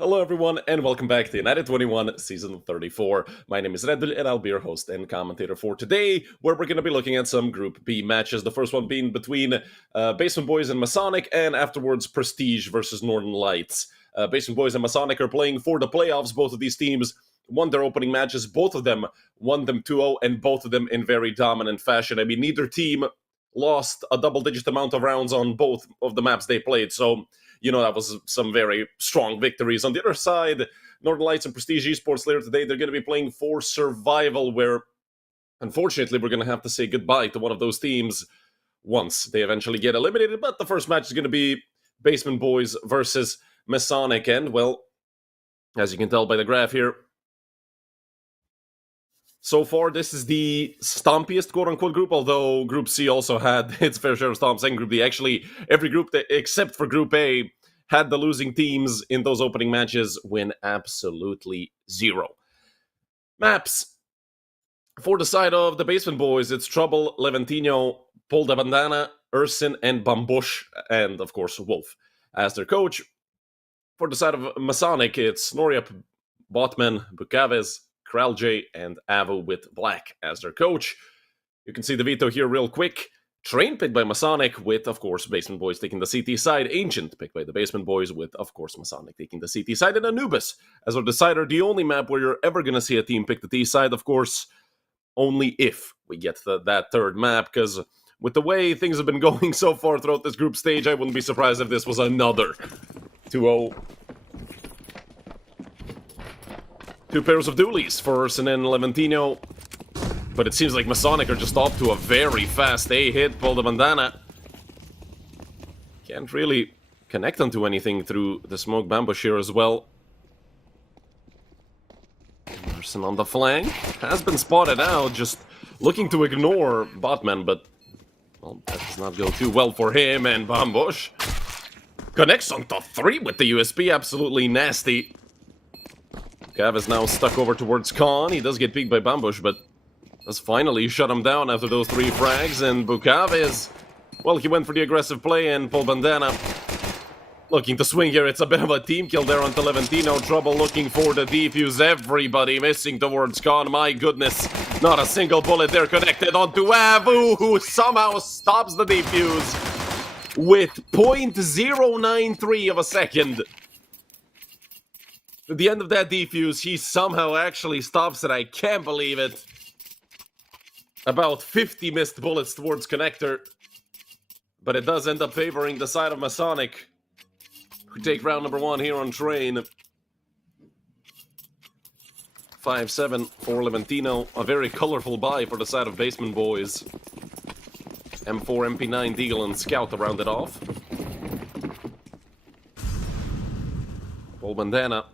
Hello everyone, and welcome back to United21 Season 34. My name is Redl, and I'll be your host and commentator for today, where we're going to be looking at some Group B matches. The first one being between Basement Boys and Masonic, and afterwards Prestige versus Northern Lights. Basement Boys and Masonic are playing for the playoffs. Both of these teams won their opening matches. Both of them won them 2-0, and both of them in very dominant fashion. I mean, neither team lost a double-digit amount of rounds on both of the maps they played, so that was some very strong victories. On the other side, Northern Lights and Prestige Esports later today, they're going to be playing for survival, where unfortunately we're going to have to say goodbye to one of those teams once they eventually get eliminated. But the first match is going to be Basement Boys versus Masonic, and well, as you can tell by the graph here, so far, this is the stompiest quote-unquote group, although Group C also had its fair share of stomps, and Group D. Actually, every group except for Group A had the losing teams in those opening matches win absolutely zero. Maps. For the side of the Basement Boys, it's Trouble, Levantino, Paul de Bandana, Ursin, and Bambush, and of course Wolf as their coach. For the side of Masonic, it's Noriap, Botman, Bukaves, Kralj, and Avu with Black as their coach. You can see the veto here real quick. Train picked by Masonic with, of course, Basement Boys taking the CT side. Ancient picked by the Basement Boys with, of course, Masonic taking the CT side. And Anubis as our decider, the only map where you're ever going to see a team pick the T side, of course, only if we get that third map, because with the way things have been going so far throughout this group stage, I wouldn't be surprised if this was another 2-0. Two pairs of dualies for Ursin and Levantino. But it seems like Masonic are just off to a very fast A-hit. Paul de Bandana can't really connect onto anything through the smoke Bambush here as well. Ursin on the flank has been spotted out, just looking to ignore Botman, but well, that does not go too well for him. And Bambush connects onto 3 with the USB, absolutely nasty. Cav is now stuck over towards Khan. He does get peeked by Bambush, but does finally shut him down after those 3 frags. And Bukaves, well, he went for the aggressive play, and Paul Bandana looking to swing here. It's a bit of a team kill there onto Levantino. Trouble looking for the defuse. Everybody missing towards Khan. My goodness, not a single bullet there connected onto Avu, who somehow stops the defuse with 0.093 of a second. At the end of that defuse, he somehow actually stops it. I can't believe it. About 50 missed bullets towards Connector. But it does end up favoring the side of Masonic, who take round number 1 here on Train. 5-7 for Levantino. A very colorful buy for the side of Basement Boys. M4, MP9, Deagle, and Scout to round it off. Paul Bandana.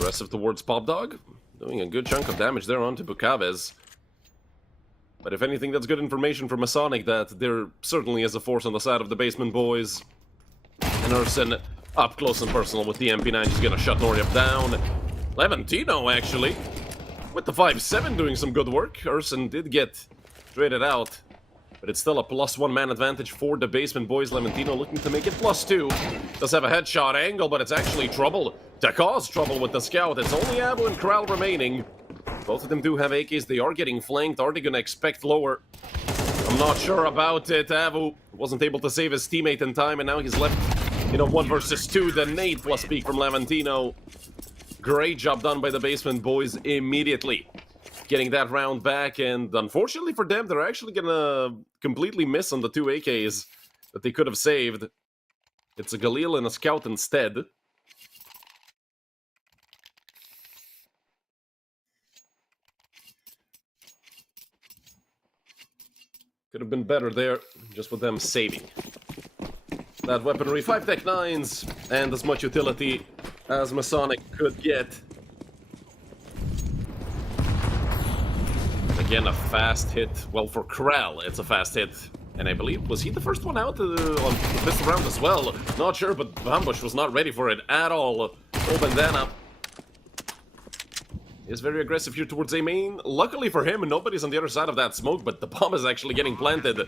Aggressive towards Pop Dog, doing a good chunk of damage there onto Bukaves. But if anything, that's good information for Masonic, that there certainly is a force on the side of the Basement Boys. And Ursin up close and personal with the MP9, he's gonna shut Noriap down. Levantino, actually, with the 5-7 doing some good work. Ursin did get traded out, but it's still a +1 man advantage for the Basement Boys. Levantino looking to make it +2. Does have a headshot angle, but it's actually trouble to cause trouble with the Scout. It's only Abu and Kral remaining. Both of them do have AKs. They are getting flanked. Are they going to expect lower? I'm not sure about it. Abu wasn't able to save his teammate in time, and now he's left, 1 versus 2. The nade plus peek from Levantino. Great job done by the Basement Boys immediately, getting that round back, and unfortunately for them, they're actually gonna completely miss on the 2 AKs that they could have saved. It's a Galil and a Scout instead. Could have been better there, just with them saving that weaponry. 5 Tech 9s, and as much utility as Masonic could get. Again, a fast hit. Well, for Kral, it's a fast hit. And I believe, was he the first one out on this round as well? Not sure, but Bambush was not ready for it at all. Paul Bandana is very aggressive here towards A main. Luckily for him, nobody's on the other side of that smoke, but the bomb is actually getting planted.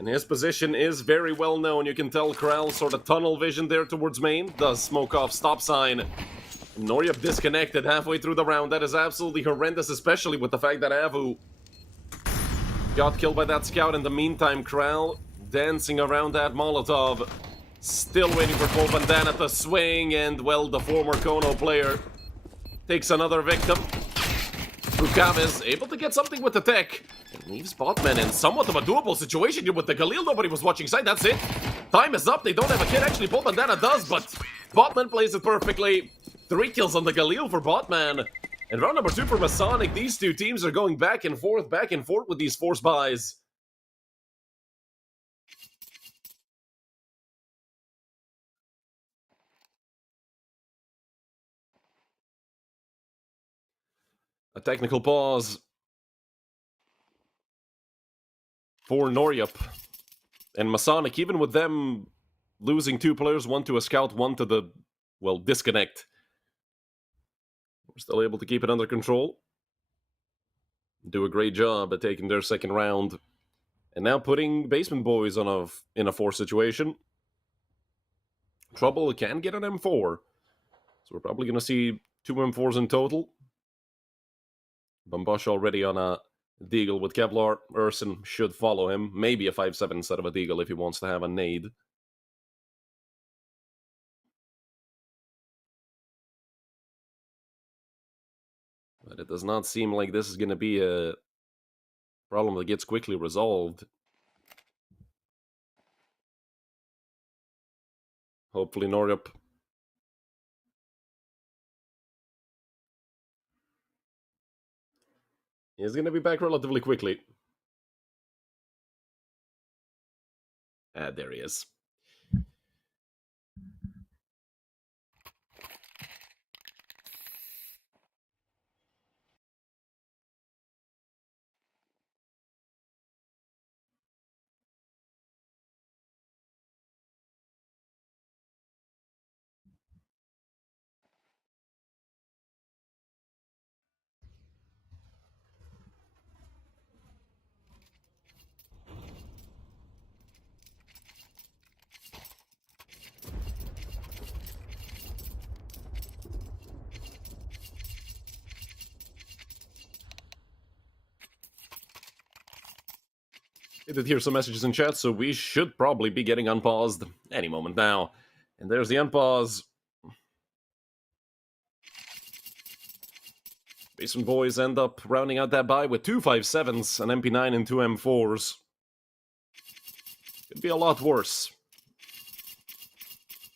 And his position is very well known. You can tell Krell sort of tunnel vision there towards main. Does smoke off stop sign. Noryup disconnected halfway through the round. That is absolutely horrendous, especially with the fact that Avu got killed by that scout. In the meantime, Krell dancing around that Molotov. Still waiting for Paul Bandana to swing. And, well, the former Kono player takes another victim. Bukaves able to get something with the tech. And leaves Botman in somewhat of a doable situation here with the Galil. Nobody was watching side. That's it. Time is up. They don't have a kid. Actually, Paul Bandana does, but Botman plays it perfectly. 3 kills on the Galil for Botman. And round number 2 for Masonic. These two teams are going back and forth with these force buys. A technical pause for Noryup. And Masonic, even with them losing 2 players, 1 to a scout, 1 to the, well, disconnect, we're still able to keep it under control. Do a great job at taking their second round. And now putting Basement Boys in a 4 situation. Trouble can get an M4. So we're probably going to see 2 M4s in total. Bambosh already on a Deagle with Kevlar. Urson should follow him. Maybe a 5.7 instead of a Deagle if he wants to have a nade. But it does not seem like this is going to be a problem that gets quickly resolved. Hopefully Noryup is going to be back relatively quickly. There he is. I did hear some messages in chat, so we should probably be getting unpaused any moment now. And there's the unpause. Basement Boys end up rounding out that buy with 2 5.7s, an MP9 and 2 M4s. Could be a lot worse.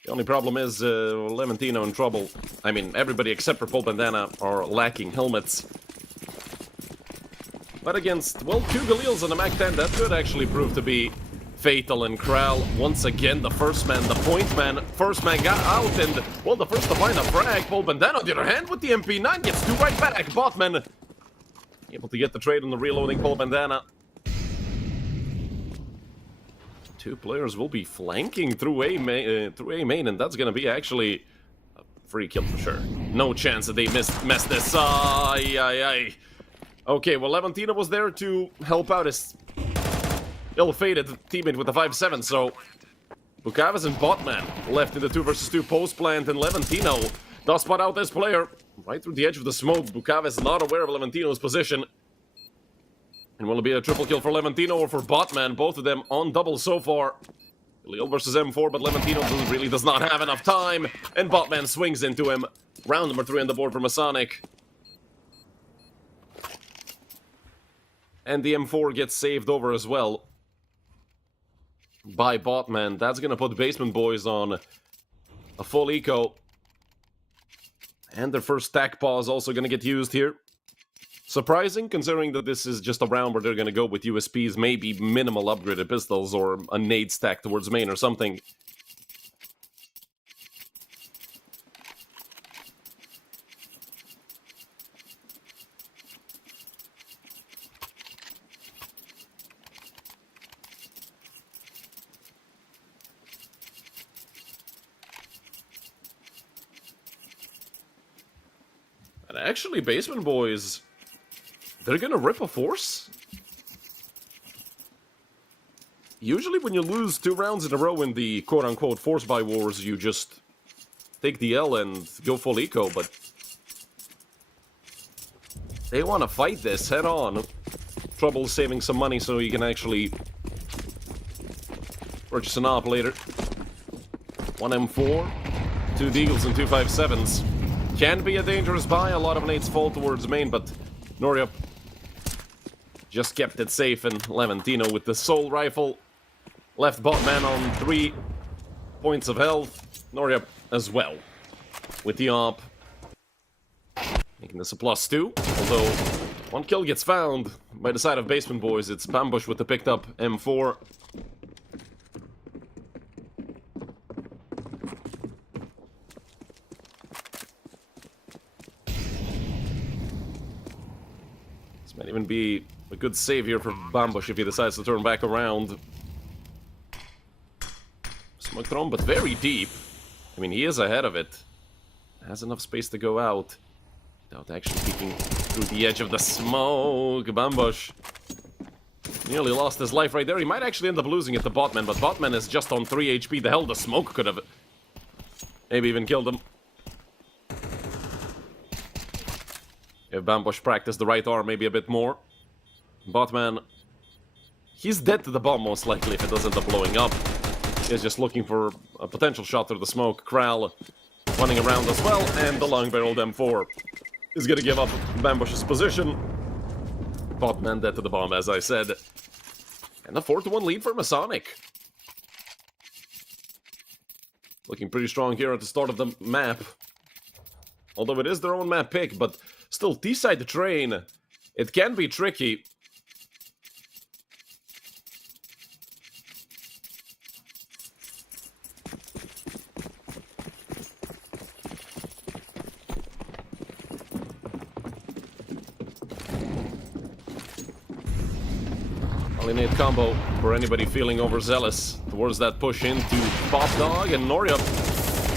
The only problem is Levantino in trouble. I mean, everybody except for Paul Bandana are lacking helmets. But against, well, 2 Galils and a Mac-10, that could actually prove to be fatal. And Kral, once again, the first man, the point man, first man got out, and, well, the first to find a frag. Paul Bandana, on the other hand, with the MP9, gets 2 right back. Botman able to get the trade on the reloading Paul Bandana. 2 players will be flanking through A main, and that's going to be actually a free kill for sure. No chance that they mess this. Ay. Okay, well, Levantino was there to help out his ill-fated teammate with the 5.7, so Bukaves and Botman left in the 2 versus 2 post plant, and Levantino does spot out this player right through the edge of the smoke. Bukaves not aware of Levantino's position. And will it be a triple kill for Levantino or for Botman? Both of them on double so far. Leo versus M4, but Levantino really does not have enough time, and Botman swings into him. Round number 3 on the board for Masonic. And the M4 gets saved over as well by Botman. That's going to put Basement Boys on a full eco. And their first stack pause also going to get used here. Surprising, considering that this is just a round where they're going to go with USPs, maybe minimal upgraded pistols or a nade stack towards main or something. And actually, Basement Boys, they're gonna rip a force? Usually when you lose 2 rounds in a row in the quote-unquote force-buy wars, you just take the L and go full eco, but they want to fight this head-on. Trouble saving some money so you can actually purchase an op later. 1 M4, 2 Deagles and 2 5.7s. Can be a dangerous buy, a lot of nades fall towards main, but Noria just kept it safe, and Levantino with the Soul Rifle left botman on 3 points of health. Noria as well with the op, making this a +2, although 1 kill gets found by the side of Basement Boys. It's Bambush with the picked up M4. This might even be a good save here for Bambush if he decides to turn back around. Smoke thrown, but very deep. I mean, he is ahead of it. Has enough space to go out without actually peeking through the edge of the smoke. Bambush nearly lost his life right there. He might actually end up losing it to Botman, but Botman is just on 3 HP. The hell, the smoke could have maybe even killed him. If Bambush practiced the right arm maybe a bit more. Botman, he's dead to the bomb most likely if it doesn't end up blowing up. He's just looking for a potential shot through the smoke. Kral running around as well, and the long-barreled M4 is gonna give up Bambush's position. Botman dead to the bomb, as I said. And a 4-1 lead for Masonic. Looking pretty strong here at the start of the map. Although it is their own map pick, but still, T-side the train, it can be tricky. Nade combo for anybody feeling overzealous towards that push into Pop Dog, and Noria,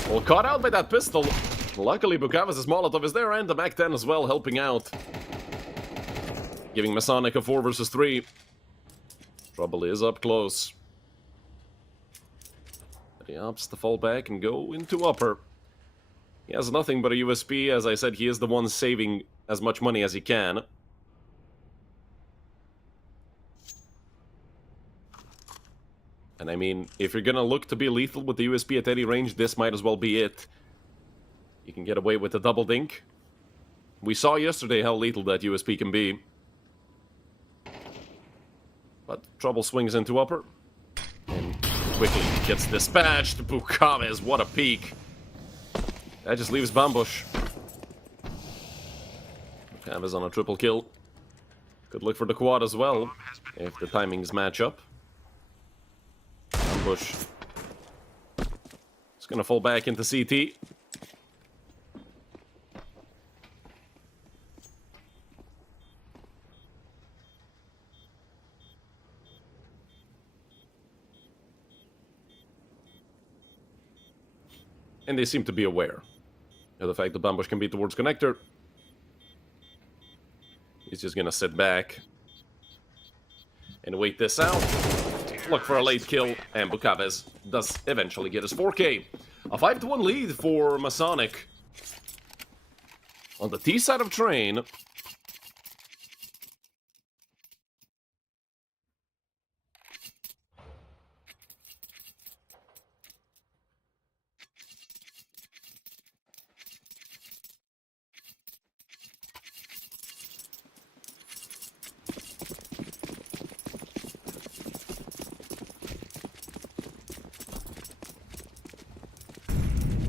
well, caught out by that pistol. Luckily, Bukavas' Molotov is there, and the Mac-10 as well, helping out. Giving Masonic a 4 versus 3. Trouble is up close. But he opts to fall back and go into upper. He has nothing but a USP. As I said, he is the one saving as much money as he can. And I mean, if you're gonna look to be lethal with the USP at any range, this might as well be it. You can get away with a double dink. We saw yesterday how lethal that USP can be. But Trouble swings into upper. And quickly gets dispatched. Bukaves, what a peek. That just leaves Bambush. Bukaves on a triple kill. Could look for the quad as well, if the timings match up. Bush. It's gonna fall back into CT. And they seem to be aware of the fact that Bambush can be towards connector. He's just gonna sit back and wait this out. Look for a late kill, and Bukaves does eventually get his 4K. A 5-1 lead for Masonic. On the T side of train.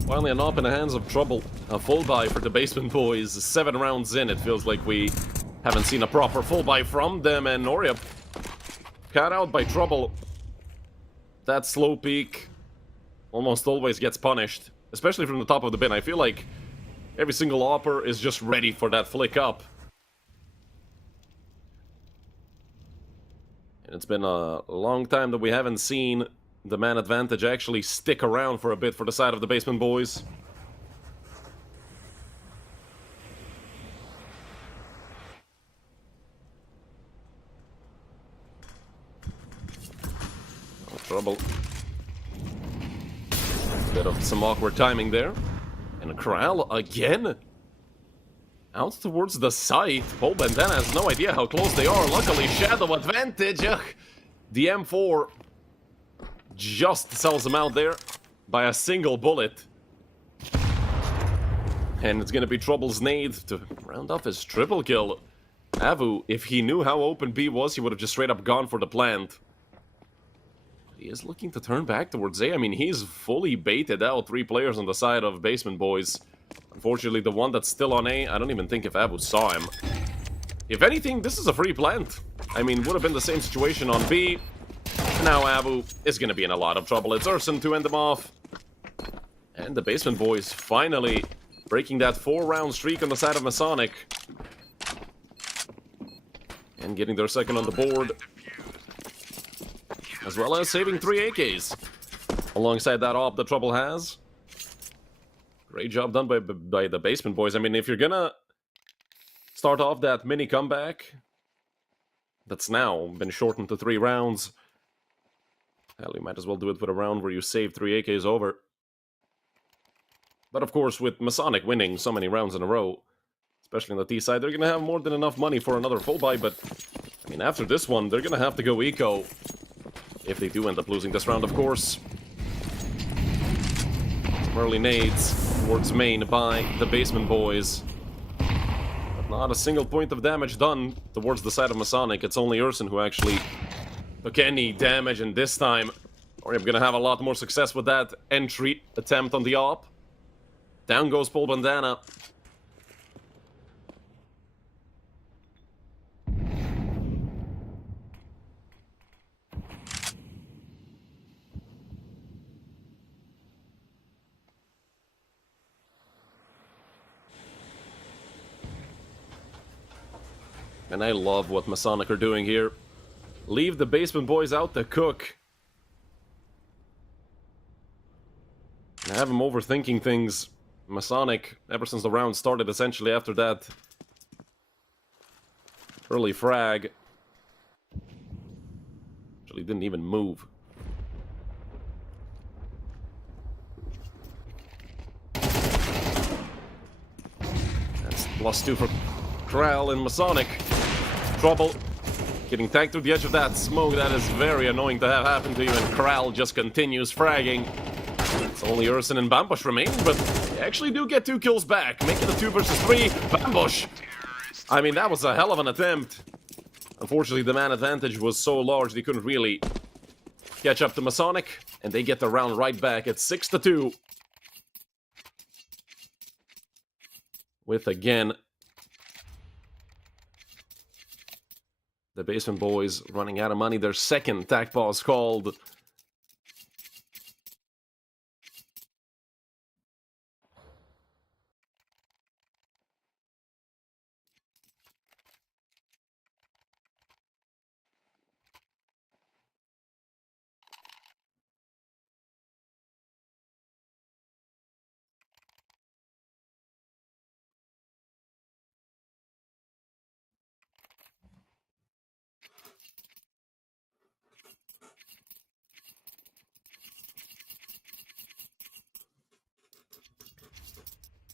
Finally, an op in the hands of Trouble. A full buy for the Basement Boys. 7 rounds in, it feels like we haven't seen a proper full buy from them. And Noria cut out by Trouble. That slow peek almost always gets punished. Especially from the top of the bin. I feel like every single opper is just ready for that flick up. And it's been a long time that we haven't seen the man advantage actually stick around for a bit for the side of the Basement Boys. Trouble. Bit of some awkward timing there. And Corral again. Out towards the site. Paul Bandana has no idea how close they are. Luckily, Shadow advantage. Ugh. The M4 just sells him out there by a single bullet. And it's gonna be Trouble's nade to round off his triple kill. Avu, if he knew how open B was, he would have just straight up gone for the plant. He is looking to turn back towards A. I mean, he's fully baited out 3 players on the side of Basement Boys. Unfortunately, the one that's still on A, I don't even think if Avu saw him. If anything, this is a free plant. I mean, would have been the same situation on B. Now Avu is going to be in a lot of trouble. It's Urson to end them off. And the Basement Boys finally breaking that 4-round streak on the side of Masonic. And getting their second on the board. As well as saving 3 AKs. Alongside that op that Trouble has. Great job done by the Basement Boys. I mean, if you're gonna start off that mini comeback, that's now been shortened to 3 rounds. Hell, you might as well do it with a round where you save 3 AKs over. But of course, with Masonic winning so many rounds in a row, especially on the T side, they're gonna have more than enough money for another full buy, but I mean, after this one, they're gonna have to go eco. If they do end up losing this round, of course. Some early nades towards main by the Basement Boys. But not a single point of damage done towards the side of Masonic. It's only Urson who actually took any damage, and this time, or I'm gonna have a lot more success with that entry attempt on the op. Down goes Paul Bandana. And I love what Masonic are doing here. Leave the Basement Boys out to cook. And have them overthinking things. Masonic, ever since the round started, essentially after that early frag, actually didn't even move. That's +2 for Corral and Masonic. Trouble getting tagged through the edge of that smoke. That is very annoying to have happen to you, and Corral just continues fragging. It's only Urson and Bambush remaining, but they actually do get 2 kills back, making it a 2 versus 3. Bambush! I mean, that was a hell of an attempt. Unfortunately, the man advantage was so large they couldn't really catch up to Masonic, and they get the round right back at 6-2. With, again, the Basement Boys running out of money. Their second tac pause called.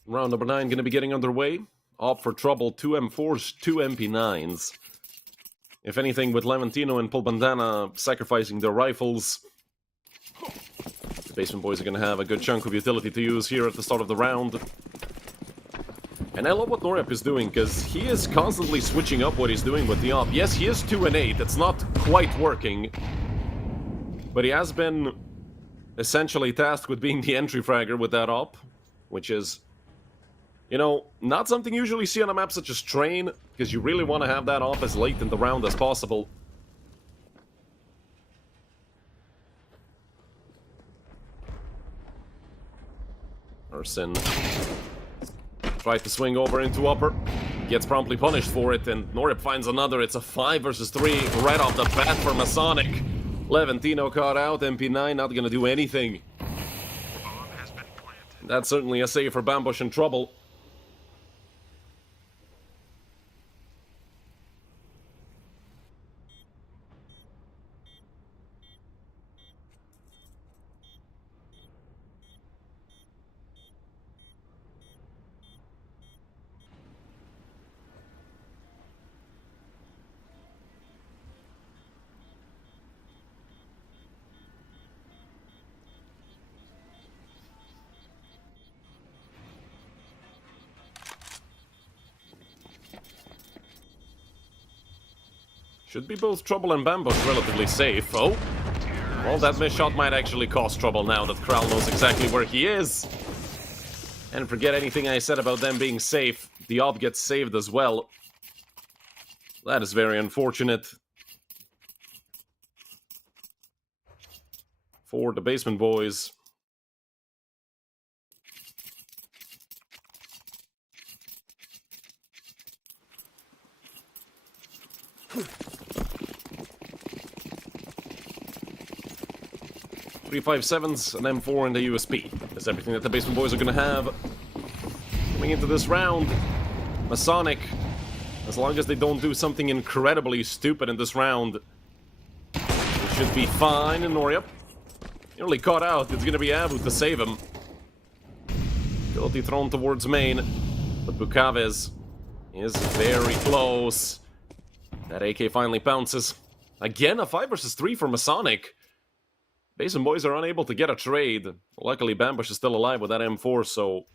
Round number 9 going to be getting underway. Op for Trouble, 2 M4s, 2 MP9s. If anything, with Levantino and Paul Bandana sacrificing their rifles, the Basement Boys are going to have a good chunk of utility to use here at the start of the round. And I love what Norep is doing, because he is constantly switching up what he's doing with the op. Yes, he is 2 and 8, it's not quite working, but he has been essentially tasked with being the entry fragger with that op, which is, you know, not something you usually see on a map such as Train, because you really want to have that off as late in the round as possible. Urson tried to swing over into upper, gets promptly punished for it, and Norep finds another. It's a 5 versus 3 right off the bat for Masonic. Levantino caught out, MP9 not gonna do anything. That's certainly a save for Bambush and Trouble. Should be both Trouble and Bambush relatively safe. Oh, well, that missed shot might actually cause trouble now that Kral knows exactly where he is. And forget anything I said about them being safe. The Ob gets saved as well. That is very unfortunate for the Basement Boys. .357s, an M4, and a USP. That's everything that the Basement Boys are going to have. Coming into this round, Masonic, as long as they don't do something incredibly stupid in this round, they should be fine. And Noria nearly caught out. It's going to be Abu to save him. Ability thrown towards main, but Bukaves is very close. That AK finally bounces. Again, a 5 versus 3 for Masonic. Basement Boys are unable to get a trade. Luckily, Bambush is still alive with that M4, so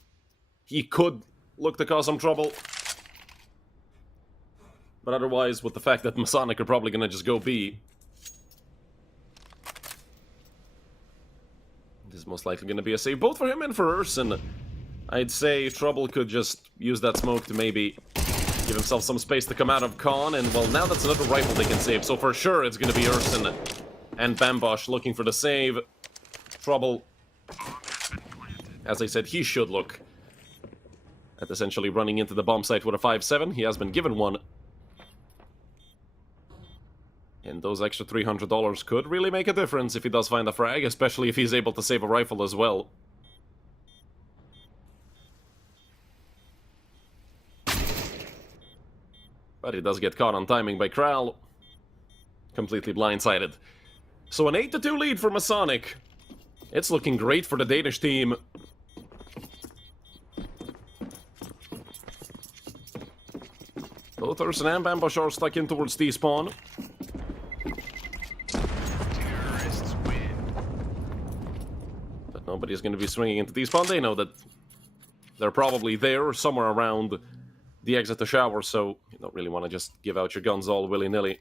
he could look to cause some trouble. But otherwise, with the fact that Masonic are probably going to just go B, this is most likely going to be a save, both for him and for Urson. I'd say Trouble could just use that smoke to maybe give himself some space to come out of Con, and well, now that's another rifle they can save, so for sure it's going to be Urson and Bambush looking for the save. Trouble, as I said, he should look at essentially running into the bomb site with a 5.7. He has been given one. And those extra $300 could really make a difference if he does find a frag, especially if he's able to save a rifle as well. But he does get caught on timing by Kral. Completely blindsided. So an 8-2 lead for Masonic. It's looking great for the Danish team. Both Urson and Bambush are stuck in towards T-spawn. But nobody's going to be swinging into T-spawn. They know that they're probably there or somewhere around the exit to shower, so you don't really want to just give out your guns all willy-nilly.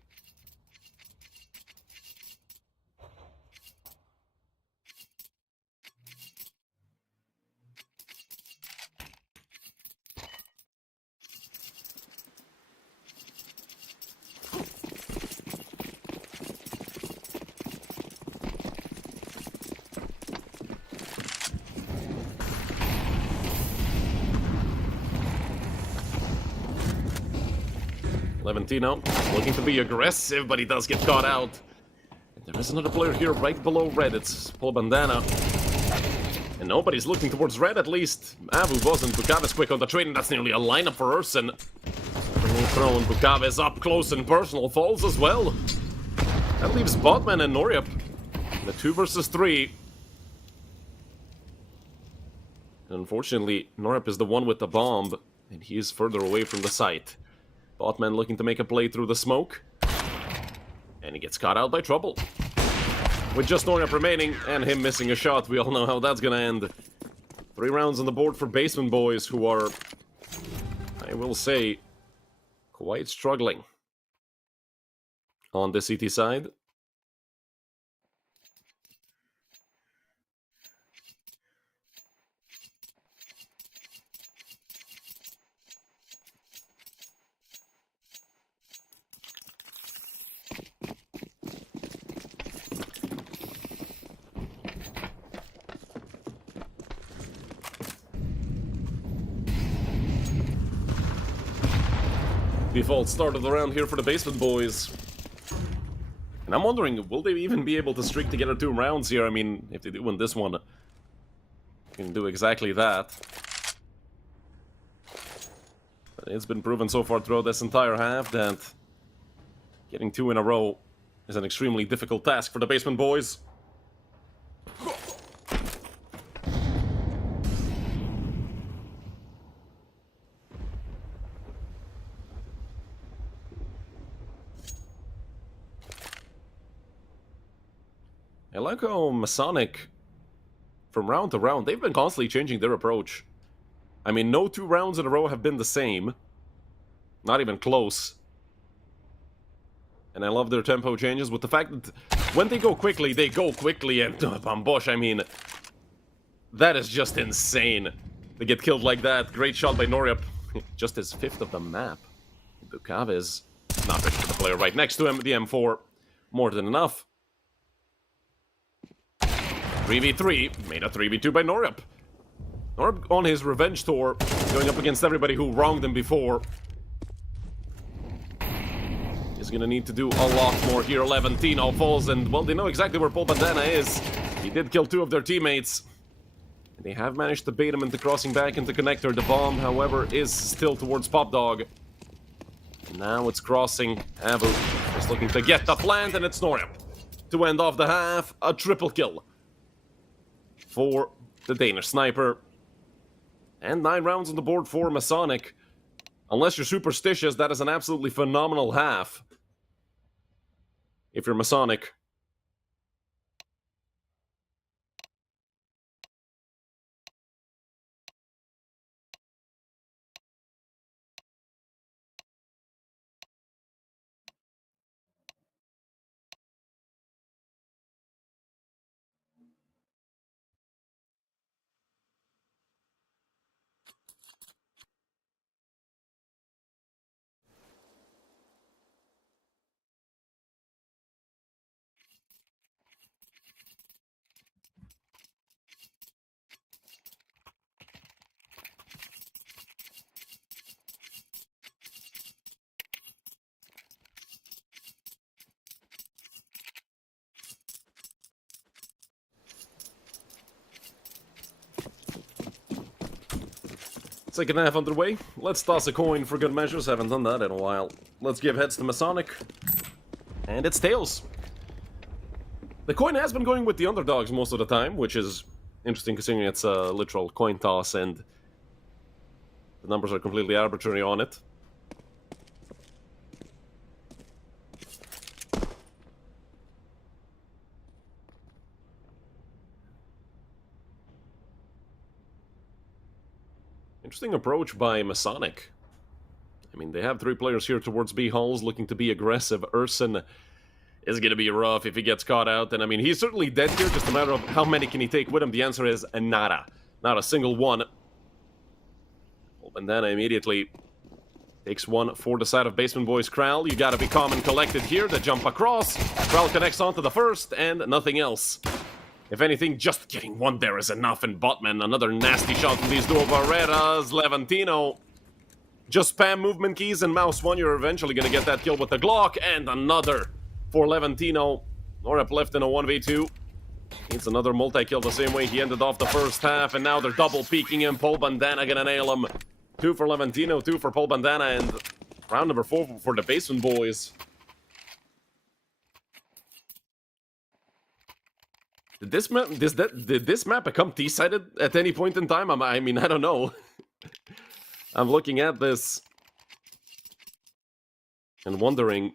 Levantino looking to be aggressive, but he does get caught out. And there is another player here right below red. It's Paul Bandana. And nobody's looking towards red, at least. Avu wasn't. Bukaves quick on the trade, and that's nearly a lineup for Urson. Thrown Bukaves up close and personal. Falls as well. That leaves Botman and Noryup. The 2 versus 3. And unfortunately, Noryup is the one with the bomb, and he is further away from the site. Botman looking to make a play through the smoke. And he gets caught out by Trouble. With just Noryup remaining, and him missing a shot, we all know how that's gonna end. 3 rounds on the board for Basement Boys, who are, I will say, quite struggling on the CT side. Default start of the round here for the Basement Boys. And I'm wondering, will they even be able to string together 2 rounds here? I mean, if they do win this one, they can do exactly that. But it's been proven so far throughout this entire half that getting 2 in a row is an extremely difficult task for the Basement Boys. I like how Masonic, from round to round, they've been constantly changing their approach. I mean, no 2 rounds in a row have been the same. Not even close. And I love their tempo changes with the fact that when they go quickly, and Bambosh, I mean, that is just insane. They get killed like that. Great shot by Noryup. Just his 5th of the map. Bukaves not ready for the player right next to him. The M4, more than enough. 3v3, made a 3v2 by Noryup. Noryup on his revenge tour, going up against everybody who wronged him before. He's gonna need to do a lot more here. Levantino falls, and, well, they know exactly where Paul Bandana is. He did kill 2 of their teammates. And they have managed to bait him into crossing back into connector. The bomb, however, is still towards Popdog. Now it's crossing. Abu is looking to get the plant, and it's Noryup. To end off the half, a triple kill for the Danish sniper. And 9 rounds on the board for Masonic. Unless you're superstitious, that is an absolutely phenomenal half. If you're Masonic. Second half underway. Let's toss a coin for good measures. Haven't done that in a while. Let's give heads to Masonic. And it's tails. The coin has been going with the underdogs most of the time, which is interesting considering it's a literal coin toss and the numbers are completely arbitrary on it. Interesting approach by Masonic. I mean, they have 3 players here towards B hulls looking to be aggressive. Urson is going to be rough if he gets caught out. And I mean, he's certainly dead here, just a matter of how many can he take with him. The answer is nada. Not a single one. Well, Bandana immediately takes one for the side of Basement Boys. Kral, you got to be calm and collected here. The jump across. Kral connects onto the first and nothing else. If anything, just getting one there is enough. And Botman, another nasty shot from these duo Barreras. Levantino. Just spam movement keys and mouse 1. You're eventually going to get that kill with the Glock. And another for Levantino. Noryup left in a 1v2. Needs another multi-kill the same way he ended off the first half. And now they're double peeking him. Paul Bandana going to nail him. 2 for Levantino, 2 for Paul Bandana. And round number 4 for the Basement Boys. Did this map become T-sided at any point in time? I mean, I don't know. I'm looking at this and wondering.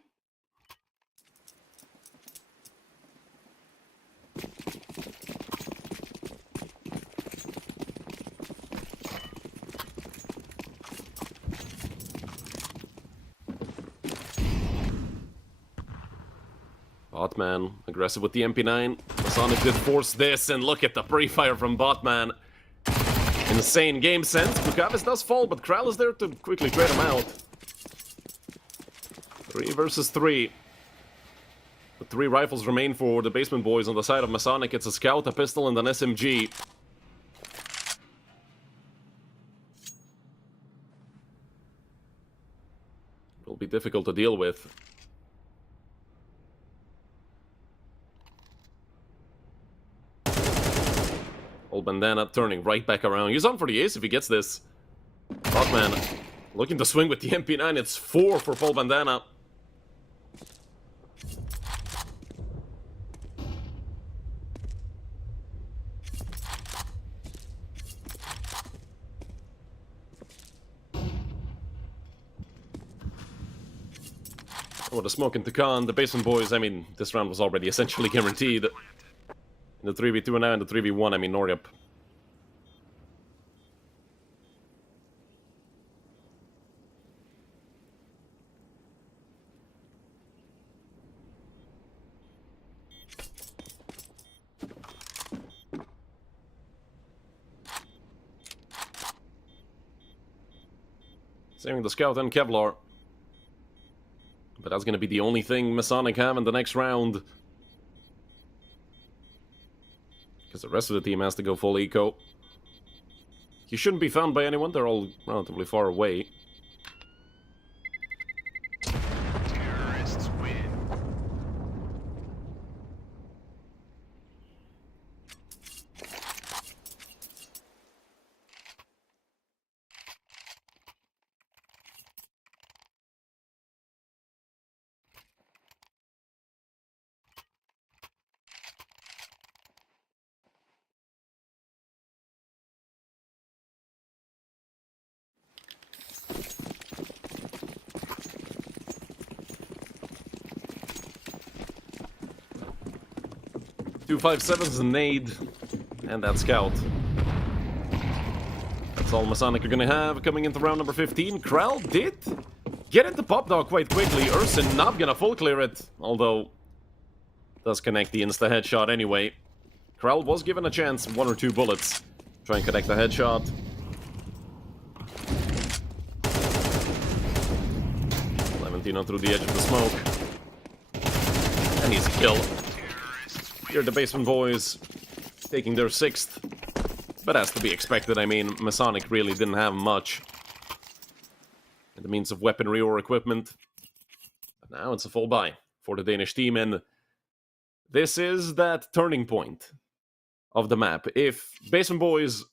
Botman, aggressive with the MP9. Masonic did force this, and look at the pre-fire from Botman. Insane game sense. Bukaves does fall, but Kral is there to quickly trade him out. 3 versus 3. The 3 rifles remain for the Basement Boys. On the side of Masonic, it's a Scout, a pistol, and an SMG. Will be difficult to deal with. Old Bandana turning right back around. He's on for the ace if he gets this. Botman looking to swing with the MP9. It's 4 for Paul Bandana. Oh, the smoke into Khan. The Basement Boys, I mean, this round was already essentially guaranteed. In the 3v2 and now in the 3v1, I mean, Noryup. Saving the Scout and Kevlar. But that's going to be the only thing Masonic have in the next round. Because the rest of the team has to go full eco. He shouldn't be found by anyone, they're all relatively far away. Terrorists win. Two 5.7s, a nade, and that scout. That's all Masonic are gonna have coming into round number 15. Kral did get into Pop Dog quite quickly. Urson not gonna full clear it, although does connect the insta headshot anyway. Kral was given a chance, 1 or 2 bullets. Try and connect the headshot. Levantino through the edge of the smoke. And he's killed. Here the Basement Boys taking their 6th. But as to be expected, I mean, Masonic really didn't have much in the means of weaponry or equipment. But now it's a full buy for the Danish team, and this is that turning point of the map. If Basement Boys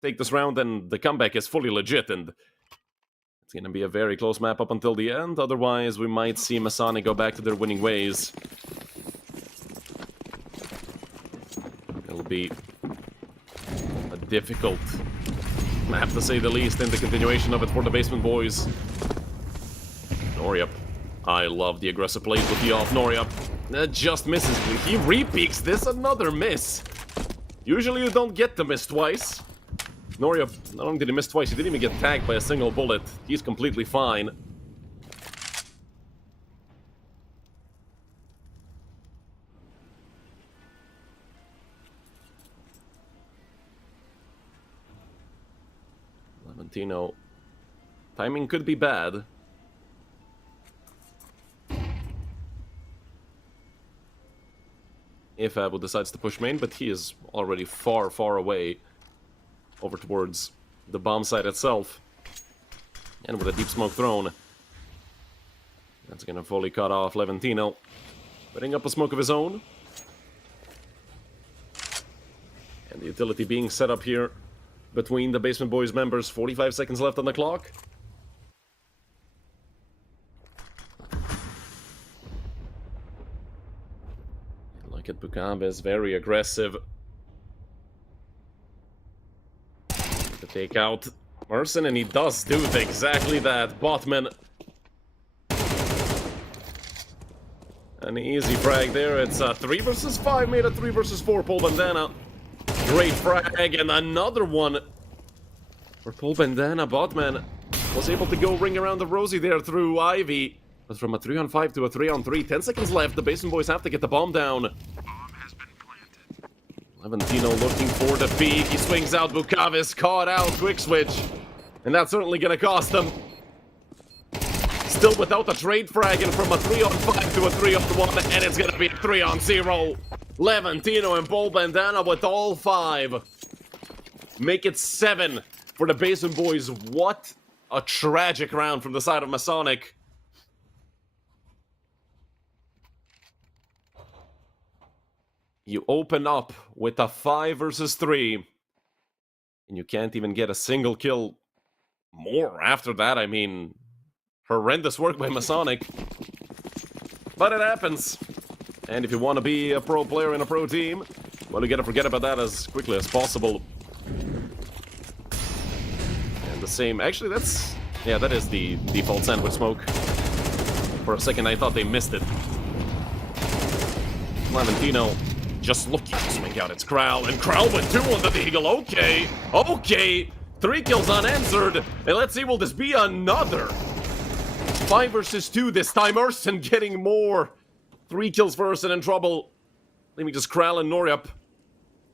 take this round, then the comeback is fully legit, and it's going to be a very close map up until the end. Otherwise, we might see Masonic go back to their winning ways. It'll be a difficult map, to say the least, in the continuation of it for the Basement Boys. Noriup. I love the aggressive plays with the off. Noriup just misses. He repeaks this, another miss. Usually you don't get to miss twice. Noriup, not only did he miss twice, he didn't even get tagged by a single bullet. He's completely fine. Levantino. Timing could be bad. If Abu decides to push main, but he is already far, far away over towards the bomb site itself. And with a deep smoke thrown, that's gonna fully cut off Levantino. Putting up a smoke of his own. And the utility being set up here between the Basement Boys members. 45 seconds left on the clock. Look at Bukabes, very aggressive. To take out Merson, and he does do exactly that. Botman. An easy frag there. It's a 3 versus 5, made a 3 versus 4. Paul Bandana. Great frag, and another one for Paul Bandana. Botman was able to go ring around the rosy there through Ivy. But from a 3-on-5 to a 3-on-3, 10 seconds left. The Basement Boys have to get the bomb down. Bomb has been planted. Levantino looking for the peek. He swings out. Bukavis caught out. Quick switch. And that's certainly going to cost him. Still without the trade frag, and from a 3-on-5 to a 3-on-1, and it's going to be a 3-on-0. Levantino and Paul Bandana with all 5. Make it 7 for the Basement Boys. What a tragic round from the side of Masonic. You open up with a 5 versus 3, and you can't even get a single kill more after that. I mean, horrendous work by Masonic. But it happens. And if you want to be a pro player in a pro team, well, you gotta forget about that as quickly as possible. And the same, actually that's, yeah, that is the default sandwich smoke. For a second I thought they missed it. Levantino just looking to swing out. It's Kral, and Kral with 2 on the Deagle. Okay, okay. 3 kills unanswered. And let's see, will this be another 5 versus 2 this time? Urson getting more. 3 kills for Urson in trouble. Leaving just Kral and Noriup.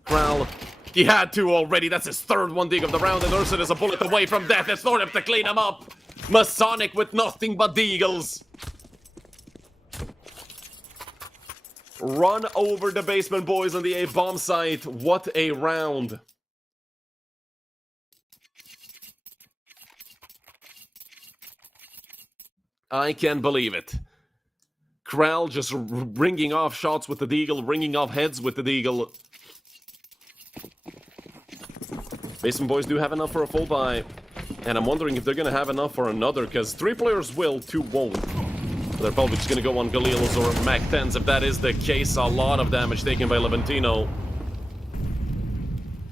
Kral, he had 2 already. That's his 3rd 1 dig of the round, and Urson is a bullet away from death. It's Noriup to clean him up. Masonic with nothing but deagles. Run over the basement boys on the A bomb site. What a round. I can't believe it. Krell just ringing off shots with the deagle, ringing off heads with the deagle. Basement boys do have enough for a full buy. And I'm wondering if they're going to have enough for another, because 3 players will, 2 won't. They're probably just going to go on Galileos or Mac 10s. If that is the case, a lot of damage taken by Levantino.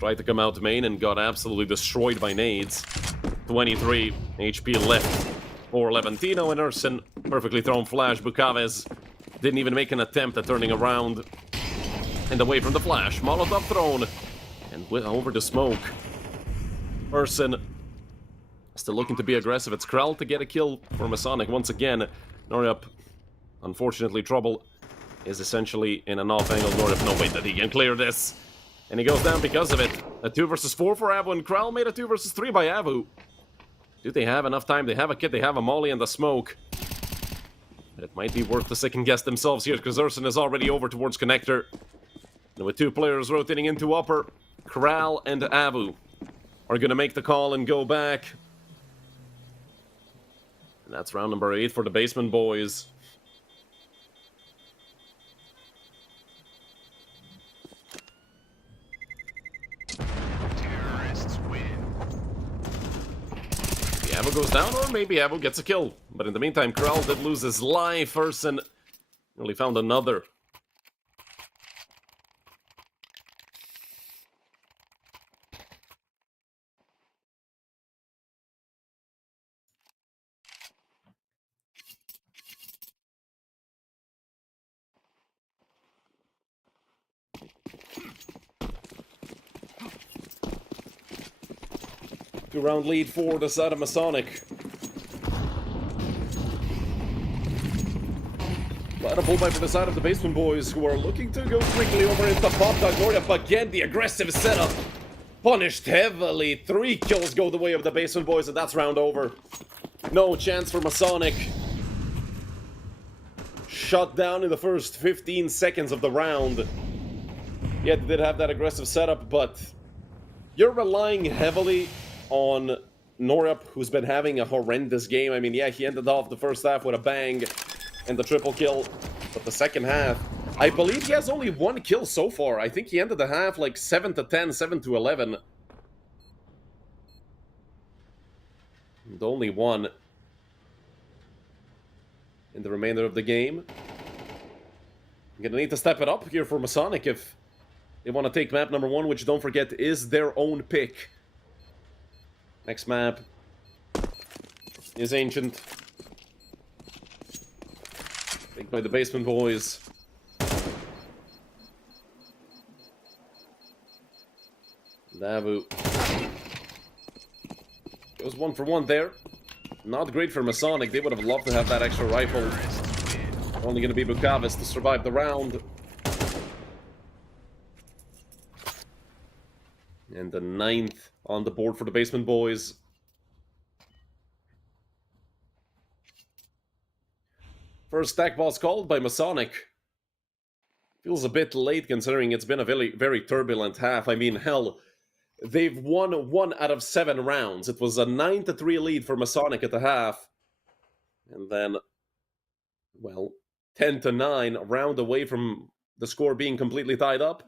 Tried to come out main and got absolutely destroyed by nades. 23 HP left for Levantino, and Urson perfectly thrown flash. Bukaves didn't even make an attempt at turning around. And away from the flash. Molotov thrown. And over the smoke. Urson still looking to be aggressive. It's Krell to get a kill for Masonic once again. Noryup, unfortunately, trouble is essentially in an off angle. Noryup, no way that he can clear this. And he goes down because of it. A 2 versus 4 for Avu, and Krell made a 2 versus 3 by Avu. Do they have enough time? They have a kit, they have a molly and the smoke. But it might be worth the second guess themselves here, because Urson is already over towards connector. And with 2 players rotating into upper, Krell and Avu are going to make the call and go back. And that's round number 8 for the basement boys. Terrorists win. Maybe Avu goes down, or maybe Avu gets a kill. But in the meantime, Krell did lose his life. Urson nearly found another. Two-round lead for the side of Masonic. But a full buy for the side of the basement boys, who are looking to go quickly over into Pop Dog. Noryup again, the aggressive setup. Punished heavily. 3 kills go the way of the basement boys, and that's round over. No chance for Masonic. Shut down in the first 15 seconds of the round. Yeah, they did have that aggressive setup, but you're relying heavily on Noryup, who's been having a horrendous game. I mean, yeah, he ended off the first half with a bang and the triple kill, but the second half, I believe he has only 1 kill so far. I think he ended the half like 7 to 10, 7 to 11. And only 1 in the remainder of the game. I'm gonna need to step it up here for Masonic if they want to take map number 1, which, don't forget, is their own pick. Next map is Ancient. Picked by the basement boys. Navu goes 1 for 1 there. Not great for Masonic. They would have loved to have that extra rifle. Only going to be Bukaves to survive the round. And the 9th on the board for the basement boys. First stack boss called by Masonic. Feels a bit late considering it's been a very, very turbulent half. I mean, hell, they've won 1 out of 7 rounds. It was a 9-3 lead for Masonic at the half. And then, well, 10-9, a round away from the score being completely tied up.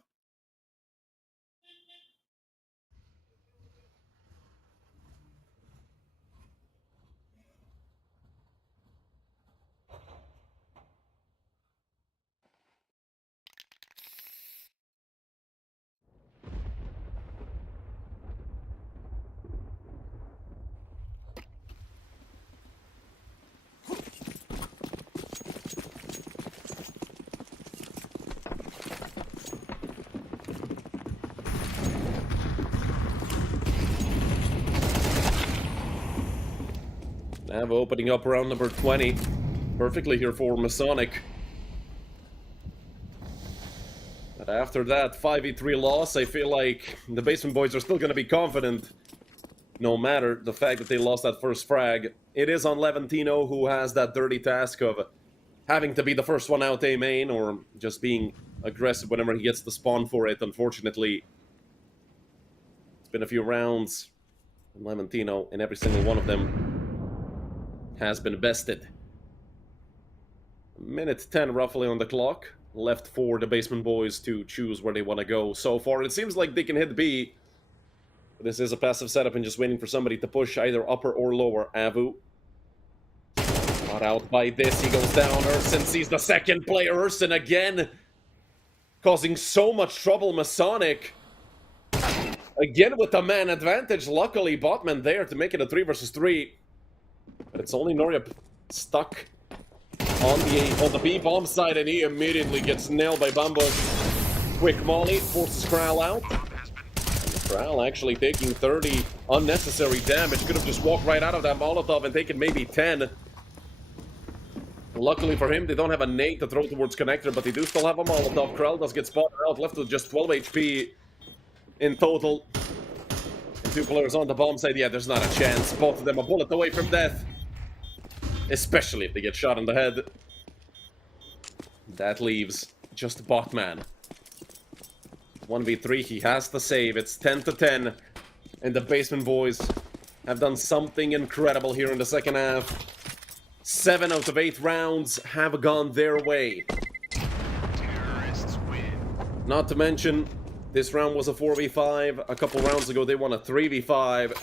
Nav opening up round number 20. Perfectly here for Masonic. But after that 5v3 loss, I feel like the basement boys are still going to be confident. no matter the fact that they lost that first frag. It is on Levantino, who has that dirty task of having to be the first one out A main, or just being aggressive whenever he gets the spawn for it. Unfortunately, it's been a few rounds, and Levantino, and every single one of them has been bested. Minute 10 roughly on the clock, left for the Basement Boys to choose where they want to go. So far, it seems like they can hit B. This is a passive setup and just waiting for somebody to push either upper or lower. Avu. Caught out by this, he goes down. Urson sees the second player. Urson again, causing so much trouble. Masonic, again with the man advantage. Luckily, Botman there to make it a 3 versus 3. But it's only Noria stuck on the B bomb side, and he immediately gets nailed by Bambush. Quick molly, forces Kral out. Kral actually taking 30 unnecessary damage. Could have just walked right out of that Molotov and taken maybe 10. Luckily for him, they don't have a nade to throw towards Connector, but they do still have a Molotov. Kral does get spotted out, left with just 12 HP in total. And 2 players on the bomb side. Yeah, there's not a chance. Both of them a bullet away from death. Especially if they get shot in the head. That leaves just Botman. 1v3, he has to save. It's 10 to 10. And the Basement Boys have done something incredible here in the second half. 7 out of 8 rounds have gone their way. Terrorists win. Not to mention, this round was a 4v5. A couple rounds ago, they won a 3v5.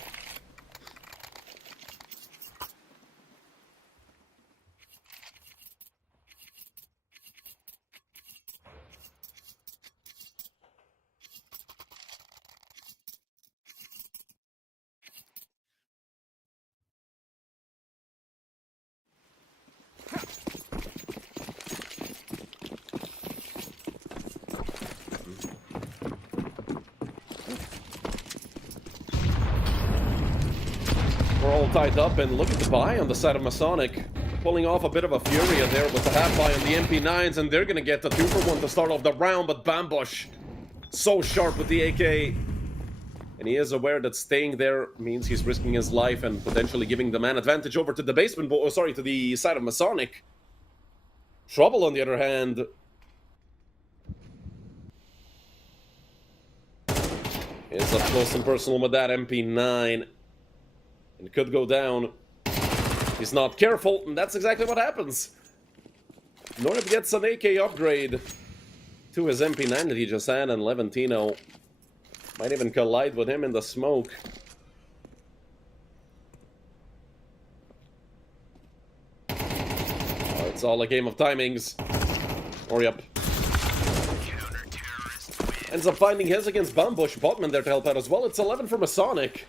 We're all tied up, and look at the buy on the side of Masonic. Pulling off a bit of a Furia there with the half buy on the MP9s, and they're gonna get the 2-for-1 to start off the round, but Bambush, so sharp with the AK. And he is aware that staying there means he's risking his life and potentially giving the man advantage over to the basement, to the side of Masonic. Trouble, on the other hand, is up close and personal with that MP9. It could go down. He's not careful, and that's exactly what happens. Norib gets an AK upgrade to his MP9 that he just had, and Levantino might even collide with him in the smoke. Oh, it's all a game of timings. Hurry up. Ends up finding his against Bambush. Botman there to help out as well. It's 11 for Masonic.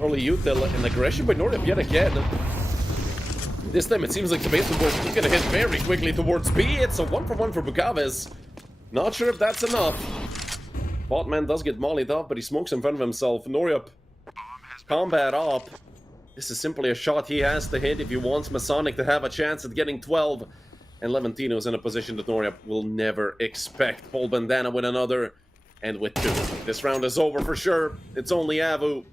Early util and aggression by Nordic yet again. This time it seems like the basement board is gonna hit very quickly towards B. It's a 1-for-1 for Bukaves. Not sure if that's enough. Botman does get mollied up, but he smokes in front of himself. Noriup, combat up. This is simply a shot he has to hit if he wants Masonic to have a chance at getting 12. And Levantino's in a position that Noriup will never expect. Paul Bandana with another, and with 2. This round is over for sure. It's only Avu.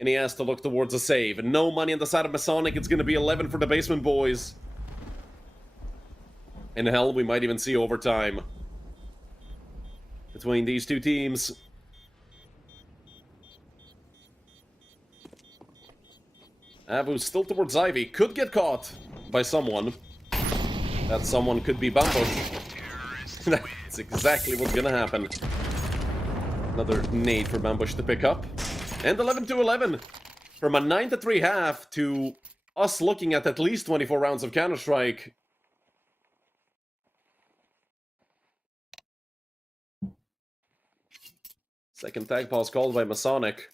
And he has to look towards a save. No money on the side of Masonic. It's going to be 11 for the Basement Boys. And hell, we might even see overtime between these two teams. Avu's still towards Ivy. Could get caught by someone. That someone could be Bambush. That's exactly what's going to happen. Another nade for Bambush to pick up. And 11 to 11. From a 9 to 3 half to us looking at least 24 rounds of Counter-Strike. Second tag pause called by Masonic.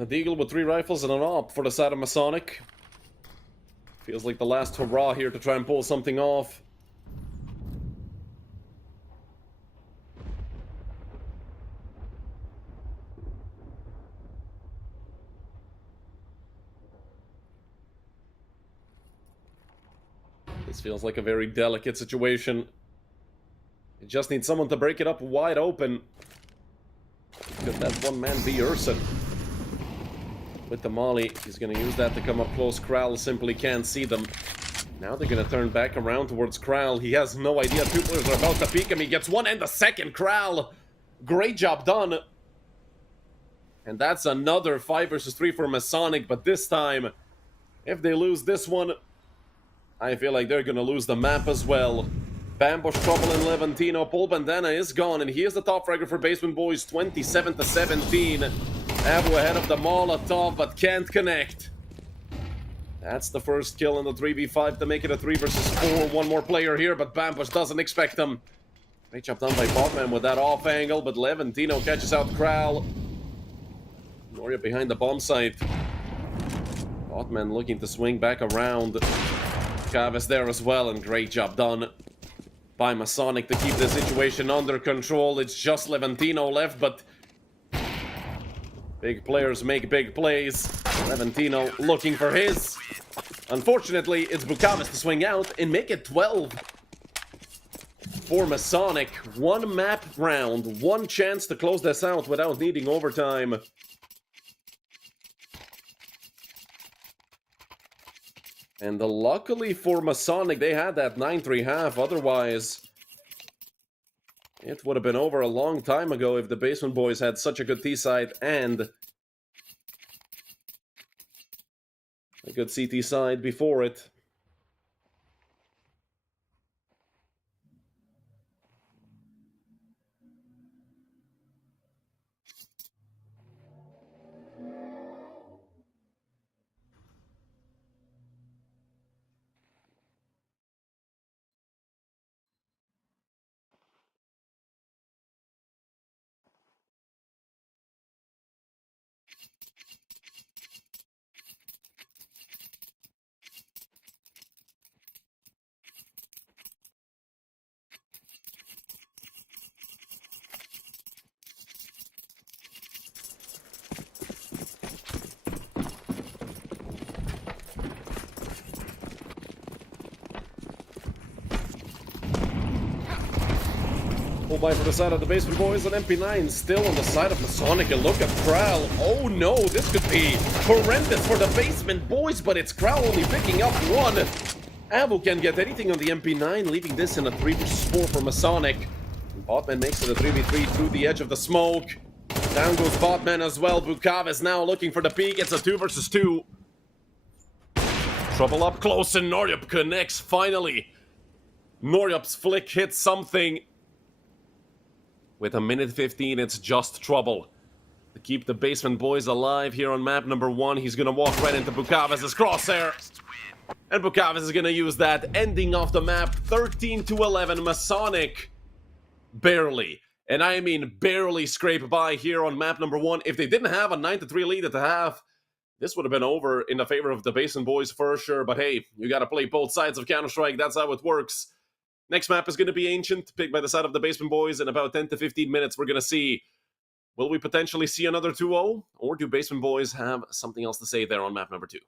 A Deagle with 3 rifles and an AWP for the side of Masonic. Feels like the last hurrah here to try and pull something off. This feels like a very delicate situation. You just need someone to break it up wide open. Could that one man be Urson? With the molly, he's going to use that to come up close. Kral simply can't see them. Now they're going to turn back around towards Kral. He has no idea 2 players are about to peek him. He gets one and the second. Kral, great job done. And that's another 5 versus 3 for Masonic. But this time, if they lose this one, I feel like they're going to lose the map as well. Bambush trouble in Levantino. Paul Bandana is gone, and he is the top fragger for Basement Boys, 27-17. Abu ahead of the Molotov, but can't connect. That's the first kill in the 3v5 to make it a 3 versus 4. One more player here, but Bambush doesn't expect him. Great job done by Botman with that off angle, but Levantino catches out Kral. Noria behind the bomb site. Botman looking to swing back around. Chavez there as well, and great job done by Masonic to keep the situation under control. It's just Levantino left, but big players make big plays. Levantino looking for his. Unfortunately, it's Bukavis to swing out and make it 12 for Masonic. 1 map round, 1 chance to close this out without needing overtime. And luckily for Masonic, they had that 9-3 half. Otherwise, it would have been over a long time ago if the Basement Boys had such a good T-side and a good CT side before it. Pull by for the side of the Basement Boys, and MP9 still on the side of Masonic. And look at Kral. Oh no, this could be horrendous for the Basement Boys, but it's Kral only picking up 1. Abu can get anything on the MP9, leaving this in a 3 versus 4 for Masonic. Botman makes it a 3v3 through the edge of the smoke. Down goes Botman as well. Bukavis now looking for the peak. It's a 2 versus 2. Trouble up close, and Noryup connects finally. Noryup's flick hits something. With a minute 15, it's just trouble. To keep the Basement Boys alive here on map number 1, he's gonna walk right into Bukavis' crosshair. And Bukavis is gonna use that, ending off the map 13-11. Masonic barely, and I mean barely, scrape by here on map number 1. If they didn't have a 9-3 lead at the half, this would have been over in the favor of the Basement Boys for sure. But hey, you gotta play both sides of Counter-Strike. That's how it works. Next map is going to be Ancient, picked by the side of the Basement Boys. In about 10 to 15 minutes, we're going to see, will we potentially see another 2-0? Or do Basement Boys have something else to say there on map number 2?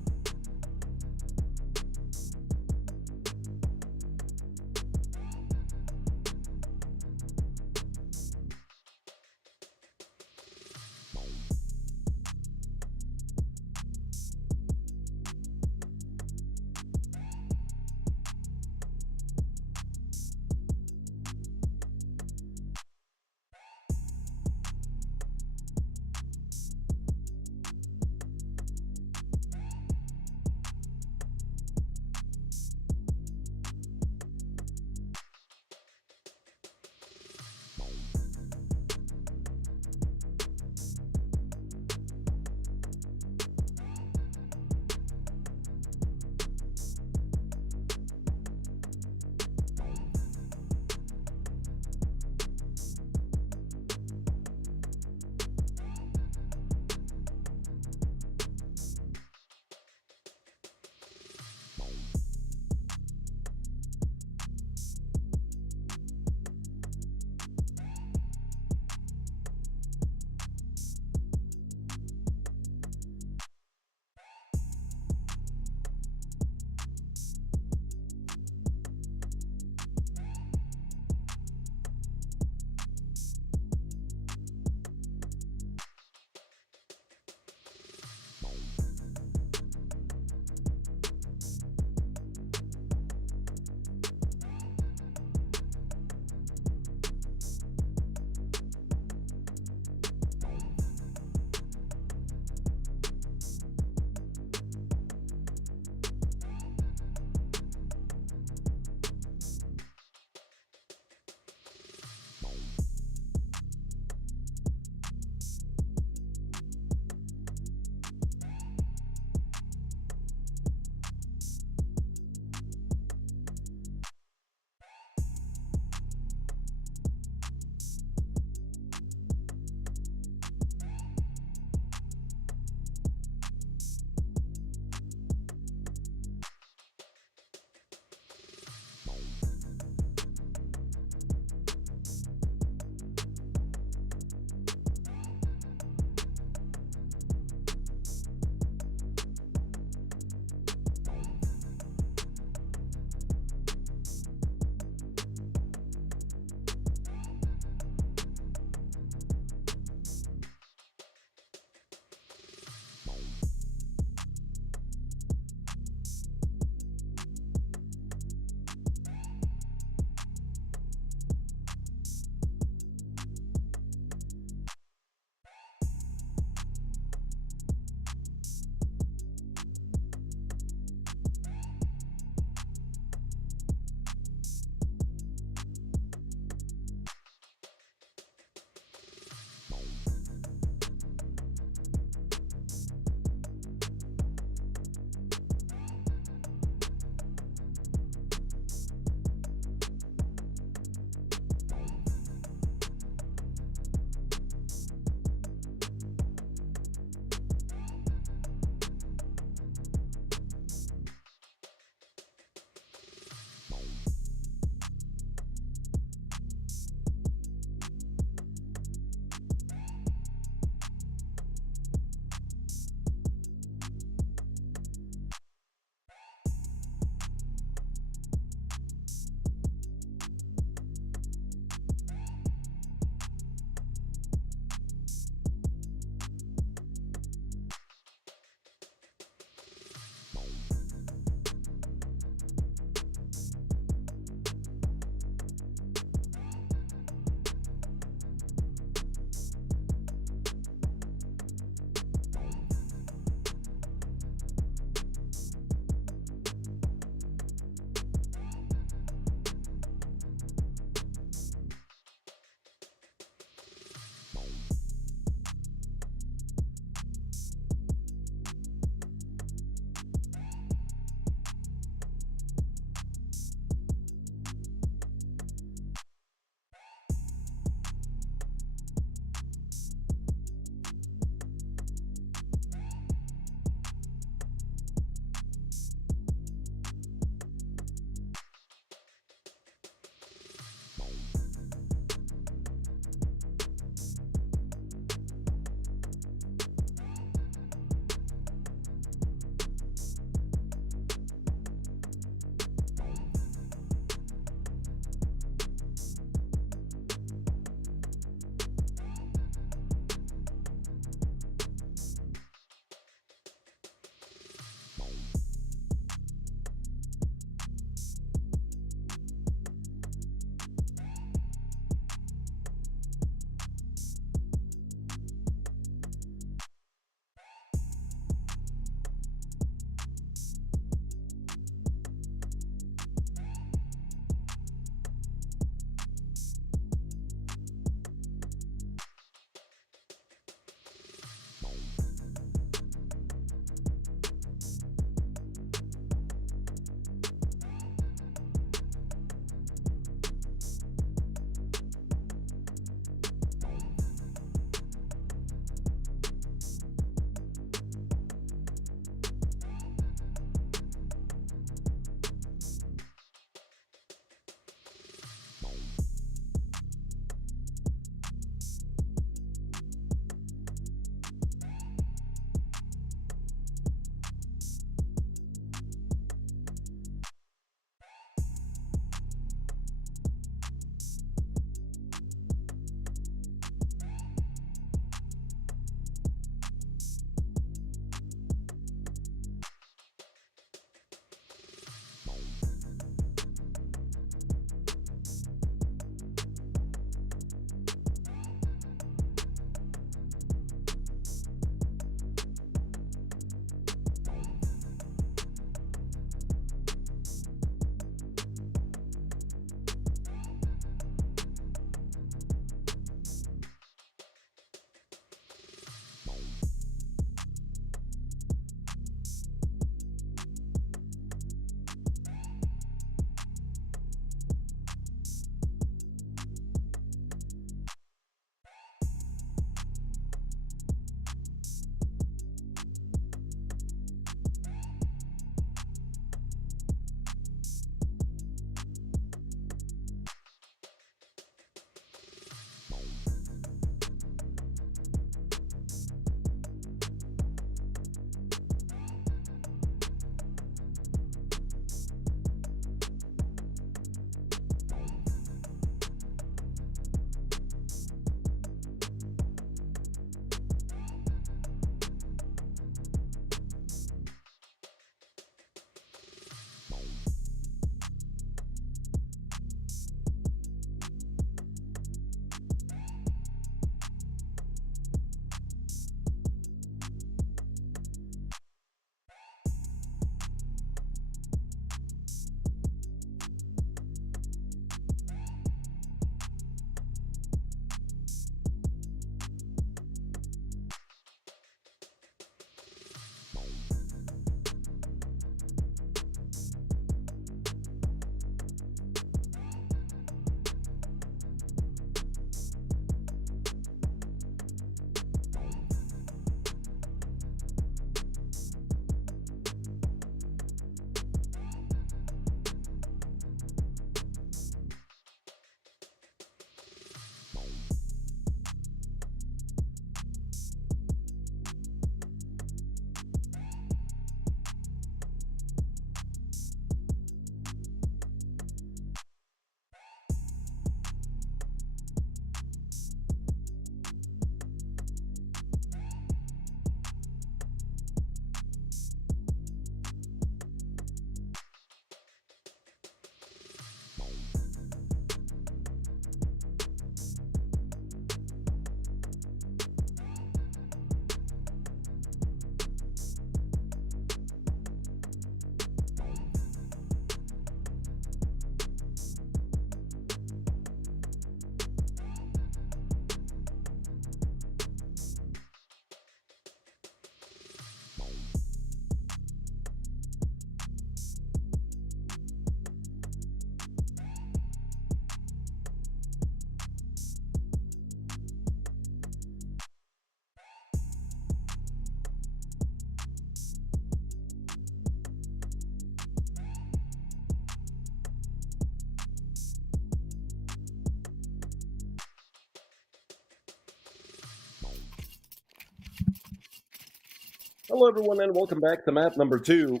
Hello everyone and welcome back to map number 2.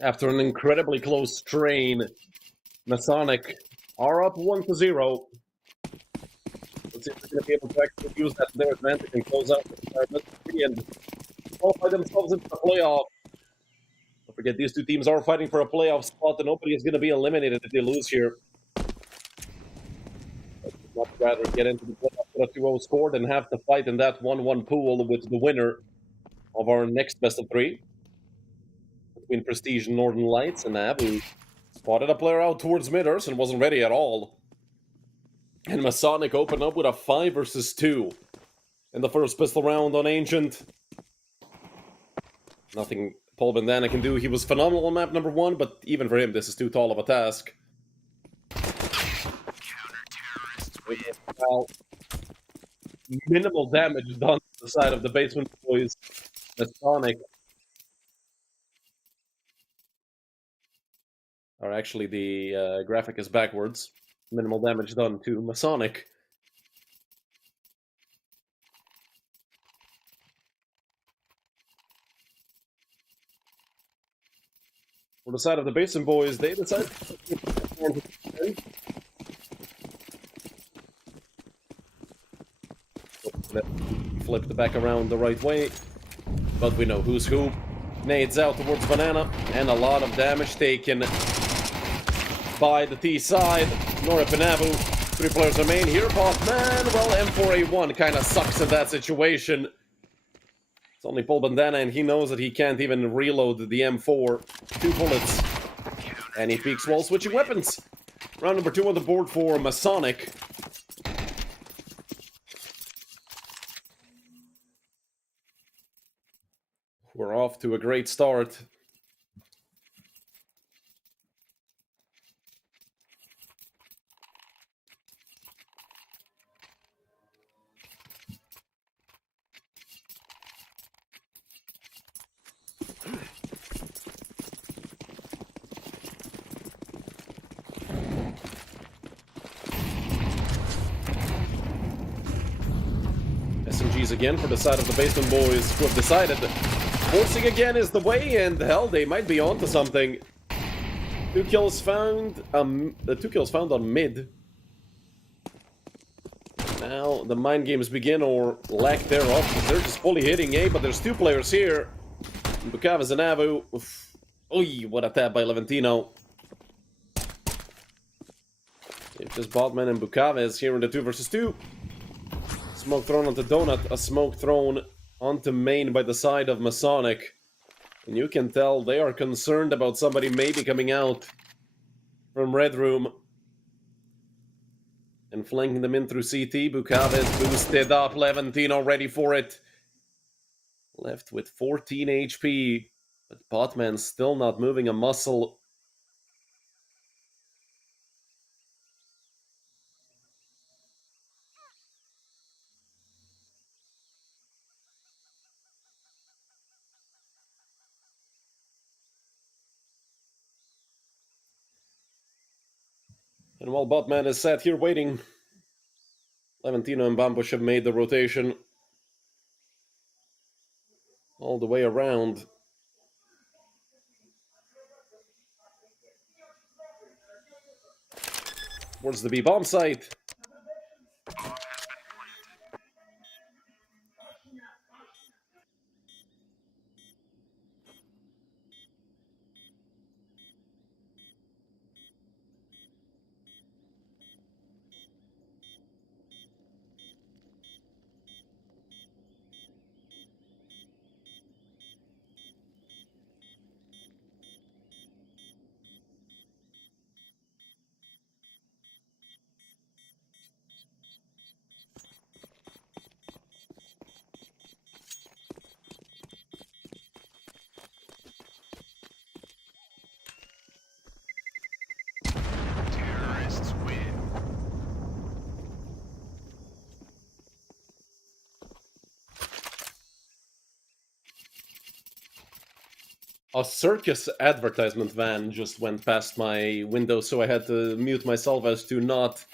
After an incredibly close strain, Masonic are up 1-0. Let's see if they're going to be able to actually use that to their advantage and close out the map 3 and qualify themselves into the playoff. Don't forget, these two teams are fighting for a playoff spot and nobody is going to be eliminated if they lose here. I'd much rather get into the playoff with a 2-0 score than have to fight in that 1-1 pool with the winner of our next best of 3. Between Prestige and Northern Lights, and Abu spotted a player out towards mid-earth and wasn't ready at all. And Masonic opened up with a 5 versus 2 in the first pistol round on Ancient. Nothing Paul Bandana can do. He was phenomenal on map number 1, but even for him, this is too tall of a task. Well, minimal damage done to the side of the basement boys. Masonic. Or actually, the graphic is backwards. Minimal damage done to Masonic. For the side of the Basin boys, they decide to flipped back around the right way. But we know who's who. Nades out towards Banana, and a lot of damage taken by the T side. Nora Panavu, 3 players remain here. Botman, well, M4A1 kind of sucks in that situation. It's only Paul Bandana, and he knows that he can't even reload the M4. 2 bullets. And he peeks while switching weapons. Round number 2 on the board for Masonic. We're off to a great start. SMGs again for the side of the Basement boys, who have decided that forcing again is the way, and hell, they might be onto something. 2 kills found. 2 kills found on mid. Now the mind games begin, or lack thereof, because they're just fully hitting A, but there's 2 players here. Bukaves and Avu. Oy, what a tap by Levantino. It's just Botman and Bukaves here in the 2 versus 2. Smoke thrown onto Donut, a smoke thrown onto main by the side of Masonic. And you can tell they are concerned about somebody maybe coming out from Red Room and flanking them in through CT. Bukaves boosted up, Levantino ready for it. Left with 14 HP, but Botman still not moving a muscle. And while Botman is sat here waiting, Levantino and Bambush have made the rotation all the way around. Towards the B bomb site. Terrorists win. A circus advertisement van just went past my window, so I had to mute myself as to not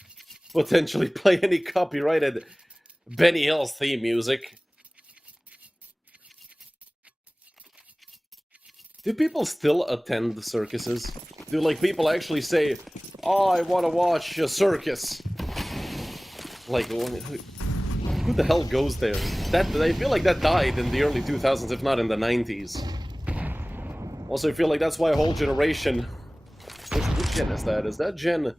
potentially play any copyrighted Benny Hill's theme music. Do people still attend the circuses? Do, like, people actually say, oh, I want to watch a circus? Like, who the hell goes there? I feel like that died in the early 2000s, if not in the 90s. Also, I feel like that's why a whole generation... Which gen is that? Is that gen...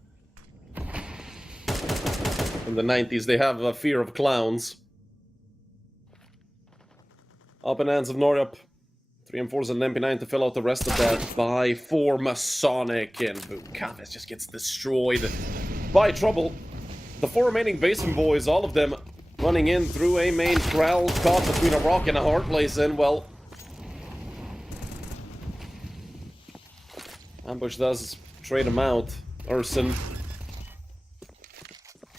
In the 90s, they have a fear of clowns. Up in hands of Noryup. 3 and 4s and an MP9 to fill out the rest of that by 4 Masonic, and Bukavis just gets destroyed by Trouble. The 4 remaining Basin boys, all of them running in through a main corral caught between a rock and a hard place, and well... Ambush does trade him out. Urson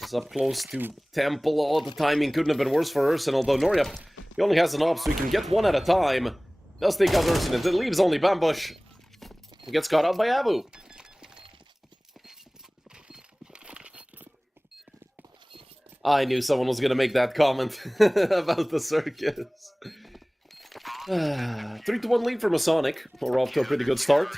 is up close to Temple. Oh, the timing couldn't have been worse for Urson, although Noryup, he only has an op, so he can get one at a time. Does take out Urson, and then leaves only Bambush. He gets caught out by Abu. I knew someone was gonna make that comment about the circus. 3-1 lead for Masonic. We're off to a pretty good start.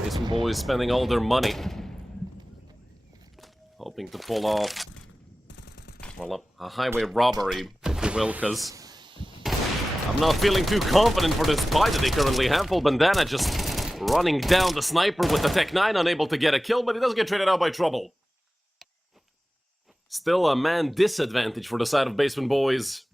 Basement boys spending all their money, hoping to pull off, well, a highway robbery, if you will, because I'm not feeling too confident for this buy that they currently have. Full Bandana just running down the sniper with the Tech 9, unable to get a kill, but he does get traded out by Trouble. Still a man disadvantage for the side of Basement boys.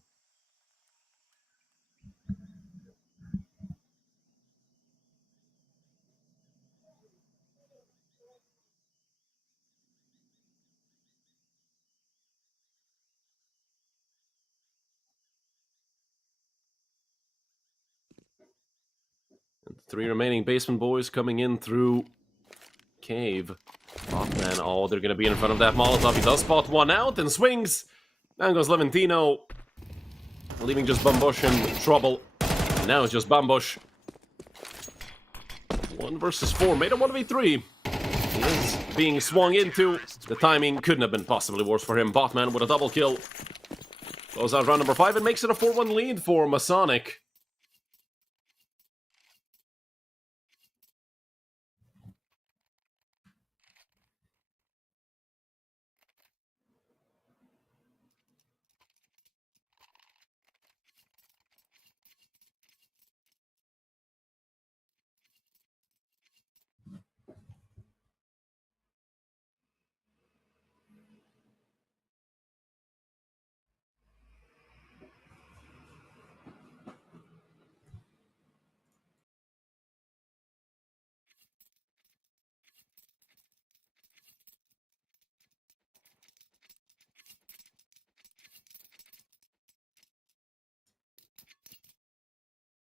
And 3 remaining Basement boys coming in through Cave. Botman, oh, they're gonna be in front of that Molotov. He does spot one out and swings. Down goes Leventino, leaving just Bambush in trouble. And now it's just Bambush. 1 versus 4, made a 1v3. He is being swung into. The timing couldn't have been possibly worse for him. Botman with a double kill. Goes out round number 5 and makes it a 4-1 lead for Masonic.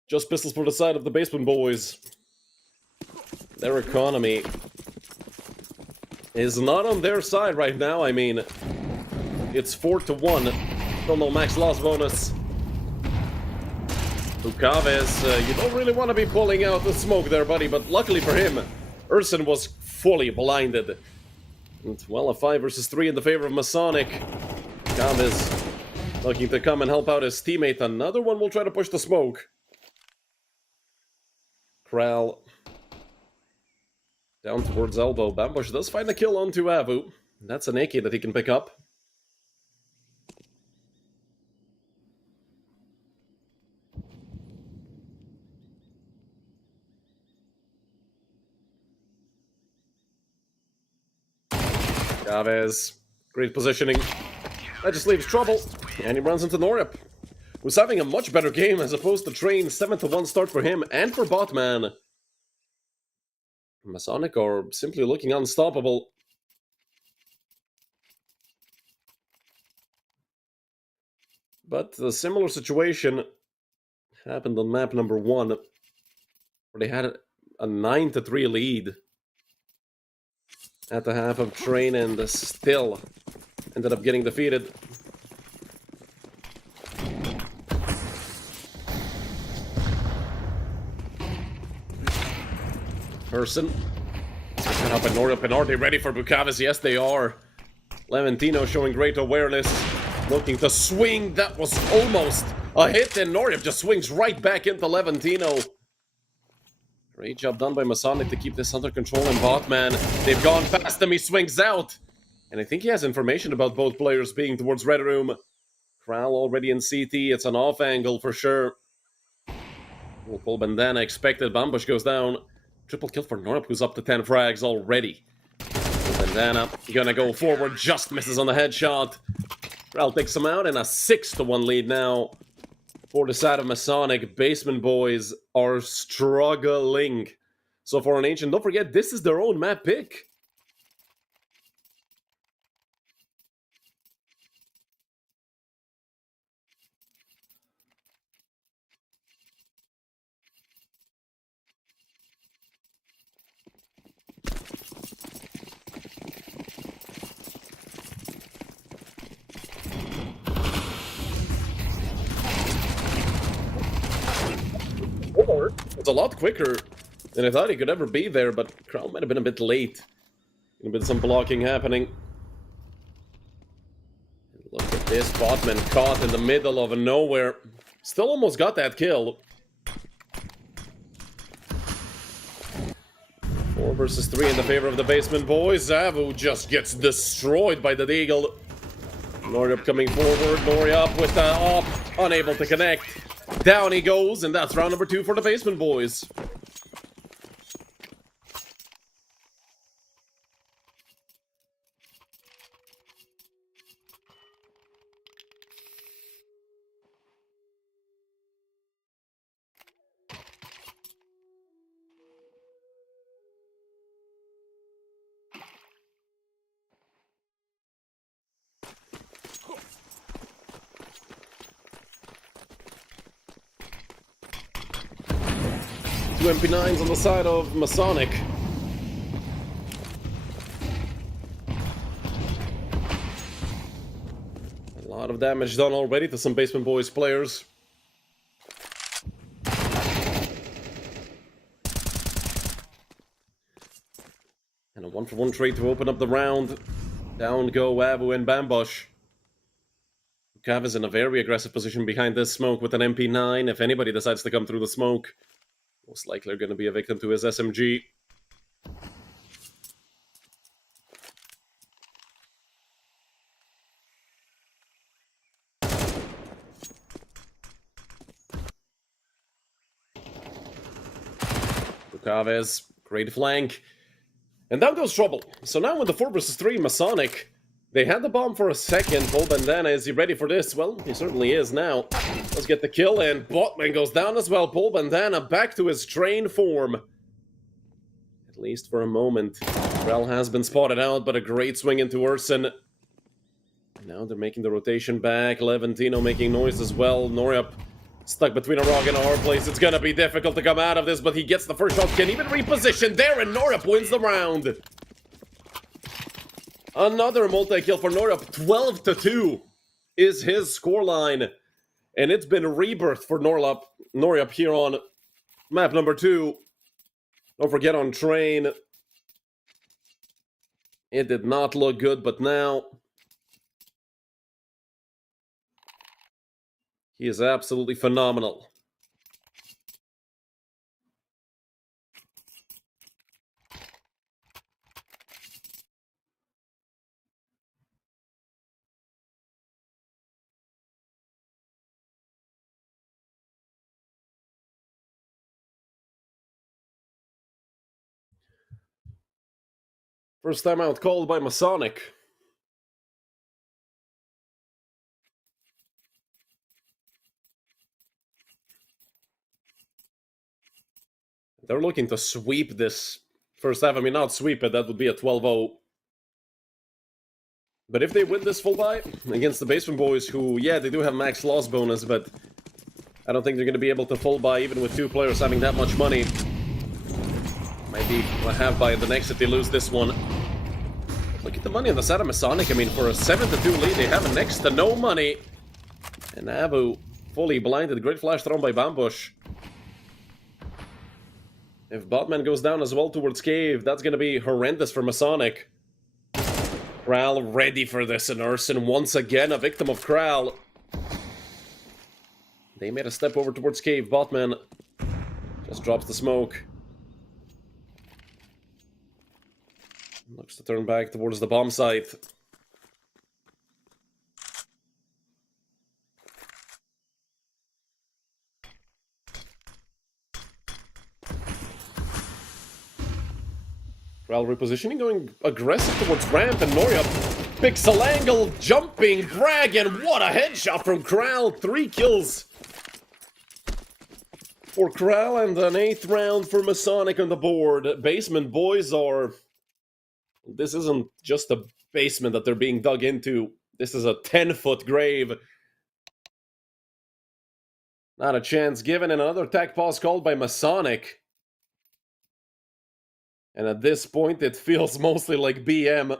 Just pistols for the side of the Basement boys. Their economy is not on their side right now. I mean, it's 4-1. Still no max loss bonus. Bukaves, you don't really want to be pulling out the smoke there, buddy, but luckily for him, Urson was fully blinded. And, well, a 5 versus 3 in the favor of Masonic. Bukaves looking to come and help out his teammate. Another one will try to push the smoke. Kral down towards elbow. Bambush does find a kill onto Avu. That's an AK that he can pick up. Chavez, great positioning. That just leaves Trouble, and he runs into Noryup, who's having a much better game as opposed to Train. 7-1 start for him and for Botman. Masonic are simply looking unstoppable. But a similar situation happened on map number 1, where they had a 9-3 lead at the half of train and still ended up getting defeated. Person. Set up and are they ready for Bukavis? Yes, they are. Levantino showing great awareness. Looking to swing. That was almost a hit, and Noryab just swings right back into Levantino. Great job done by Masonic to keep this under control, and Botman, they've gone past him, he swings out. And I think he has information about both players being towards Red Room. Kral already in CT, it's an off angle for sure. Will pull Bandana, expected, Bambush goes down. Triple kill for Noryab, who's up to 10 frags already. Bandana gonna go forward, just misses on the headshot. Kral takes him out, and a 6-1 lead now for the side of Masonic. Basement boys are struggling so far on Ancient. Don't forget, this is their own map pick. It's a lot quicker than I thought he could ever be there, but Kral might have been a bit late. Could have been some blocking happening. Look at this, Botman caught in the middle of nowhere. Still almost got that kill. 4 versus 3 in the favor of the Basement boys. Zavu just gets destroyed by the Deagle. Noryab coming forward. Noryab with the up, unable to connect. Down he goes, and that's round number 2 for the Basement boys. Two MP9s on the side of Masonic. A lot of damage done already to some Basement Boys players. And a 1-for-1 trade to open up the round. Down go Avu and Bambush. Cav is in a very aggressive position behind this smoke with an MP9. If anybody decides to come through the smoke, most likely are going to be a victim to his SMG. Chavez, great flank. And down goes Trouble. So now with the 4 versus 3 Masonic, they had the bomb for a second. Paul Bandana, is he ready for this? Well, he certainly is now. Let's get the kill, and Botman goes down as well. Paul Bandana back to his train form. At least for a moment. Krell has been spotted out, but a great swing into Urson. And now they're making the rotation back. Levantino making noise as well. Noryab stuck between a rock and a hard place. It's gonna be difficult to come out of this, but he gets the first shot. Can even reposition there, and Noryab wins the round. Another multi-kill for Noryab. 12-2 is his scoreline. And it's been a rebirth for Noryab here on map number 2. Don't forget on train. It did not look good, but now he is absolutely phenomenal. First time out called by Masonic. They're looking to sweep this first half. I mean, not sweep it, that would be a 12-0. But if they win this full buy against the Basement Boys, who, yeah, they do have max loss bonus, but I don't think they're going to be able to full buy even with 2 players having that much money. Might be a half buy the next if they lose this one. Look at the money on the side of Masonic. I mean, for a 7-2 lead, they have next to no money. And Abu fully blinded. Great flash thrown by Bambush. If Botman goes down as well towards Cave, that's going to be horrendous for Masonic. Kral ready for this, and Urson once again a victim of Kral. They made a step over towards Cave. Botman just drops the smoke. Looks to turn back towards the bomb site. Kral repositioning, going aggressive towards ramp, and Noria pixel angle, jumping, Dragon. What a headshot from Kral! 3 kills for Kral, and an 8th round for Masonic on the board. Basement Boys are... This isn't just a basement that they're being dug into. This is a 10-foot grave. Not a chance given, and another tech pause called by Masonic. And at this point, it feels mostly like BM.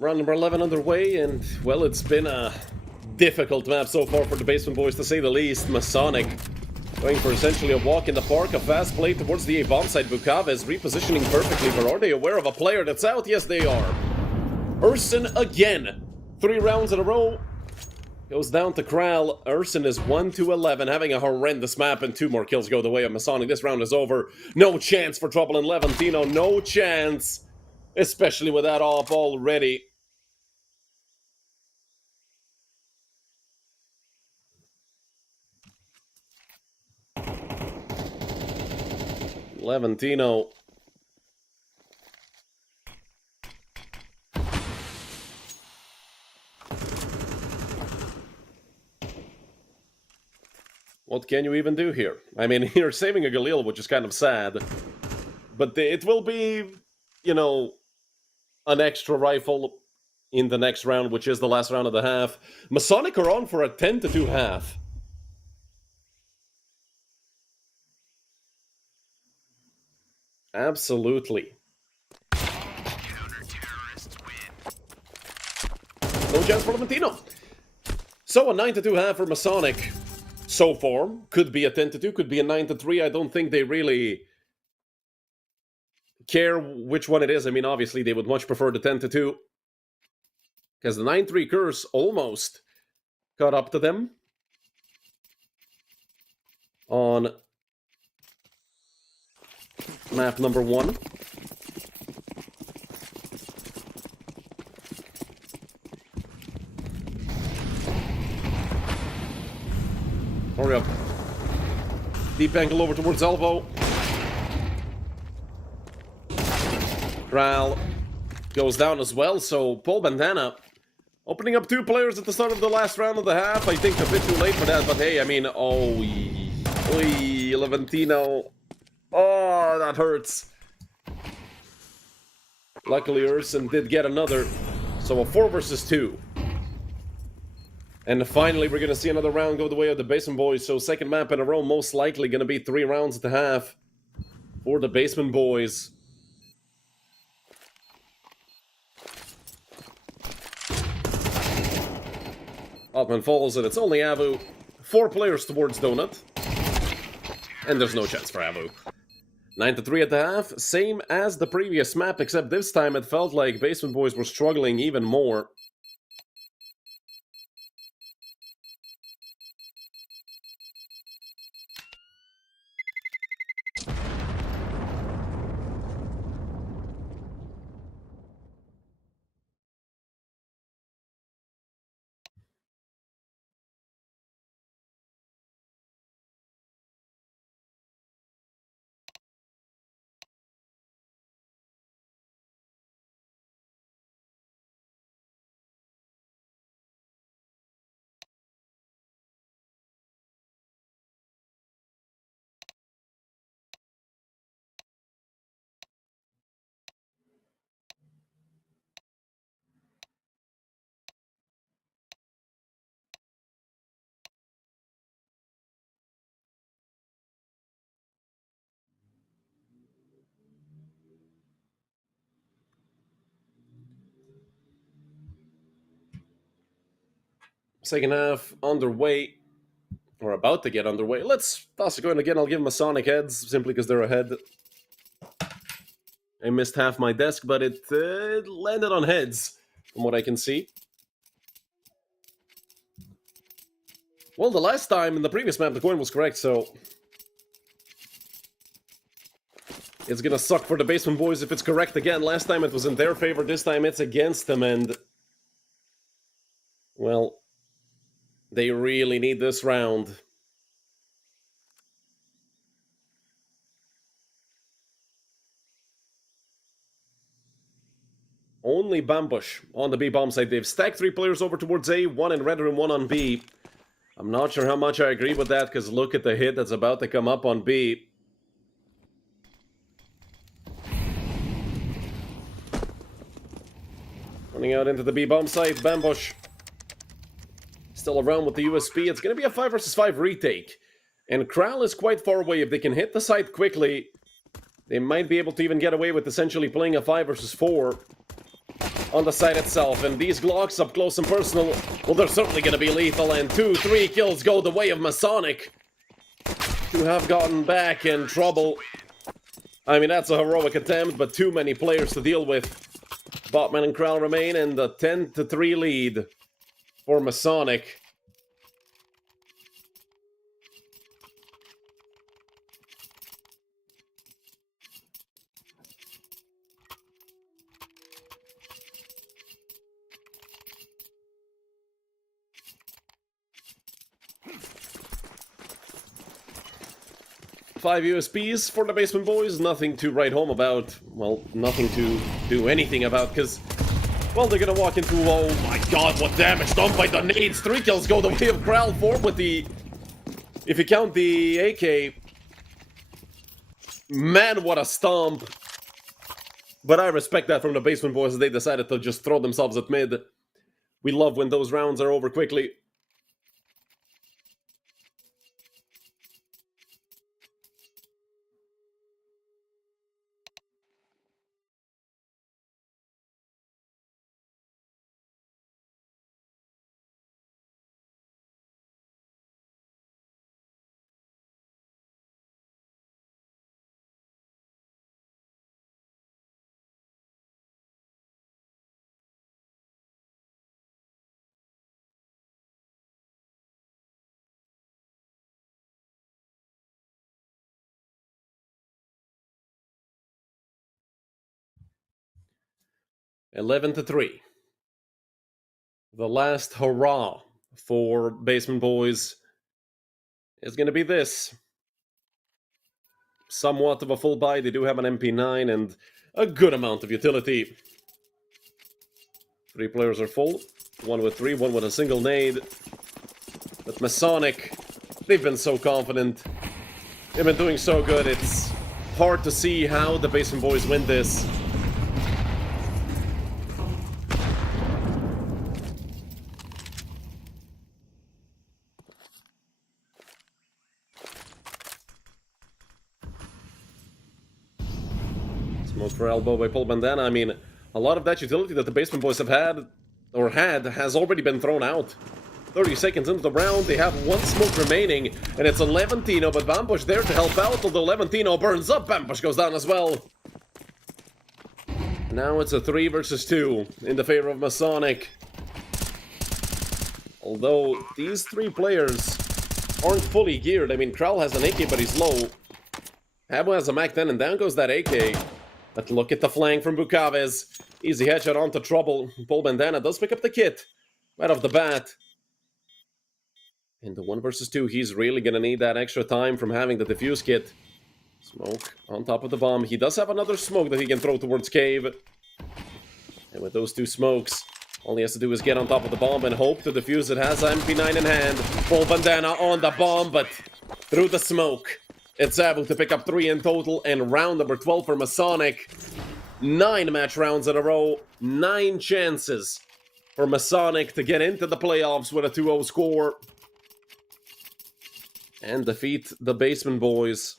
Round number 11 underway, and, well, it's been a difficult map so far for the Basement Boys, to say the least. Masonic going for essentially a walk in the park, a fast play towards the A bomb site. Bukaves repositioning perfectly, but are they aware of a player that's out? Yes, they are. Urson again. 3 rounds in a row. Goes down to Kral. Urson is 1-11, having a horrendous map, and 2 more kills go the way of Masonic. This round is over. No chance for trouble in Levantino. No chance. Especially with that off already. Levantino. What can you even do here? I mean, you're saving a Galil, which is kind of sad. But it will be, you know, an extra rifle in the next round, which is the last round of the half. Masonic are on for a 10-2 half. Absolutely. No chance for Levantino. So a 9-2 half for Masonic. So far, could be a 10-2, could be a 9-3. I don't think they really care which one it is. I mean, obviously, they would much prefer the 10-2. Because the 9-3 curse almost caught up to them on map number 1. Hurry up. Deep angle over towards elbow. Kral goes down as well, so Paul Bandana opening up 2 players at the start of the last round of the half. I think a bit too late for that, but hey, I mean, Levantino. Oh, that hurts. Luckily, Urson did get another, so a 4 versus 2. And finally, we're going to see another round go the way of the Basement Boys. So second map in a row, most likely going to be 3 rounds at the half for the Basement Boys. Altman falls, and it's only Avu. 4 players towards Donut. And there's no chance for Avu. 9-3 at the half, same as the previous map, except this time it felt like Basement Boys were struggling even more. Second half underway, or about to get underway. Let's toss a coin again. I'll give them a Sonic heads, simply because they're ahead. I missed half my desk, but it landed on heads, from what I can see. Well, the last time in the previous map, the coin was correct, so it's gonna suck for the Basement Boys if it's correct again. Last time it was in their favor, this time it's against them, and well, they really need this round. Only Bambush on the B bomb side. They've stacked 3 players over towards A, 1 in red room, 1 on B. I'm not sure how much I agree with that, because look at the hit that's about to come up on B. Running out into the B bomb site, Bambush still around with the USP. It's going to be a 5 versus 5 retake. And Kral is quite far away. If they can hit the site quickly, they might be able to even get away with essentially playing a 5 versus 4 on the site itself. And these Glocks up close and personal, well, they're certainly going to be lethal. And 2-3 kills go the way of Masonic, who have gotten back in trouble. I mean, that's a heroic attempt, but too many players to deal with. Botman and Kral remain in the 10-3 lead for Masonic. Five USPs for the Basement Boys, nothing to write home about. Well, nothing to do anything about, because, well, they're gonna walk into, oh my god, what damage done by the nades. 3 kills go the way of Kral, 4 with the, if you count the AK, man, what a stomp. But I respect that from the Basement Boys, they decided to just throw themselves at mid. We love when those rounds are over quickly. Eleven to 3. The last hurrah for Basement Boys is going to be this. Somewhat of a full buy. They do have an MP9 and a good amount of utility. 3 players are full. 1 with 3, 1 with a single nade. But Masonic, they've been so confident. They've been doing so good. It's hard to see how the Basement Boys win this. Smoke for elbow by Paul Bandana. I mean, a lot of that utility that the Basement Boys have had, or had, has already been thrown out. 30 seconds into the round, they have one smoke remaining, and it's on Levantino, but Bambush there to help out, although Levantino burns up, Bambush goes down as well. Now it's a 3 versus 2 in the favor of Masonic. Although these three players aren't fully geared. I mean, Kral has an AK, but he's low. Habu has a Mac-10, and down goes that AK. But look at the flank from Bukaves. Easy headshot onto Trouble. Paul Bandana does pick up the kit right off the bat. In the 1 versus 2, he's really gonna need that extra time from having the defuse kit. Smoke on top of the bomb. He does have another smoke that he can throw towards Cave. And with those two smokes, all he has to do is get on top of the bomb and hope to defuse it. Has MP9 in hand. Full bandana on the bomb, but through the smoke. It's able to pick up 3 in total, and round number 12 for Masonic. 9 match rounds in a row. 9 chances for Masonic to get into the playoffs with a 2-0 score. And defeat the Basement Boys.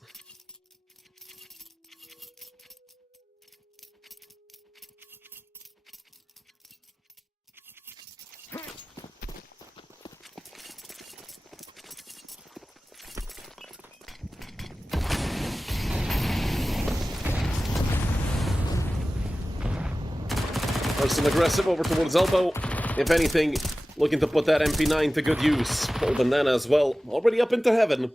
Some aggressive over towards elbow. If anything, looking to put that MP9 to good use. Full bandana as well. Already up into heaven.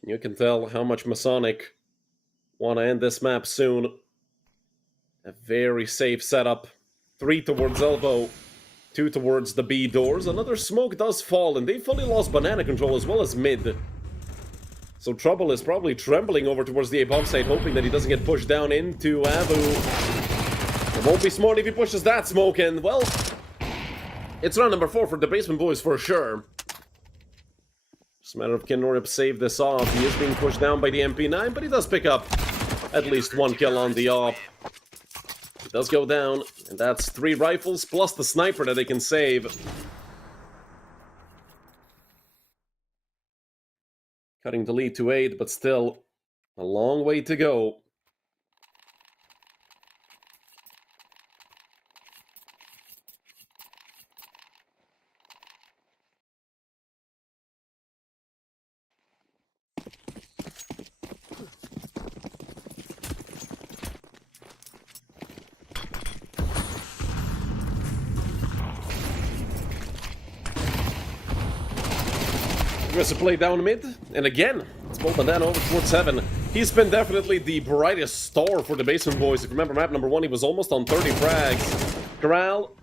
And you can tell how much Masonic want to end this map soon. A very safe setup. 3 towards elbow, 2 towards the B doors. Another smoke does fall, and they fully lost banana control as well as mid. So Trouble is probably trembling over towards the A bomb site, hoping that he doesn't get pushed down into Abu. It won't be smart if he pushes that smoke, and well, it's round number 4 for the Basement Boys for sure. Just a matter of can Norip save this off. He is being pushed down by the MP9, but he does pick up at least 1 kill on the op. It does go down, and that's 3 rifles plus the sniper that they can save. Cutting the lead to 8, but still a long way to go. Aggressive play down mid, and again, it's Paul Bandana over towards heaven. He's been definitely the brightest star for the Basement Boys. If you remember map number 1, he was almost on 30 frags. Corral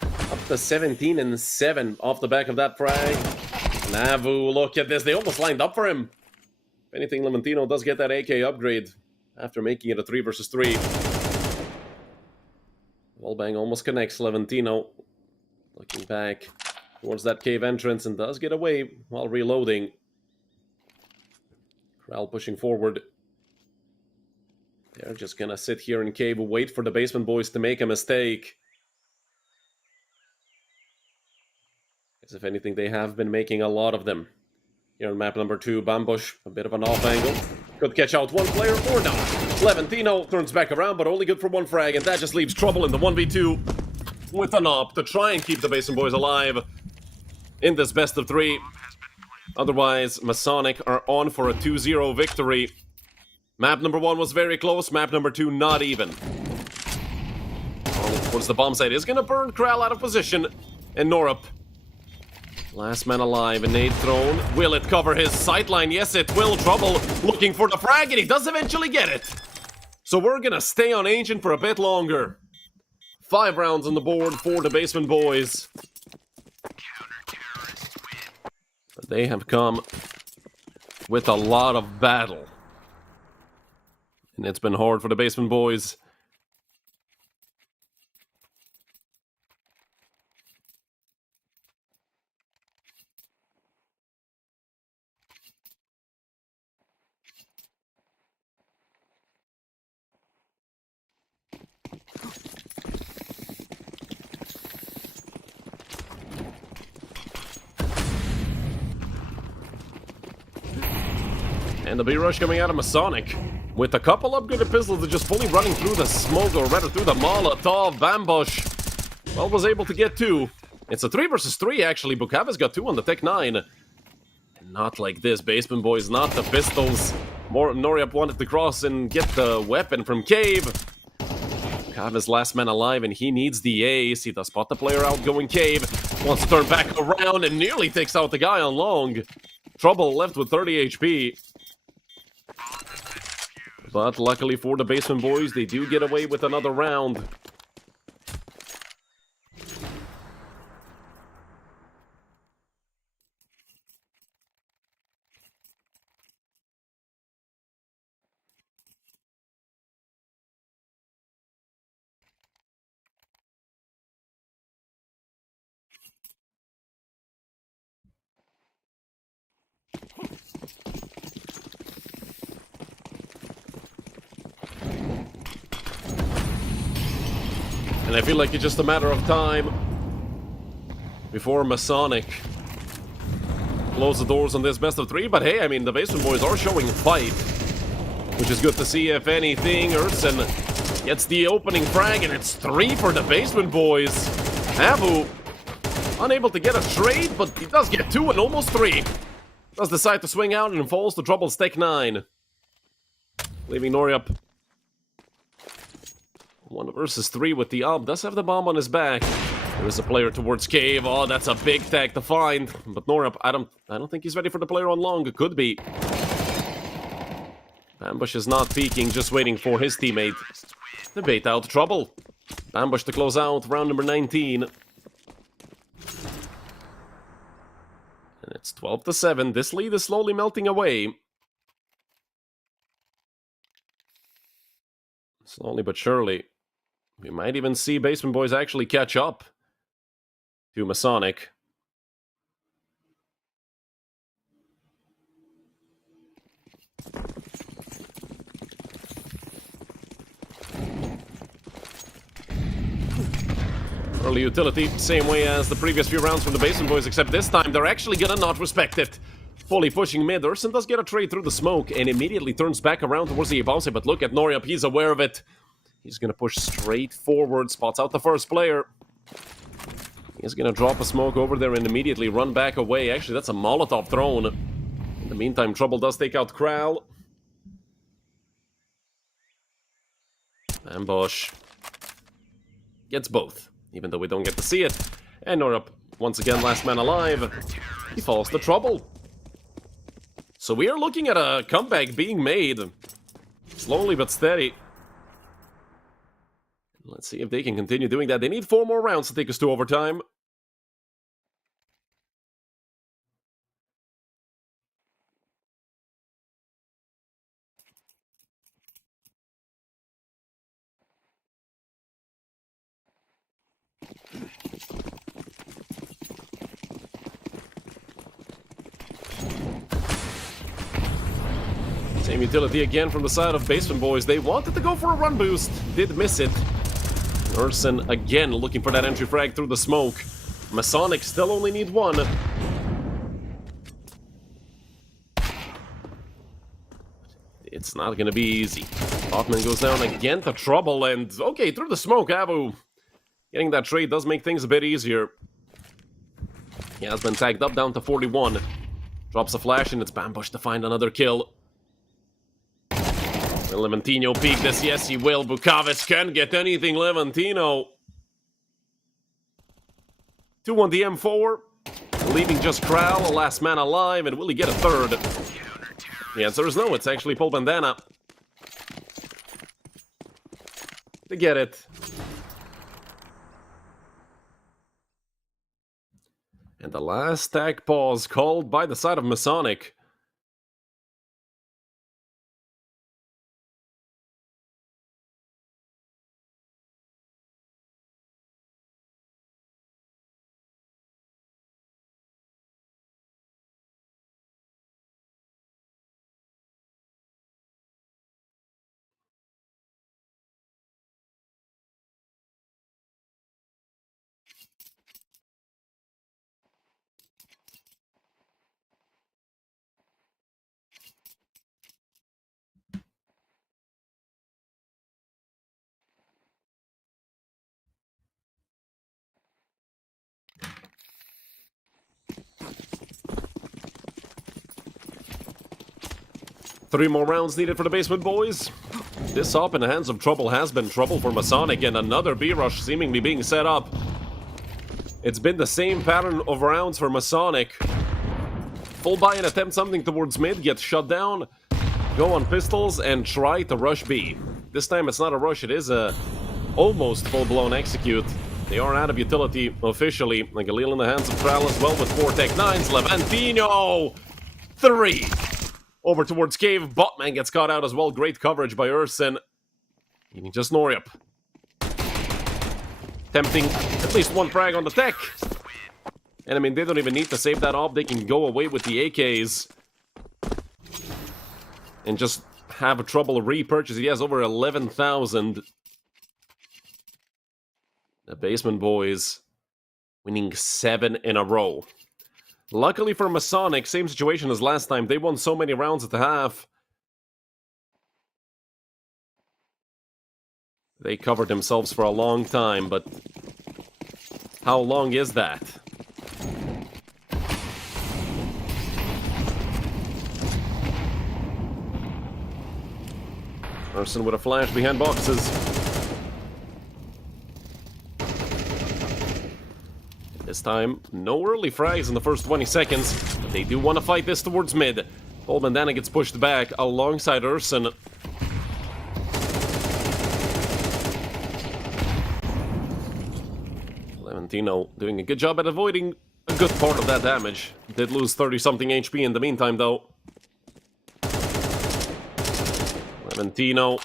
up to 17 and 7 off the back of that frag. Navu, look at this, they almost lined up for him. If anything, Levantino does get that AK upgrade after making it a 3 versus 3. Wallbang almost connects Levantino. Looking back towards that cave entrance and does get away while reloading. Corral pushing forward. They're just gonna sit here in cave, wait for the Basement Boys to make a mistake. As if anything, they have been making a lot of them. Here on map number 2, Bambush, a bit of an off angle. Could catch out 1 player or not. Levantino turns back around, but only good for 1 frag, and that just leaves Trouble in the 1v2 with an op to try and keep the Basement Boys alive in this best of 3. Otherwise, Masonic are on for a 2-0 victory. Map number 1 was very close, map number 2 not even. Towards the bomb site is gonna burn Kral out of position, and Norup, last man alive, a nade thrown. Will it cover his sightline? Yes, it will. Trouble looking for the frag, and he does eventually get it. So we're gonna stay on Ancient for a bit longer. 5 rounds on the board for the Basement Boys. But they have come with a lot of battle. And it's been hard for the Basement Boys. And the B-Rush coming out of Masonic. With a couple upgraded pistols, they're just fully running through the smoke, or rather through the Molotov. Bambush, well, was able to get 2. It's a 3 versus 3, actually. Bukave's got 2 on the Tech 9. And not like this, Basement Boys, not the pistols. Noriap wanted to cross and get the weapon from Cave. Bukave's last man alive, and he needs the ace. He does spot the player outgoing. Cave wants to turn back around and nearly takes out the guy on long. Trouble left with 30 HP. But luckily for the Basement Boys, they do get away with another round. And I feel like it's just a matter of time before Masonic close the doors on this best of 3. But hey, I mean, the Basement Boys are showing fight, which is good to see. If anything, Urson gets the opening frag, and it's 3 for the Basement Boys. Abu unable to get a trade, but he does get 2 and almost 3. Does decide to swing out and falls to Trouble's Tech 9, leaving Noriap 1 versus 3 with the up. Does have the bomb on his back. There is a player towards Cave. Oh, that's a big tag to find. But Noriap, I don't think he's ready for the player on long. It could be. Bambush is not peeking, just waiting for his teammate to bait out Trouble. Bambush to close out round number 19. And it's 12-7. This lead is slowly melting away. Slowly but surely. We might even see Basement Boys actually catch up to Masonic. Early utility, same way as the previous few rounds from the Basement Boys, except this time they're actually gonna not respect it. Fully pushing mid. Urson does get a trade through the smoke and immediately turns back around towards the Abase, but look at Noriap, he's aware of it. He's gonna push straight forward, spots out the first player. He's gonna drop a smoke over there and immediately run back away. Actually, that's a Molotov thrown. In the meantime, Trouble does take out Kral. Ambush gets both, even though we don't get to see it. And Noriap, once again, last man alive. He falls to Trouble. So we are looking at a comeback being made. Slowly but steady. Let's see if they can continue doing that. They need 4 more rounds to take us to overtime. Same utility again from the side of Basement Boys. They wanted to go for a run boost, did miss it. Urson again looking for that entry frag through the smoke. Masonic still only need 1. It's not gonna be easy. Hoffman goes down again to Trouble, and okay, through the smoke, Abu. Getting that trade does make things a bit easier. He has been tagged up down to 41. Drops a flash, and it's Bambush to find another kill. Will Levantino peek this? Yes, he will. Bukavic can get anything, Levantino. 2 on the M4. Leaving just Kral, last man alive, and will he get a third? The answer is no, it's actually Paul Bandana. To get it. And the last tag pause called by the side of Masonic. 3 more rounds needed for the basement boys. This op in the hands of trouble has been trouble for Masonic, and another B-rush seemingly being set up. It's been the same pattern of rounds for Masonic. Full buy and attempt something towards mid, get shut down, go on pistols, and try to rush B. This time it's not a rush, it is a almost full-blown execute. They are out of utility officially. Like Galil in the hands of Tral as well with 4 Tech 9s. Levantino! 3! Over towards Cave. Botman gets caught out as well. Great coverage by Urson. Even just Noryup. Tempting at least 1 frag on the tech. And I mean, they don't even need to save that op. They can go away with the AKs. And just have a trouble repurchase. He has over 11,000. The basement boys winning 7 in a row. Luckily for Masonic, same situation as last time. They won so many rounds at the half. They covered themselves for a long time, but how long is that? Urson with a flash behind boxes. This time, no early frags in the first 20 seconds, but they do want to fight this towards mid. Old Bandana gets pushed back alongside Urson. Levantino doing a good job at avoiding a good part of that damage. Did lose 30-something HP in the meantime, though. Levantino.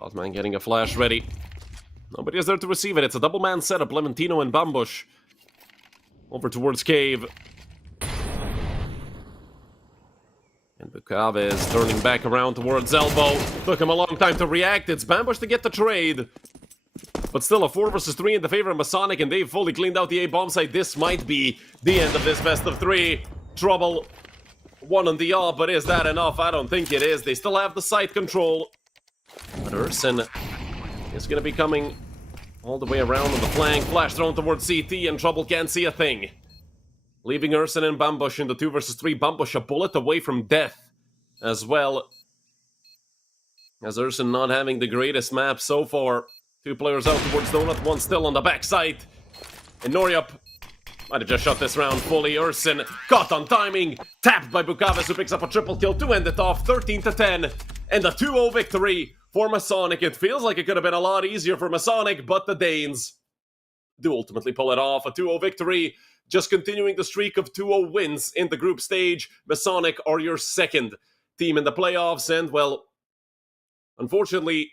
Botman getting a flash ready. Nobody is there to receive it. It's a double-man setup. Levantino and Bambush. Over towards Cave. And Bukave is turning back around towards Elbow. Took him a long time to react. It's Bambush to get the trade. But still a 4 versus 3 in the favor of Masonic, and they've fully cleaned out the A-bomb site. This might be the end of this best of 3. Trouble. 1 on the op, but is that enough? I don't think it is. They still have the site control. But Urson is going to be coming all the way around on the flank. Flash thrown towards CT, and Trouble can't see a thing. Leaving Urson and Bambush in the 2 versus 3. Bambush a bullet away from death as well. As Urson not having the greatest map so far. 2 players out towards Donut, 1 still on the backside. And Noryup might have just shot this round fully. Urson caught on timing. Tapped by Bukaves, who picks up a triple kill to end it off. 13-10. And a 2-0 victory for Masonic. It feels like it could have been a lot easier for Masonic, but the Danes do ultimately pull it off. A 2-0 victory, just continuing the streak of 2-0 wins in the group stage. Masonic are your second team in the playoffs, and, well, unfortunately,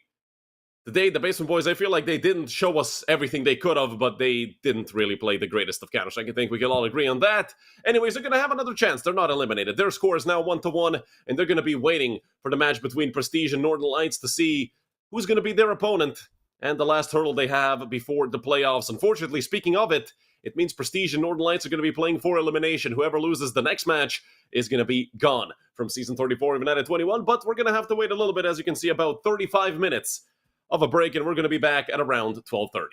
today, the Basement Boys, I feel like they didn't show us everything they could have, but they didn't really play the greatest of Counter-Strike. I think we can all agree on that. Anyways, they're going to have another chance. They're not eliminated. Their score is now 1-1, and they're going to be waiting for the match between Prestige and Northern Lights to see who's going to be their opponent and the last hurdle they have before the playoffs. Unfortunately, speaking of it, it means Prestige and Northern Lights are going to be playing for elimination. Whoever loses the next match is going to be gone from Season 34 of United21, but we're going to have to wait a little bit, as you can see, about 35 minutes of a break, and we're going to be back at around 12:30.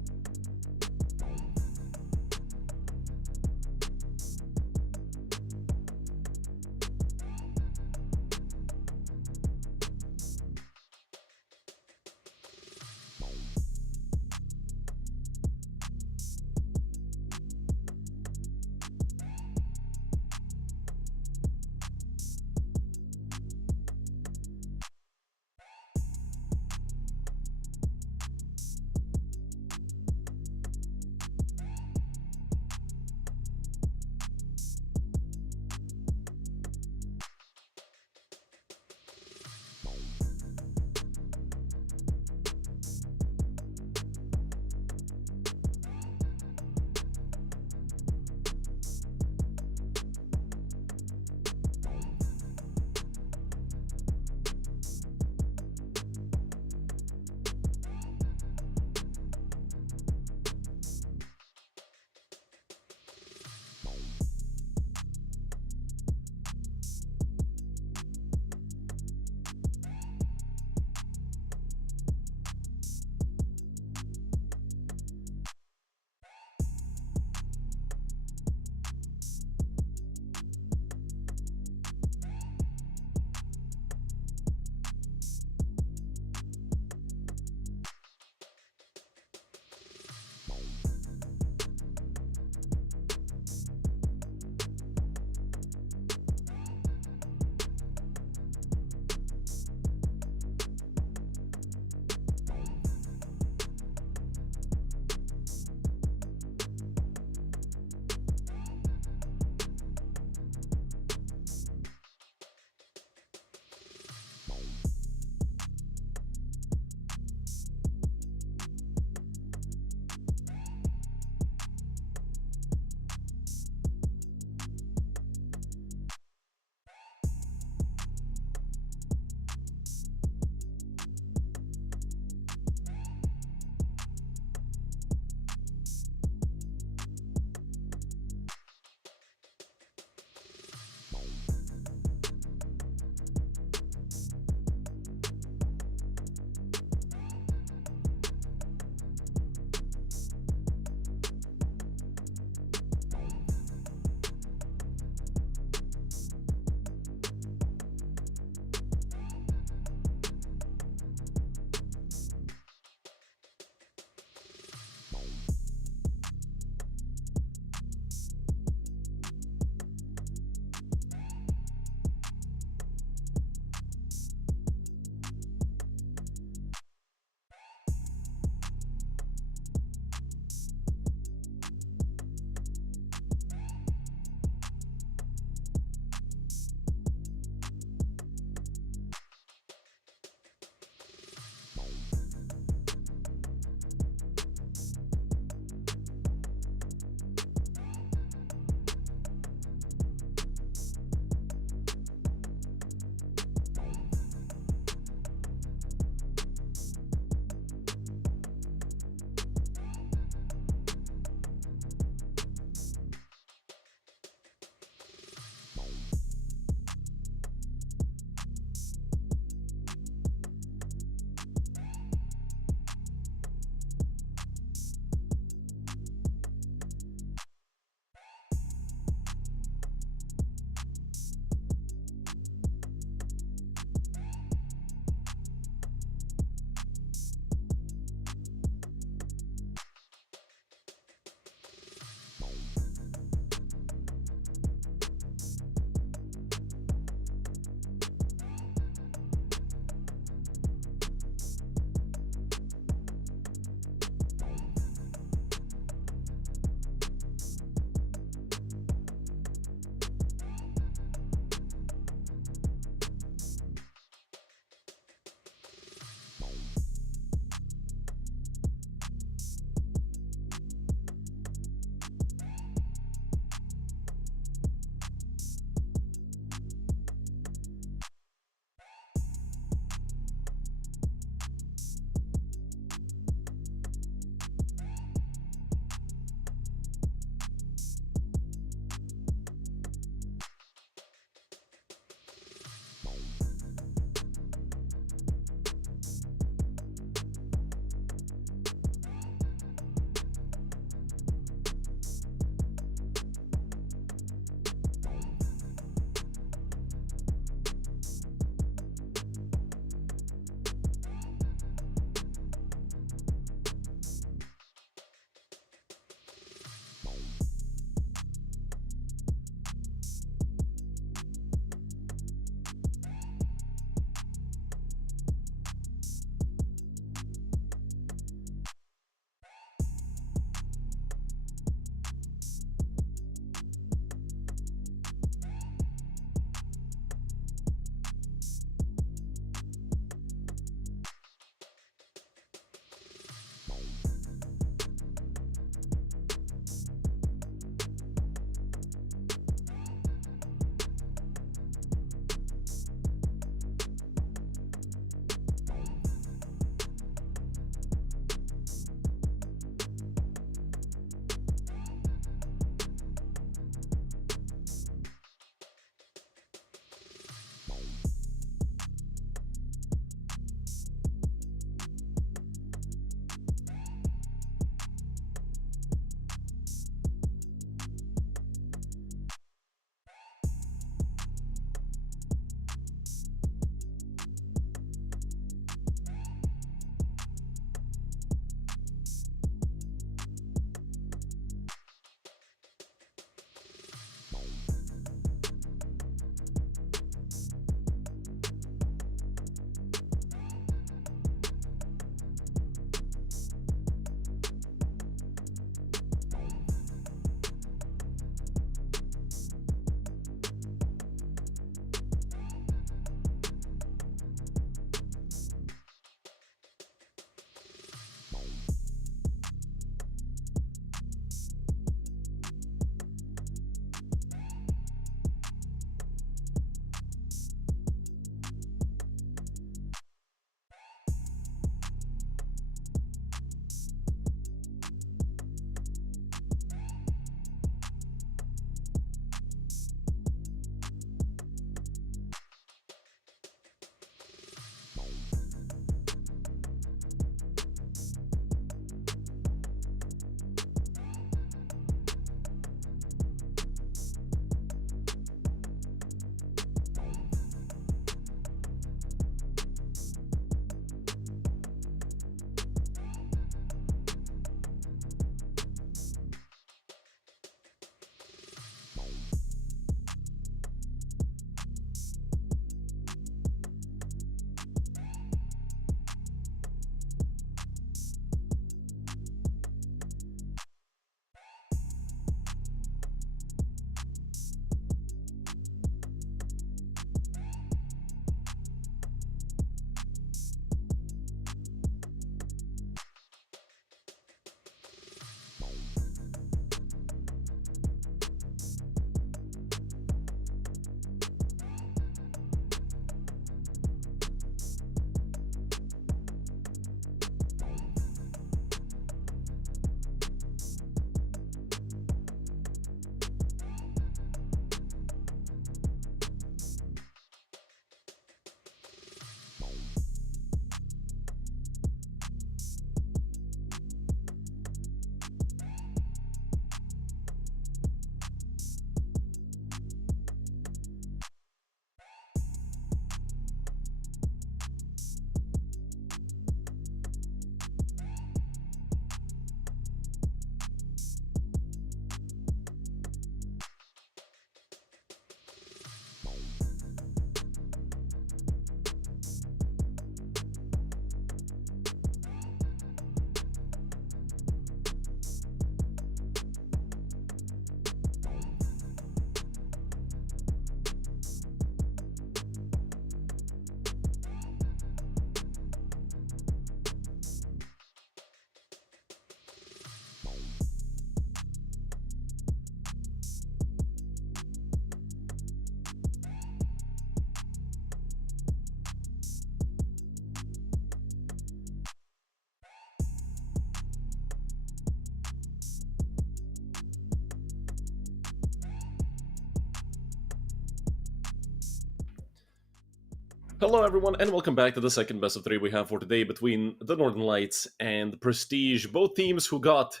Hello everyone, and welcome back to the second best of three we have for today between the Northern Lights and Prestige. Both teams who got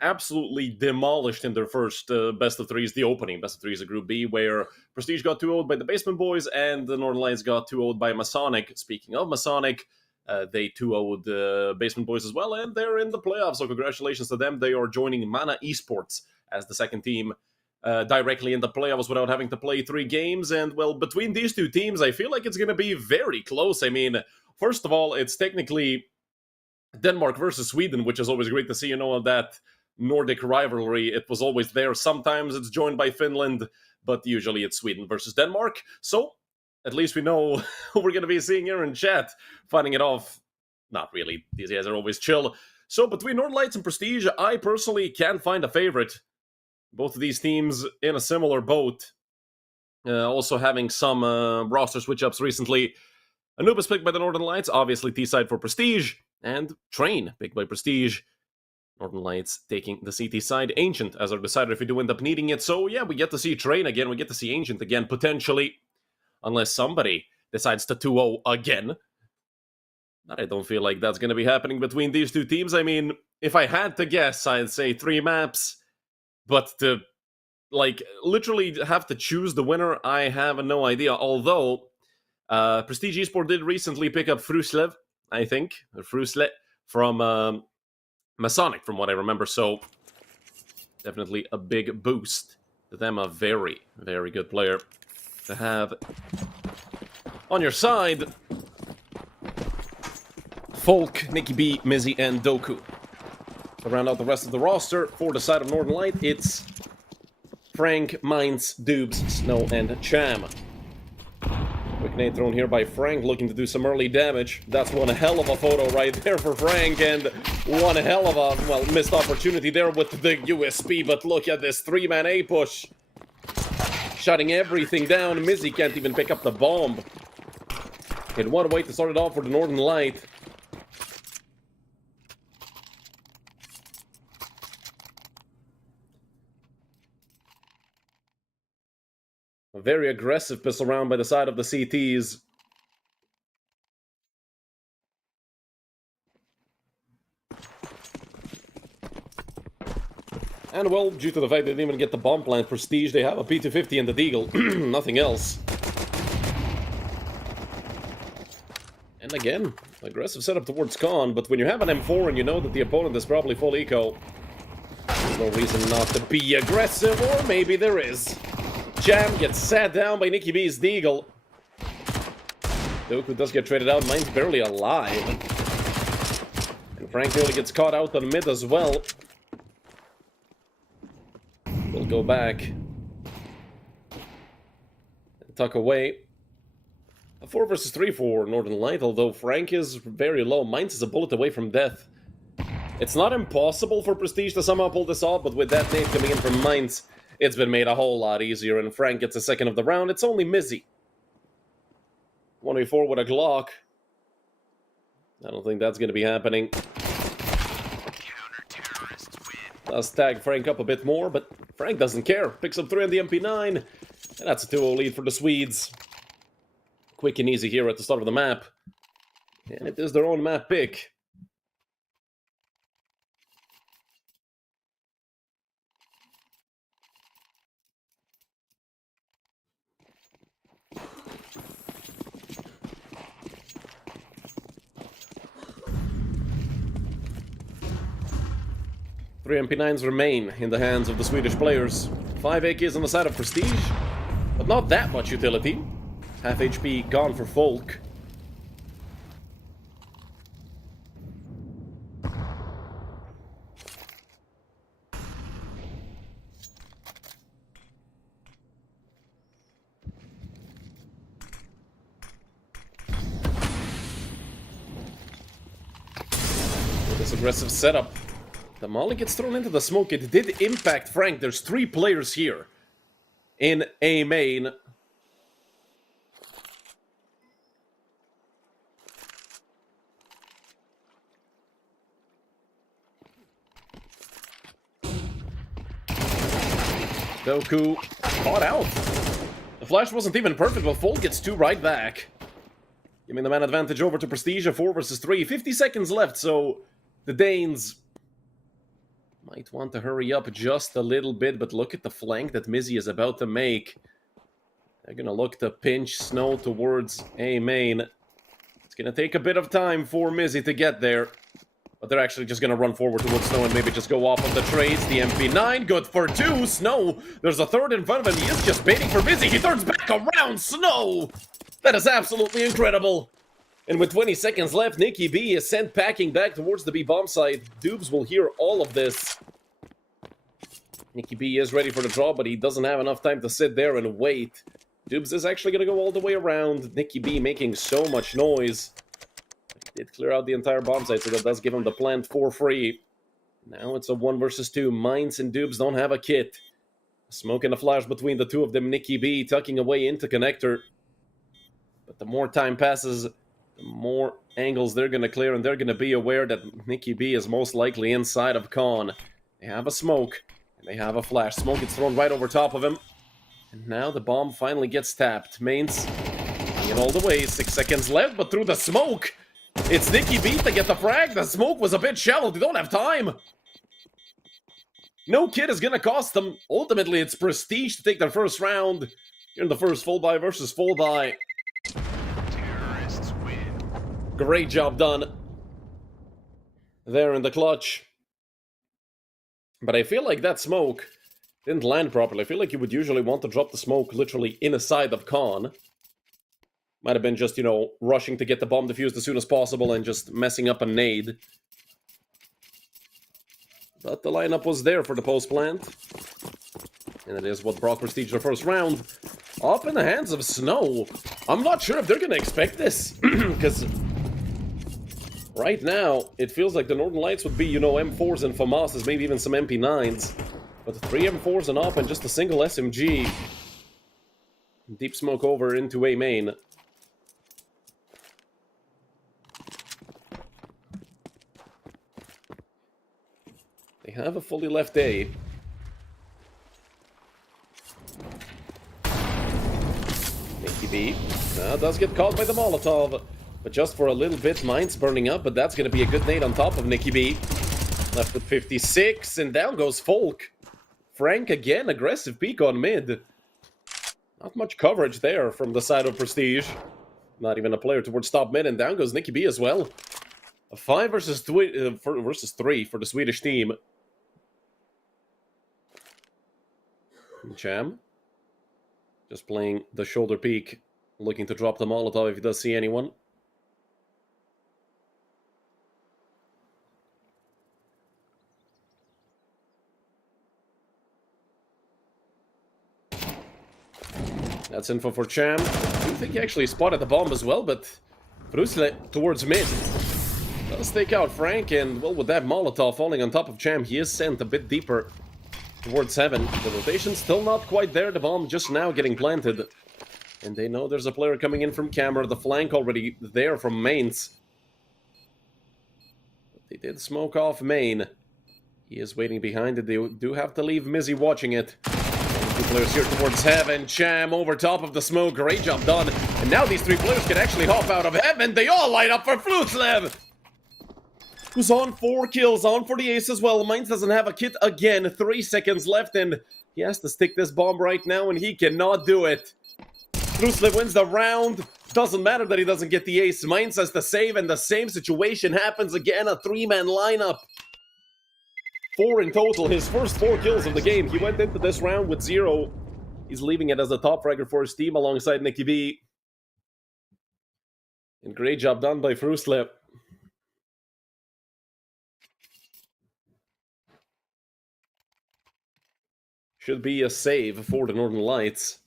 absolutely demolished in their first best of threes, the opening best of threes of Group B, where Prestige got 2-0'd by the Basement Boys and the Northern Lights got 2-0'd by Masonic. Speaking of Masonic, they 2-0'd the Basement Boys as well, and they're in the playoffs, so congratulations to them. They are joining Mana Esports as the second team directly in the playoffs without having to play 3 games. And, well, between these two teams, I feel like it's going to be very close. I mean, first of all, it's technically Denmark versus Sweden, which is always great to see, that Nordic rivalry. It was always there. Sometimes it's joined by Finland, but usually it's Sweden versus Denmark. So, at least we know who we're going to be seeing here in chat, fighting it off. Not really. These guys are always chill. So, between Northern Lights and Prestige, I personally can't find a favorite. Both of these teams in a similar boat. Also having some roster switch-ups recently. Anubis picked by the Northern Lights, obviously T-side for Prestige. And Train picked by Prestige. Northern Lights taking the CT side. Ancient as our decider if we do end up needing it. So yeah, we get to see Train again. We get to see Ancient again, potentially. Unless somebody decides to 2-0 again. I don't feel like that's going to be happening between these two teams. I mean, if I had to guess, I'd say 3 maps. But to, literally have to choose the winner, I have no idea. Although, Prestige Esport did recently pick up Fruslev, I think. Or Frusle from Masonic, from what I remember. So, definitely a big boost to them. A very, very good player to have on your side. Folk, Nikki B, Mizzy, and Doku. To round out the rest of the roster, for the side of Northern Light, it's Frank, Mines, Dubes, Snow, and Cham. Quick nade thrown here by Frank, looking to do some early damage. That's one hell of a photo right there for Frank, and one hell of a, well, missed opportunity there with the USP, but look at this 3-man A push. Shutting everything down. Mizzy can't even pick up the bomb. And what a way to start it off for the Northern Light. A very aggressive pistol round by the side of the CTs. And, well, due to the fact they didn't even get the bomb plant Prestige, they have a P250 and the Deagle. Nothing else. And again, aggressive setup towards Khan, but when you have an M4 and you know that the opponent is probably full eco, there's no reason not to be aggressive, or maybe there is. Jam gets sat down by Nikki B's Deagle. Doku does get traded out. Mine's barely alive. And Frank nearly gets caught out on mid as well. We'll go back. And tuck away. A 4 versus 3 for Northern Light, although Frank is very low. Mines is a bullet away from death. It's not impossible for Prestige to somehow pull this off, but with that nade coming in from Mines, it's been made a whole lot easier, and Frank gets a second of the round. It's only Mizzy. 1v4 with a Glock. I don't think that's going to be happening. Does tag Frank up a bit more, but Frank doesn't care. Picks up 3 on the MP9, and that's a 2-0 lead for the Swedes. Quick and easy here at the start of the map. And it is their own map pick. Three MP9s remain in the hands of the Swedish players. 5 AKs on the side of Prestige, but not that much utility. Half HP gone for Folk. With this aggressive setup, the molly gets thrown into the smoke. It did impact Frank. There's 3 players here in A main. Doku caught out. The flash wasn't even perfect, but Fold gets 2 right back. Giving the man advantage over to Prestige, 4 versus 3. 50 seconds left, so the Danes might want to hurry up just a little bit, but look at the flank that Mizzy is about to make. They're going to look to pinch Snow towards A main. It's going to take a bit of time for Mizzy to get there. But they're actually just going to run forward towards Snow and maybe just go off of the trades. The MP9, good for 2. Snow, there's a third in front of him. He is just baiting for Mizzy. He turns back around. Snow! That is absolutely incredible. And with 20 seconds left, Nicky B is sent packing back towards the B bomb site. Dubes will hear all of this. Nicky B is ready for the draw, but he doesn't have enough time to sit there and wait. Dubes is actually going to go all the way around. Nicky B making so much noise. He did clear out the entire bomb site, so that does give him the plant for free. Now it's a 1 versus 2. Mines and Dubes don't have a kit. Smoke and a flash between the two of them. Nicky B tucking away into connector. But the more time passes, the more angles they're going to clear, and they're going to be aware that Nicky B is most likely inside of Con. They have a smoke, and they have a flash. Smoke gets thrown right over top of him. And now the bomb finally gets tapped. Mains it all the way. 6 seconds left, but through the smoke, it's Nicky B to get the frag. The smoke was a bit shallow. They don't have time. No kit is going to cost them. Ultimately, it's Prestige to take their first round. Here in the first full buy versus full buy. Terrorists win. Great job done there in the clutch. But I feel like that smoke didn't land properly. I feel like you would usually want to drop the smoke literally inside of Con. Might have been just, you know, rushing to get the bomb defused as soon as possible and just messing up a nade. But the lineup was there for the post plant. And it is what brought Prestige the first round. Up in the hands of Snow. I'm not sure if they're going to expect this. Because right now, it feels like the Northern Lights would be, you know, M4s and FAMASs, maybe even some MP9s. But 3 M4s and up and just a single SMG. Deep smoke over into A main. They have a fully left A. Nicky B does get caught by the Molotov. But just for a little bit, mine's burning up, but that's going to be a good nade on top of Nicky B. Left with 56, and down goes Folk. Frank again, aggressive peek on mid. Not much coverage there from the side of Prestige. Not even a player towards top mid, and down goes Nicky B as well. A 5 versus 3 for the Swedish team. Cham just playing the shoulder peek, looking to drop the Molotov if he does see anyone. That's info for Cham. I do think he actually spotted the bomb as well, but Frusle towards mid. Does take out Frank, and well, with that Molotov falling on top of Cham, he is sent a bit deeper towards heaven. The rotation's still not quite there, the bomb just now getting planted. And they know there's a player coming in from camera, the flank already there from mains. But they did smoke off main. He is waiting behind it. They do have to leave Mizzy watching it. Two players here towards heaven. Cham over top of the smoke. Great job done. And now these 3 players can actually hop out of heaven. They all light up for Fluslev, who's on 4 kills, on for the ace as well. Mines doesn't have a kit again. 3 seconds left, and he has to stick this bomb right now, and he cannot do it. Fluslev wins the round. Doesn't matter that he doesn't get the ace. Mines has to save, and the same situation happens again. A 3-man lineup. 4 in total. His first 4 kills of the game. He went into this round with 0. He's leaving it as a top fragger for his team alongside Nicky B. And great job done by Fruslev. Should be a save for the Northern Lights.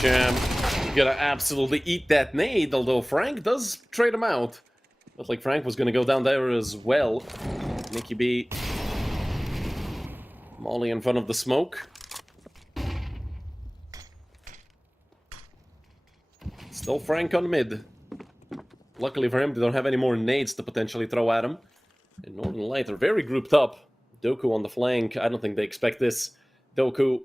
Cham gonna absolutely eat that nade, although Frank does trade him out. Looked like Frank was gonna go down there as well. Nicky B. Molly in front of the smoke. Still Frank on mid. Luckily for him, they don't have any more nades to potentially throw at him. And Northern Light are very grouped up. Doku on the flank. I don't think they expect this. Doku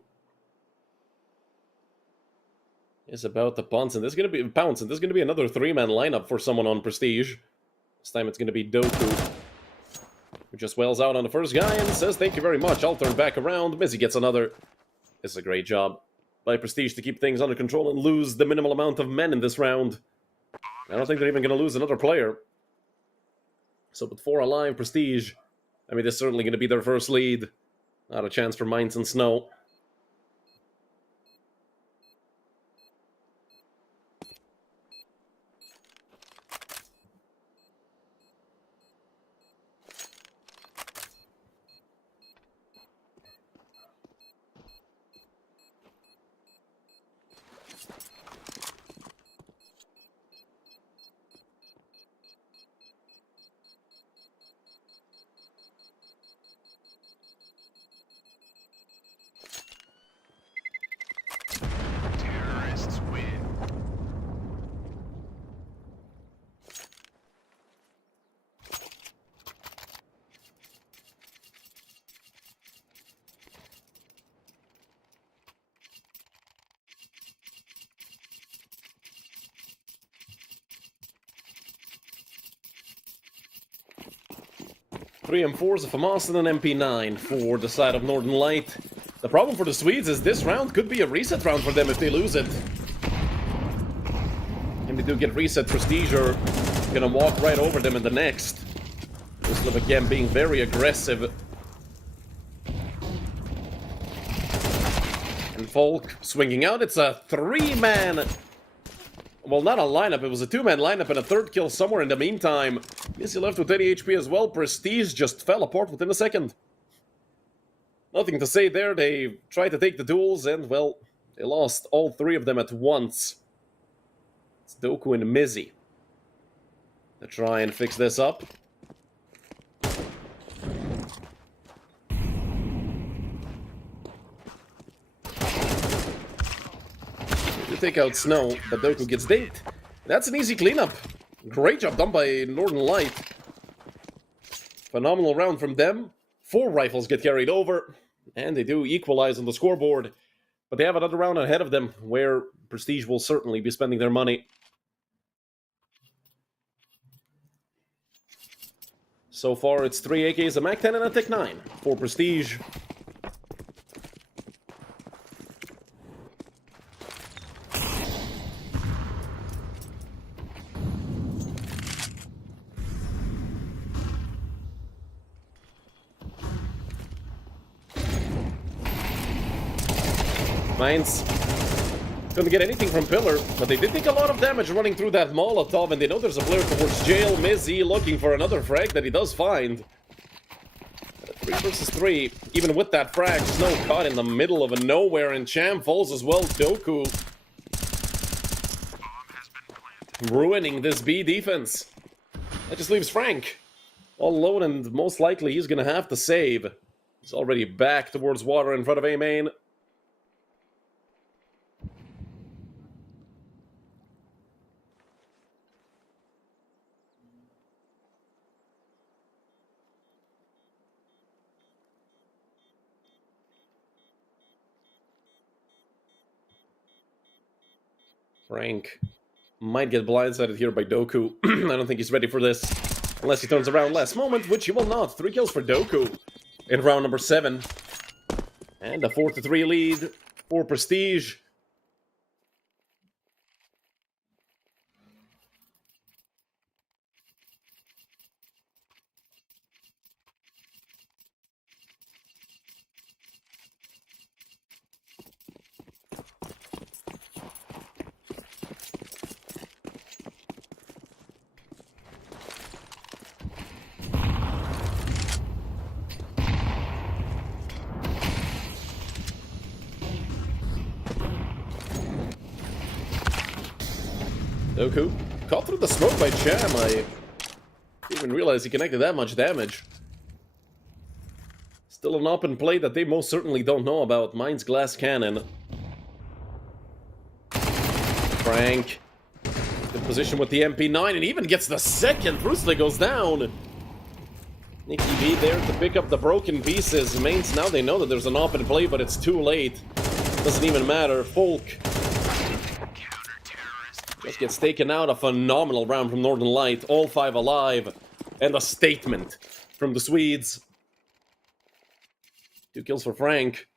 is about to pounce, and there's going to be another 3-man lineup for someone on Prestige. This time it's going to be Doku, who just wails out on the first guy and says, "Thank you very much, I'll turn back around." Mizzy gets another. It's a great job by Prestige to keep things under control and lose the minimal amount of men in this round. I don't think they're even going to lose another player. So with 4 alive, Prestige, I mean, this is certainly going to be their first lead. Not a chance for Mines and Snow. Terrorists win. Three M4s, a FAMAS, and an MP9 for the side of Northern Light. The problem for the Swedes is this round could be a reset round for them if they lose it. And they do get reset, Prestige are gonna walk right over them in the next. Uslev again being very aggressive. And Folk swinging out. It's a 3-man... Well, not a lineup, it was a 2-man lineup and a third kill somewhere in the meantime. Mizzy left with 80 HP as well. Prestige just fell apart within a second. Nothing to say there. They tried to take the duels and, well, they lost all 3 of them at once. It's Doku and Mizzy to try and fix this up. They take out Snow, but Doku gets dinked. That's an easy cleanup. Great job done by Northern Light. Phenomenal round from them. 4 rifles get carried over, and they do equalize on the scoreboard. But they have another round ahead of them, where Prestige will certainly be spending their money. So far, it's 3 AKs, a MAC-10, and a Tech-9 for Prestige. Mines couldn't get anything from Pillar, but they did take a lot of damage running through that Molotov, and they know there's a flare towards Jail. Mizzy looking for another frag that he does find. 3 versus 3, even with that frag, Snow caught in the middle of a nowhere, and Cham falls as well. Doku ruining this B defense. That just leaves Frank all alone, and most likely he's gonna have to save. He's already back towards water in front of A main. Frank might get blindsided here by Doku. I don't think he's ready for this. Unless he turns around last moment, which he will not. 3 kills for Doku in round number 7. And a 4-3 lead for Prestige. Doku caught through the smoke by Cham. I didn't even realize he connected that much damage. Still an open play that they most certainly don't know about. Mine's glass cannon. Frank In position with the MP9 and even gets the second. Brusle goes down. Nicky B there to pick up the broken pieces. Mains, now they know that there's an open play, but it's too late. Doesn't even matter. Folk just gets taken out. A phenomenal round from Northern Light. All 5 alive. And a statement from the Swedes. 2 kills for Frank.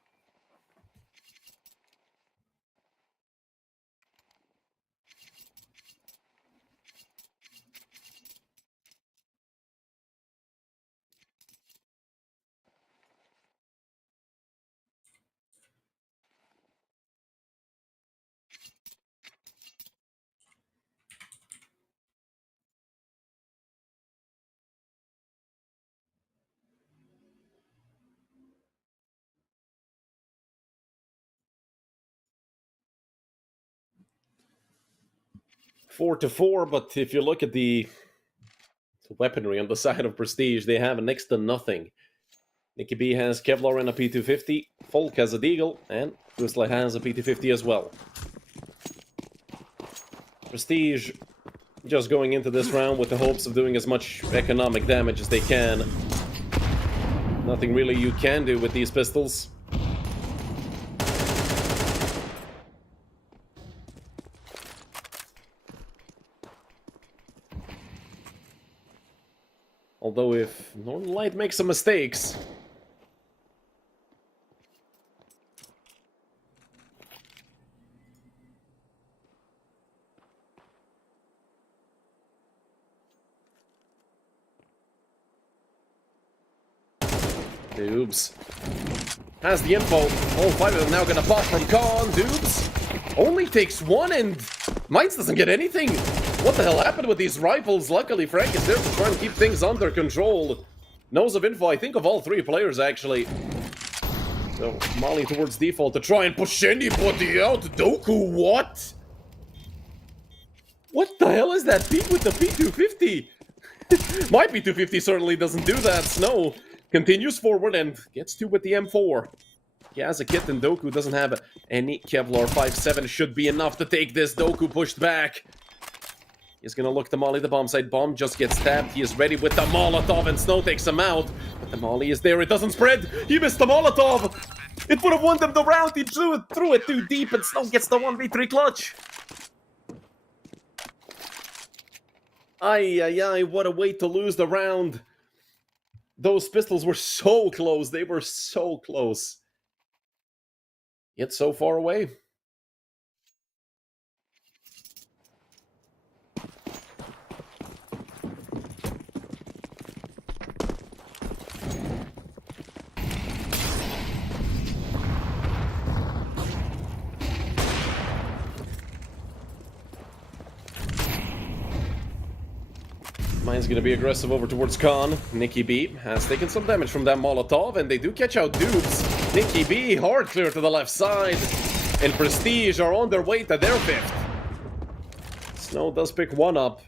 Four to 4, but if you look at the weaponry on the side of Prestige, they have next to nothing. Nicky B has Kevlar and a P250, Folk has a Deagle, and Brusle has a P250 as well. Prestige just going into this round with the hopes of doing as much economic damage as they can. Nothing really you can do with these pistols. Although if Northern Light makes some mistakes... Dubes has the info. All 5 of them now gonna pop from Khan. Dubes only takes 1 and Mainz doesn't get anything. What the hell happened with these rifles? Luckily, Frank is there to try and keep things under control. Knows of info, I think, of all 3 players, actually. So, Molly towards default to try and push anybody out. Doku, what? What the hell is that peak with the P250? My P250 certainly doesn't do that. Snow continues forward and gets 2 with the M4. He has a kit and Doku doesn't have any Kevlar. 5.7 should be enough to take this. Doku pushed back. He's gonna look to molly the bomb site. Bomb just gets tapped. He is ready with the Molotov and Snow takes him out. But the molly is there. It doesn't spread. He missed the Molotov. It would have won them the round. He threw it too deep and Snow gets the 1v3 clutch. Ay, ay, ay. What a way to lose the round. Those pistols were so close. They were so close. Yet so far away. Mine's gonna be aggressive over towards Khan. Nicky B has taken some damage from that Molotov, and they do catch out Dubes. Nicky B, hard clear to the left side. And Prestige are on their way to their 5th. Snow does pick 1 up,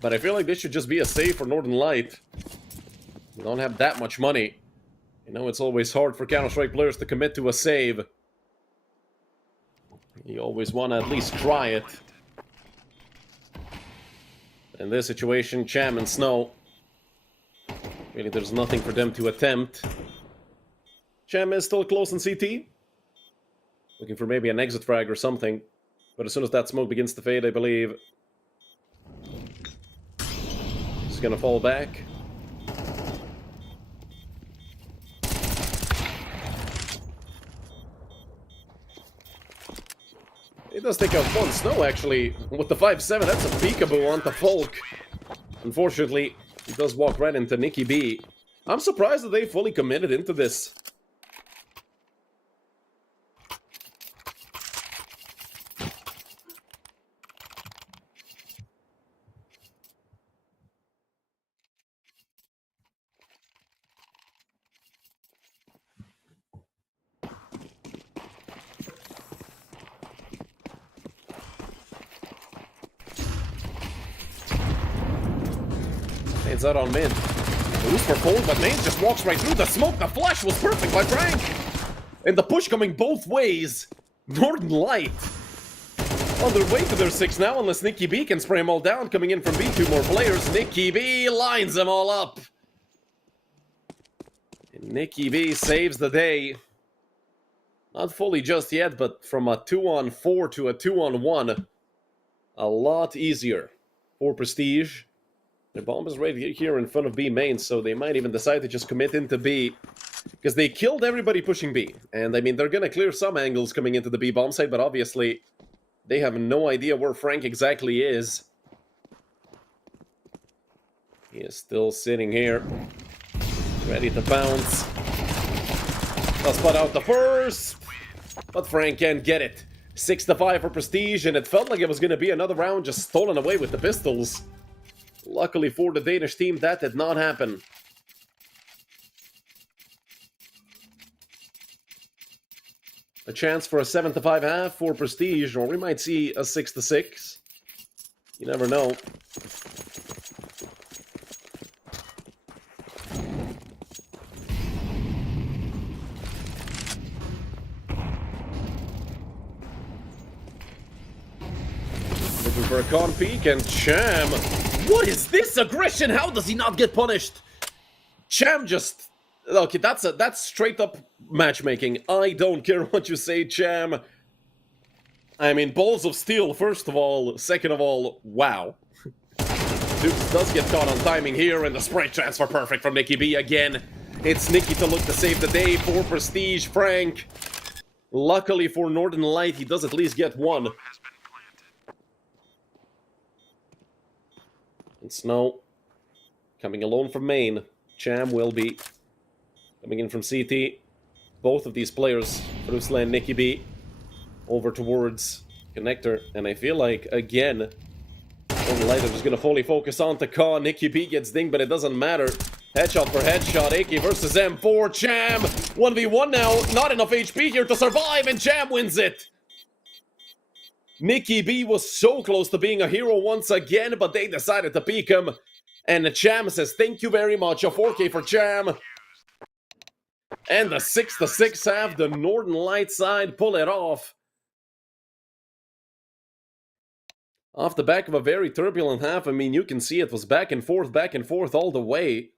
but I feel like this should just be a save for Northern Light. We don't have that much money. You know, it's always hard for Counter-Strike players to commit to a save. You always want to at least try it. In this situation, Cham and Snow, really there's nothing for them to attempt. Cham is still close in CT. Looking for maybe an exit frag or something. But as soon as that smoke begins to fade, I believe he's gonna fall back. It does take out 1 Snow, actually. With the 5.7, that's a peekaboo onto Folk. Unfortunately, he does walk right into Nicky B. I'm surprised that they fully committed into this. It's out on mid. Loose for Folk, but Main just walks right through the smoke. The flash was perfect by Frank. And the push coming both ways. Northern Light On their way to their 6 now, unless Nicky B can spray them all down. Coming in from B, 2 more players. Nicky B lines them all up. And Nicky B saves the day. Not fully just yet, but from a 2-on-4 to a 2-on-1. A lot easier for Prestige. Their bomb is right here in front of B main, so they might even decide to just commit into B. Because they killed everybody pushing B. And, I mean, they're going to clear some angles coming into the B bomb site, but obviously they have no idea where Frank exactly is. He is still sitting here, ready to bounce. I'll spot out the first, but Frank can't get it. 6-5 for Prestige, and it felt like it was going to be another round just stolen away with the pistols. Luckily for the Danish team, that did not happen. A chance for a 7-5 half for Prestige, or we might see a 6-6. You never know. Looking for a con peek, and Cham. What is this aggression? How does he not get punished? Cham just... Okay, that's straight up matchmaking. I don't care what you say, Cham. I mean, balls of steel, first of all. Second of all, wow. Dukes does get caught on timing here, and the spray transfer perfect from Nicky B again. It's Nicky to look to save the day for Prestige. Frank. Luckily for Northern Light, he does at least get one. And Snow coming alone from main. Cham will be coming in from CT. Both of these players, Brusla and Nicky B, over towards Connector. And I feel like, again, Northern Light are just going to fully focus on to Khan. Nicky B gets dinged, but it doesn't matter. Headshot for headshot. AK versus M4. Cham! 1v1 now. Not enough HP here to survive, and Cham wins it. Nicky B was so close to being a hero once again, but they decided to peek him. And Cham says, thank you very much. A 4K for Cham. And the 6-6 half, the Northern Light side pull it off. Off the back of a very turbulent half, I mean, you can see it was back and forth all the way.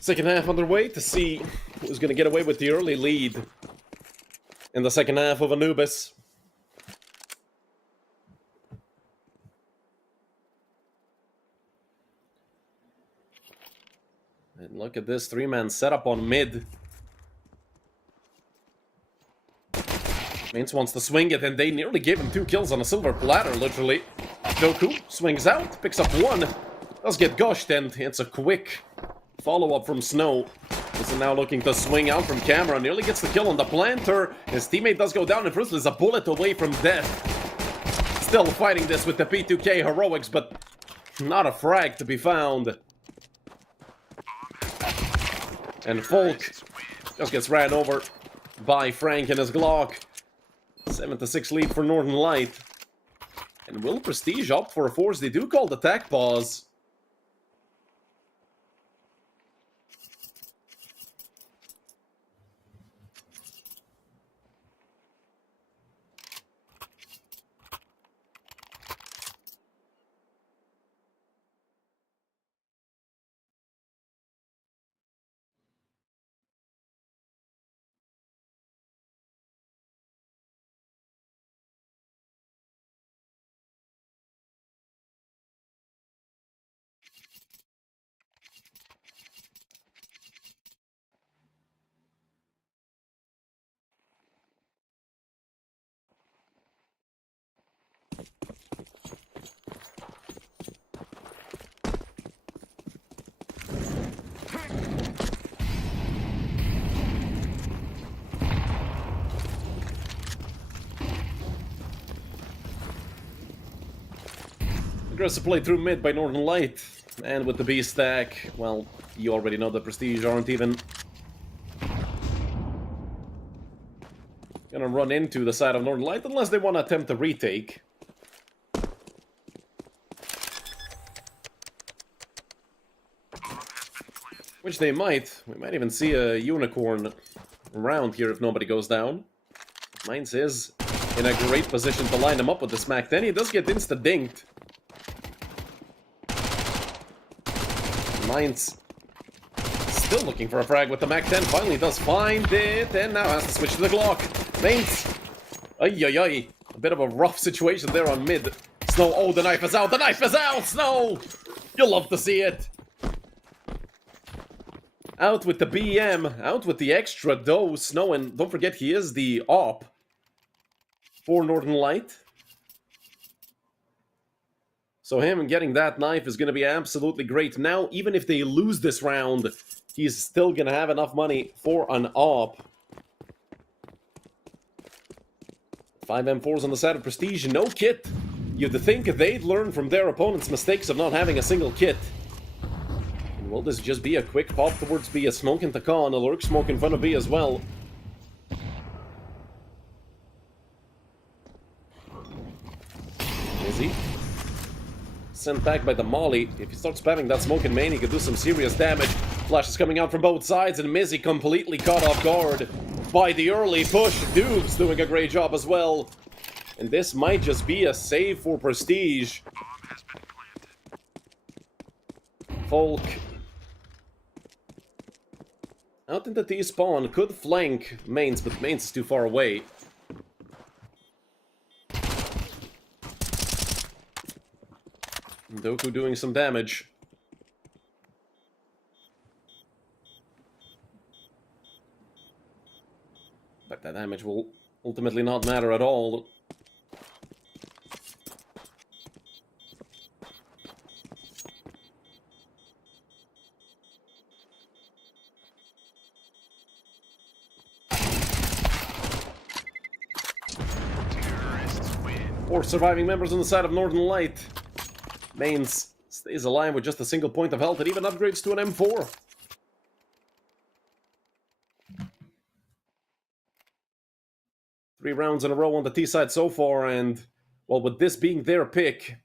Second half underway to see who's going to get away with the early lead in the second half of Anubis. And look at this three-man setup on mid. Mains wants to swing it, and they nearly gave him 2 kills on a silver platter, literally. Doku swings out, picks up 1. Does get gushed, and it's a quick follow-up from Snow. This is now looking to swing out from camera. Nearly gets the kill on the planter. His teammate does go down, and Frizzle is a bullet away from death. Still fighting this with the P2K heroics, but not a frag to be found. And Folk just gets ran over by Frank and his Glock. 7-6 lead for Northern Light. And will Prestige opt for a force? They do call the attack pause. Aggressive play through mid by Northern Light. And with the B stack, well, you already know the Prestige aren't even gonna run into the side of Northern Light unless they want to attempt a retake. Which they might. We might even see a unicorn around here if nobody goes down. Mainz is in a great position to line him up with the smack. Then he does get insta-dinked. Mainz still looking for a frag with the Mac 10. Finally does find it, and now has to switch to the Glock. Mainz. Ay. A bit of a rough situation there on mid. Snow, oh, the knife is out. The knife is out, Snow! You'll love to see it. Out with the BM, out with the extra dose. Snow, and don't forget he is the op for Northern Light. So him getting that knife is going to be absolutely great. Now, even if they lose this round, he's still going to have enough money for an op. 5 M4s on the side of Prestige, no kit. You'd think they'd learn from their opponent's mistakes of not having a single kit. And will this just be a quick pop towards B? A smoke into Khan, a lurk smoke in front of B as well. Is he? Sent back by the Molly. If he starts spamming that smoke in main, he could do some serious damage. Flash is coming out from both sides, and Mizzy completely caught off guard by the early push. Doob's doing a great job as well. And this might just be a save for Prestige. Folk out into T-spawn, could flank Mainz, but Mainz is too far away. Doku doing some damage. But that damage will ultimately not matter at all. Four surviving members on the side of Northern Light. Mainz stays alive with just a single point of health and even upgrades to an M4. Three rounds in a row on the T side so far, and, well, with this being their pick,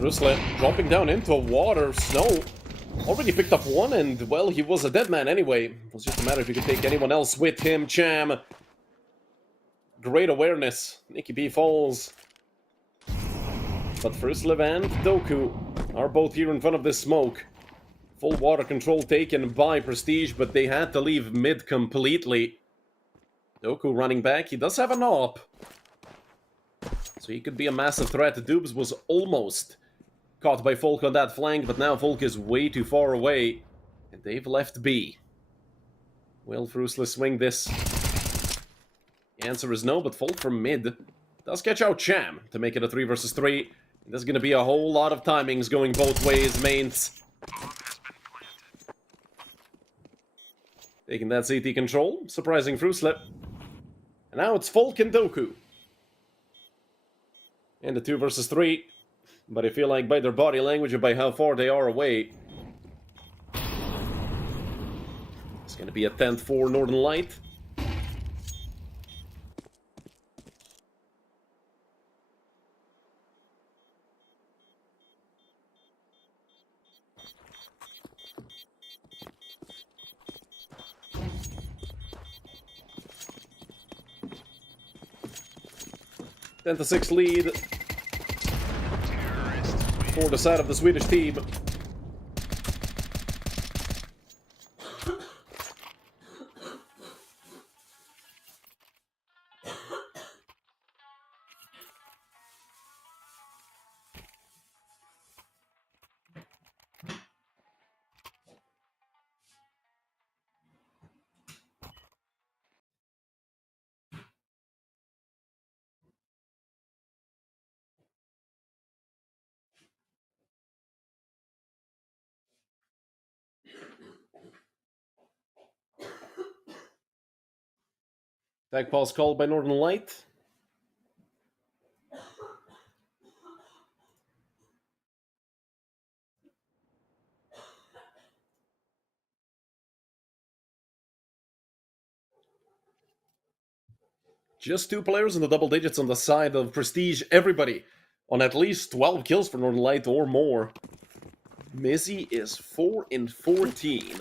Ruslet dropping down into water. Snow already picked up one, and, well, he was a dead man anyway. It was just a matter if he could take anyone else with him. Cham. Great awareness. Nikki B falls. But Fruslev and Doku are both here in front of this smoke. Full water control taken by Prestige, but they had to leave mid completely. Doku running back. He does have an op, so he could be a massive threat. Dubes was almost caught by Folk on that flank, but now Folk is way too far away, and they've left B. Will Fruslev swing this? The answer is no, but Folk from mid does catch out Cham to make it a 3 versus 3. There's going to be a whole lot of timings going both ways. Mainz taking that CT control, surprising Fruslev. And now it's Folk and Doku. And the 2 versus 3. But I feel like by their body language and by how far they are away, it's going to be a 10th for Northern Light. Ten to 6 lead for the side of the Swedish team. Tag pause called by Northern Light. Just 2 players in the double digits on the side of Prestige. Everybody on at least 12 kills for Northern Light or more. Mizzy is 4 in 14.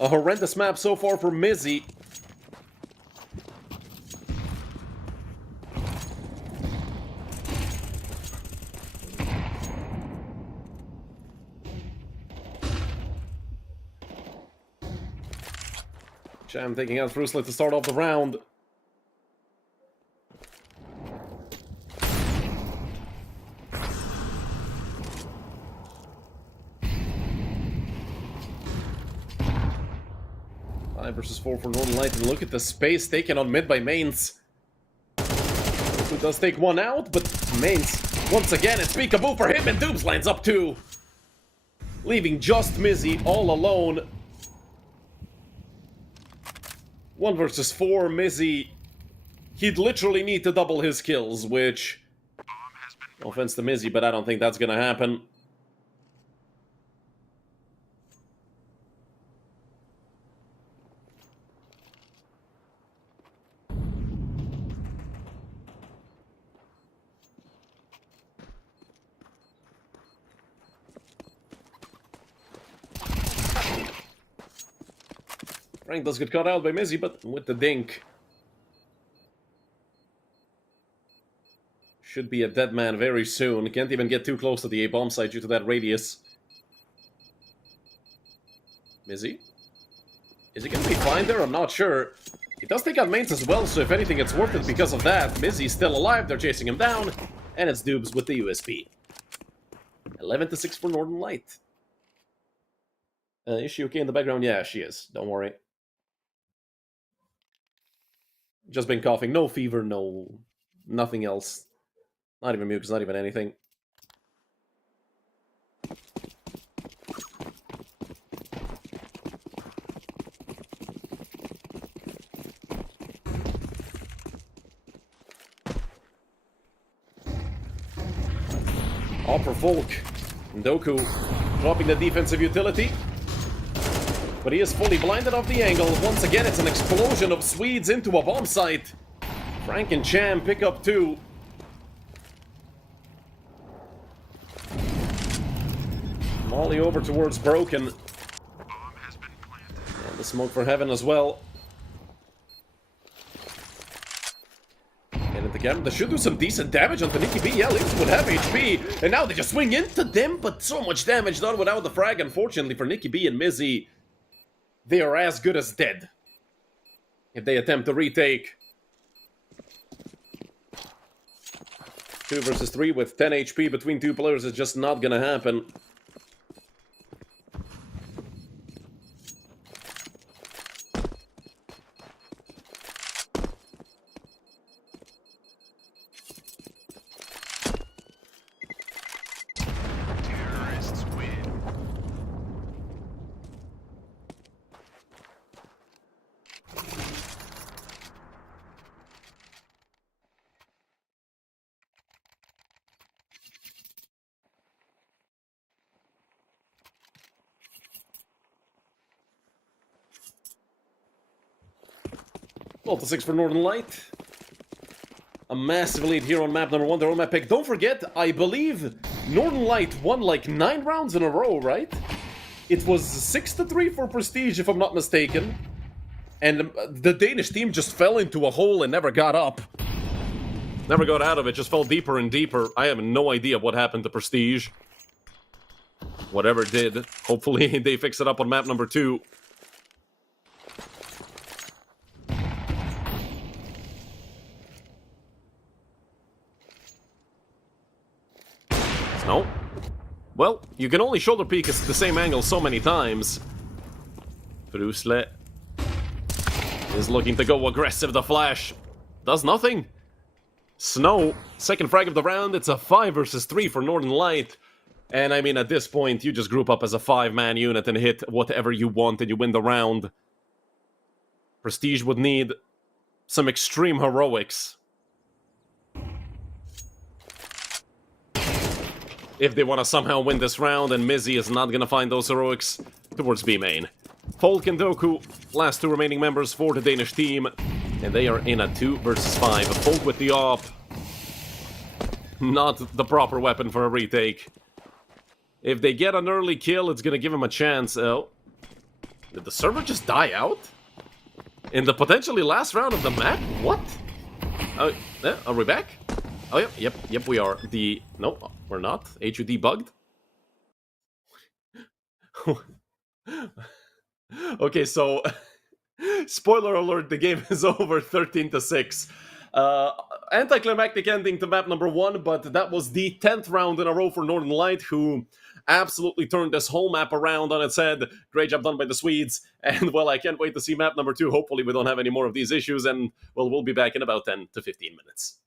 A horrendous map so far for Mizzy. Cham taking out Fruitlet to start off the round. Versus 4 for Northern Light, and look at the space taken on mid by Mains. Who does take one out, but Mains, once again, it's peekaboo for him, and Doobs lands up 2. Leaving just Mizzy all alone. 1 versus 4, Mizzy. He'd literally need to double his kills, which... No offense to Mizzy, but I don't think that's gonna happen. Frank does get caught out by Mizzy, but with the dink. Should be a dead man very soon. Can't even get too close to the A-bomb site due to that radius. Mizzy? Is he gonna be fine there? I'm not sure. He does take out Mains as well, so if anything, it's worth it because of that. Mizzy's still alive, they're chasing him down, and it's Doobs with the USP. 11-6 for Northern Light. Is she okay in the background? Yeah, she is. Don't worry. Just been coughing. No fever, no... nothing else. Not even mucus, not even anything. Opera Volk. Ndoku dropping the defensive utility. But he is fully blinded off the angle. Once again, it's an explosion of Swedes into a bomb site. Frank and Cham pick up 2. Molly over towards Broken. And the smoke for Heaven as well. And at the camera, they should do some decent damage onto Nikki B. Yeah, Leafs would have HP. And now they just swing into them, but so much damage done without the frag, unfortunately, for Nikki B and Mizzy. They are as good as dead if they attempt to retake. 2 versus 3 with 10 HP between 2 players is just not gonna happen. Terrorists win. Well, to 6 for Northern Light. A massive lead here on map number 1, their own map pick. Don't forget, I believe Northern Light won like 9 rounds in a row, right? It was 6-3 for Prestige, if I'm not mistaken. And the Danish team just fell into a hole and never got up. Never got out of it, just fell deeper and deeper. I have no idea what happened to Prestige. Whatever did, hopefully they fix it up on map number 2. No. Well, you can only shoulder peek at the same angle so many times. Fruitlet is looking to go aggressive. The flash does nothing. Snow, second frag of the round. It's a 5 versus 3 for Northern Light. And I mean, at this point, you just group up as a 5-man unit and hit whatever you want and you win the round. Prestige would need some extreme heroics. If they want to somehow win this round, and Mizzy is not going to find those heroics towards B main. Folk and Doku, last two remaining members for the Danish team, and they are in a 2 versus 5. Folk with the AWP. Not the proper weapon for a retake. If they get an early kill, it's going to give them a chance. Oh, did the server just die out? In the potentially last round of the map? What? Are we back? Oh, yep, we are. No, we're not. HUD bugged. Okay, so spoiler alert, the game is over 13-6. Anticlimactic ending to map number 1, but that was the 10th round in a row for Northern Light, who absolutely turned this whole map around on its head. Great job done by the Swedes, and well, I can't wait to see map number 2. Hopefully we don't have any more of these issues, and well, we'll be back in about 10 to 15 minutes.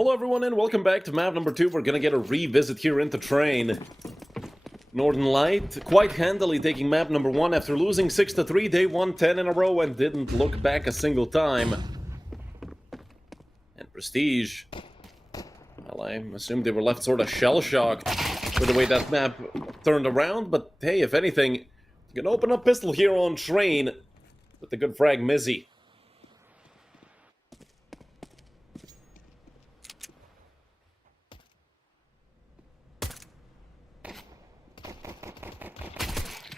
Hello everyone and welcome back to map number 2. We're gonna get a revisit here into Train. Northern Light quite handily taking map number 1 after losing 6-3. They won 10 in a row and didn't look back a single time. And Prestige, well, I assume they were left sort of shell-shocked with the way that map turned around, but hey, if anything, you can open up pistol here on Train with the good frag Mizzy.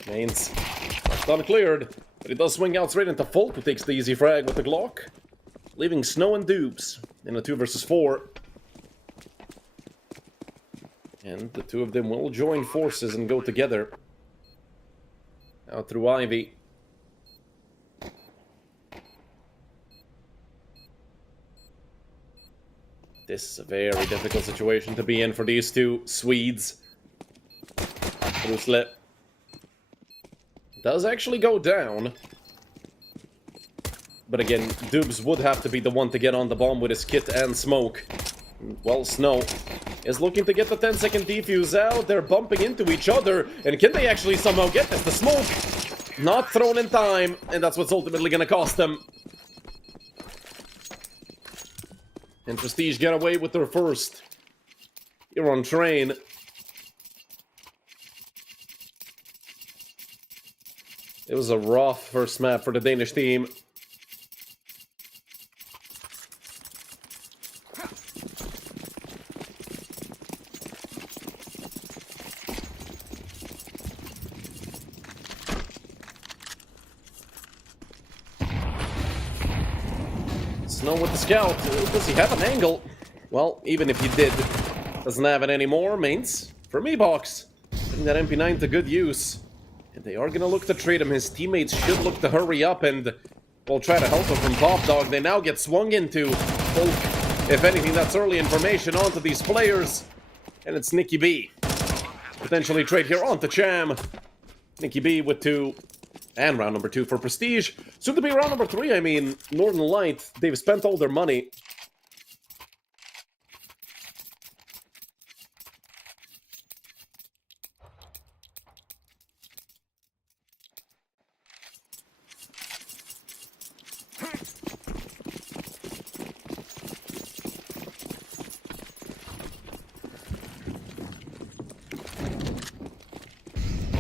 Mains left uncleared, but he does swing out straight into Folk, who takes the easy frag with the Glock, leaving Snow and Dupes in a 2 versus 4. And the two of them will join forces and go together. Out through Ivy. This is a very difficult situation to be in for these two Swedes. Through slip. Does actually go down. But again, Dubs would have to be the one to get on the bomb with his kit and smoke. Well, Snow is looking to get the 10-second defuse out. They're bumping into each other. And can they actually somehow get this? The smoke not thrown in time. And that's what's ultimately going to cost them. And Prestige get away with their first. Here on Train. It was a rough first map for the Danish team. Snow with the scout. Does he have an angle? Well, even if he did, doesn't have it anymore. Mains for me, box. Putting that MP9 to good use. And they are going to look to trade him. His teammates should look to hurry up and, well, try to help him from Top Dog. They now get swung into. Folk, if anything, that's early information onto these players. And it's Nicky B. Potentially trade here onto Cham. Nicky B with 2. And round number 2 for Prestige. Soon to be round number 3, I mean, Northern Light, they've spent all their money.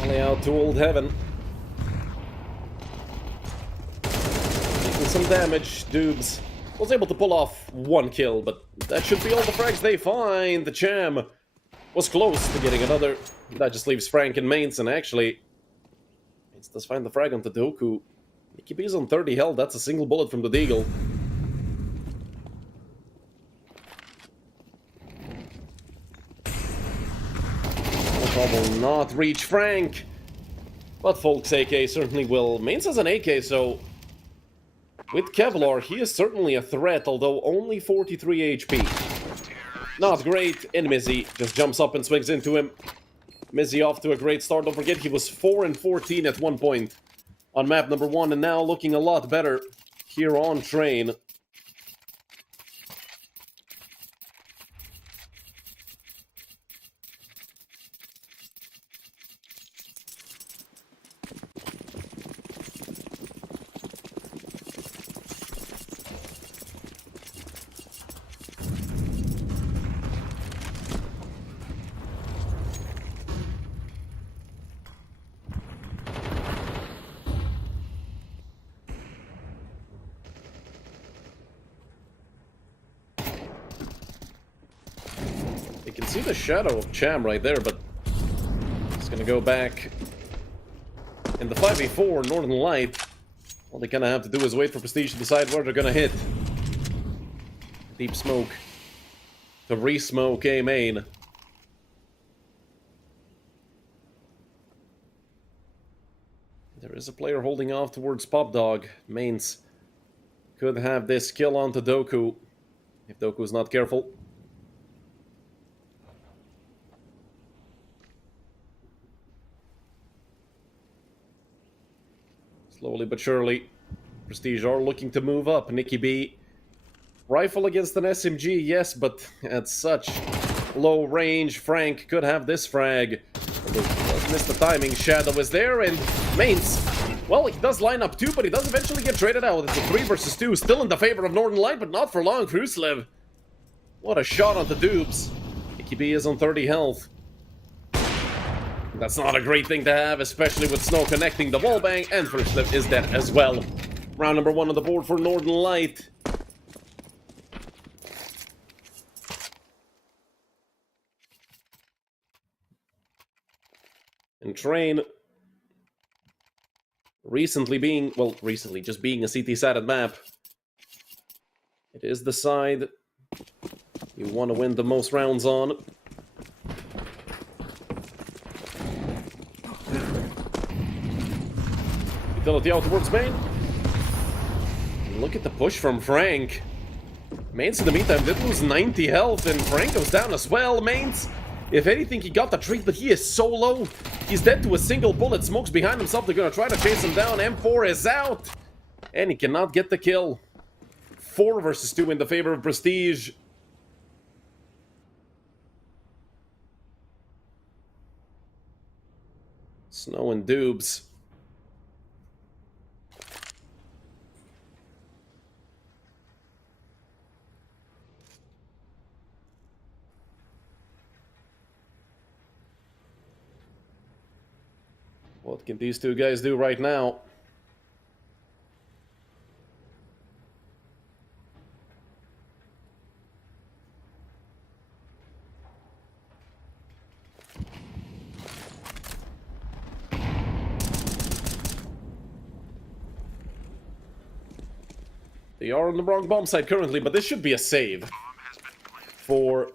Only out to Old Heaven. Some damage. Dubes was able to pull off 1 kill, but that should be all the frags they find. The Cham was close to getting another. That just leaves Frank and Mains, and actually Mains does find the frag onto Doku. Nicky B's on 30 health. That's a single bullet from the Deagle. Will not reach Frank, but Folk's AK certainly will. Mains has an AK, so with Kevlar, he is certainly a threat, although only 43 HP. Not great, and Mizzy just jumps up and swings into him. Mizzy off to a great start. Don't forget, he was 4-14 at one point on map number 1, and now looking a lot better here on Train. You can see the shadow of Cham right there, but it's gonna go back. In the 5v4, Northern Light, all they kind of have to do is wait for Prestige to decide where they're gonna hit. Deep smoke to re-smoke A main. There is a player holding off towards Pop Dog. Mains could have this kill onto Doku if Doku's not careful. Slowly but surely, Prestige are looking to move up. Nicky B Rifle against an SMG, yes, but at such low range, Frank could have this frag. Missed the timing. Shadow is there, and Mainz, well, he does line up too, but he does eventually get traded out. It's a 3 versus 2, still in the favor of Northern Light, but not for long. Kruslev, what a shot on the dupes. Nicky B is on 30 health. That's not a great thing to have, especially with Snow connecting the wallbang, and Kruslev is dead as well. Round number 1 on the board for Northern Light. And Train, recently just being a CT-sided map, it is the side you want to win the most rounds on. Utility out towards main. Look at the push from Frank. Mainz in the meantime did lose 90 health, and Frank goes down as well. Mainz, if anything, he got the treat, but he is so low. He's dead to a single bullet. Smokes behind himself. They're gonna try to chase him down. M4 is out, and he cannot get the kill. 4 versus 2 in the favor of Prestige. Snow and Dubes. What can these two guys do right now? They are on the wrong bomb site currently, but this should be a save for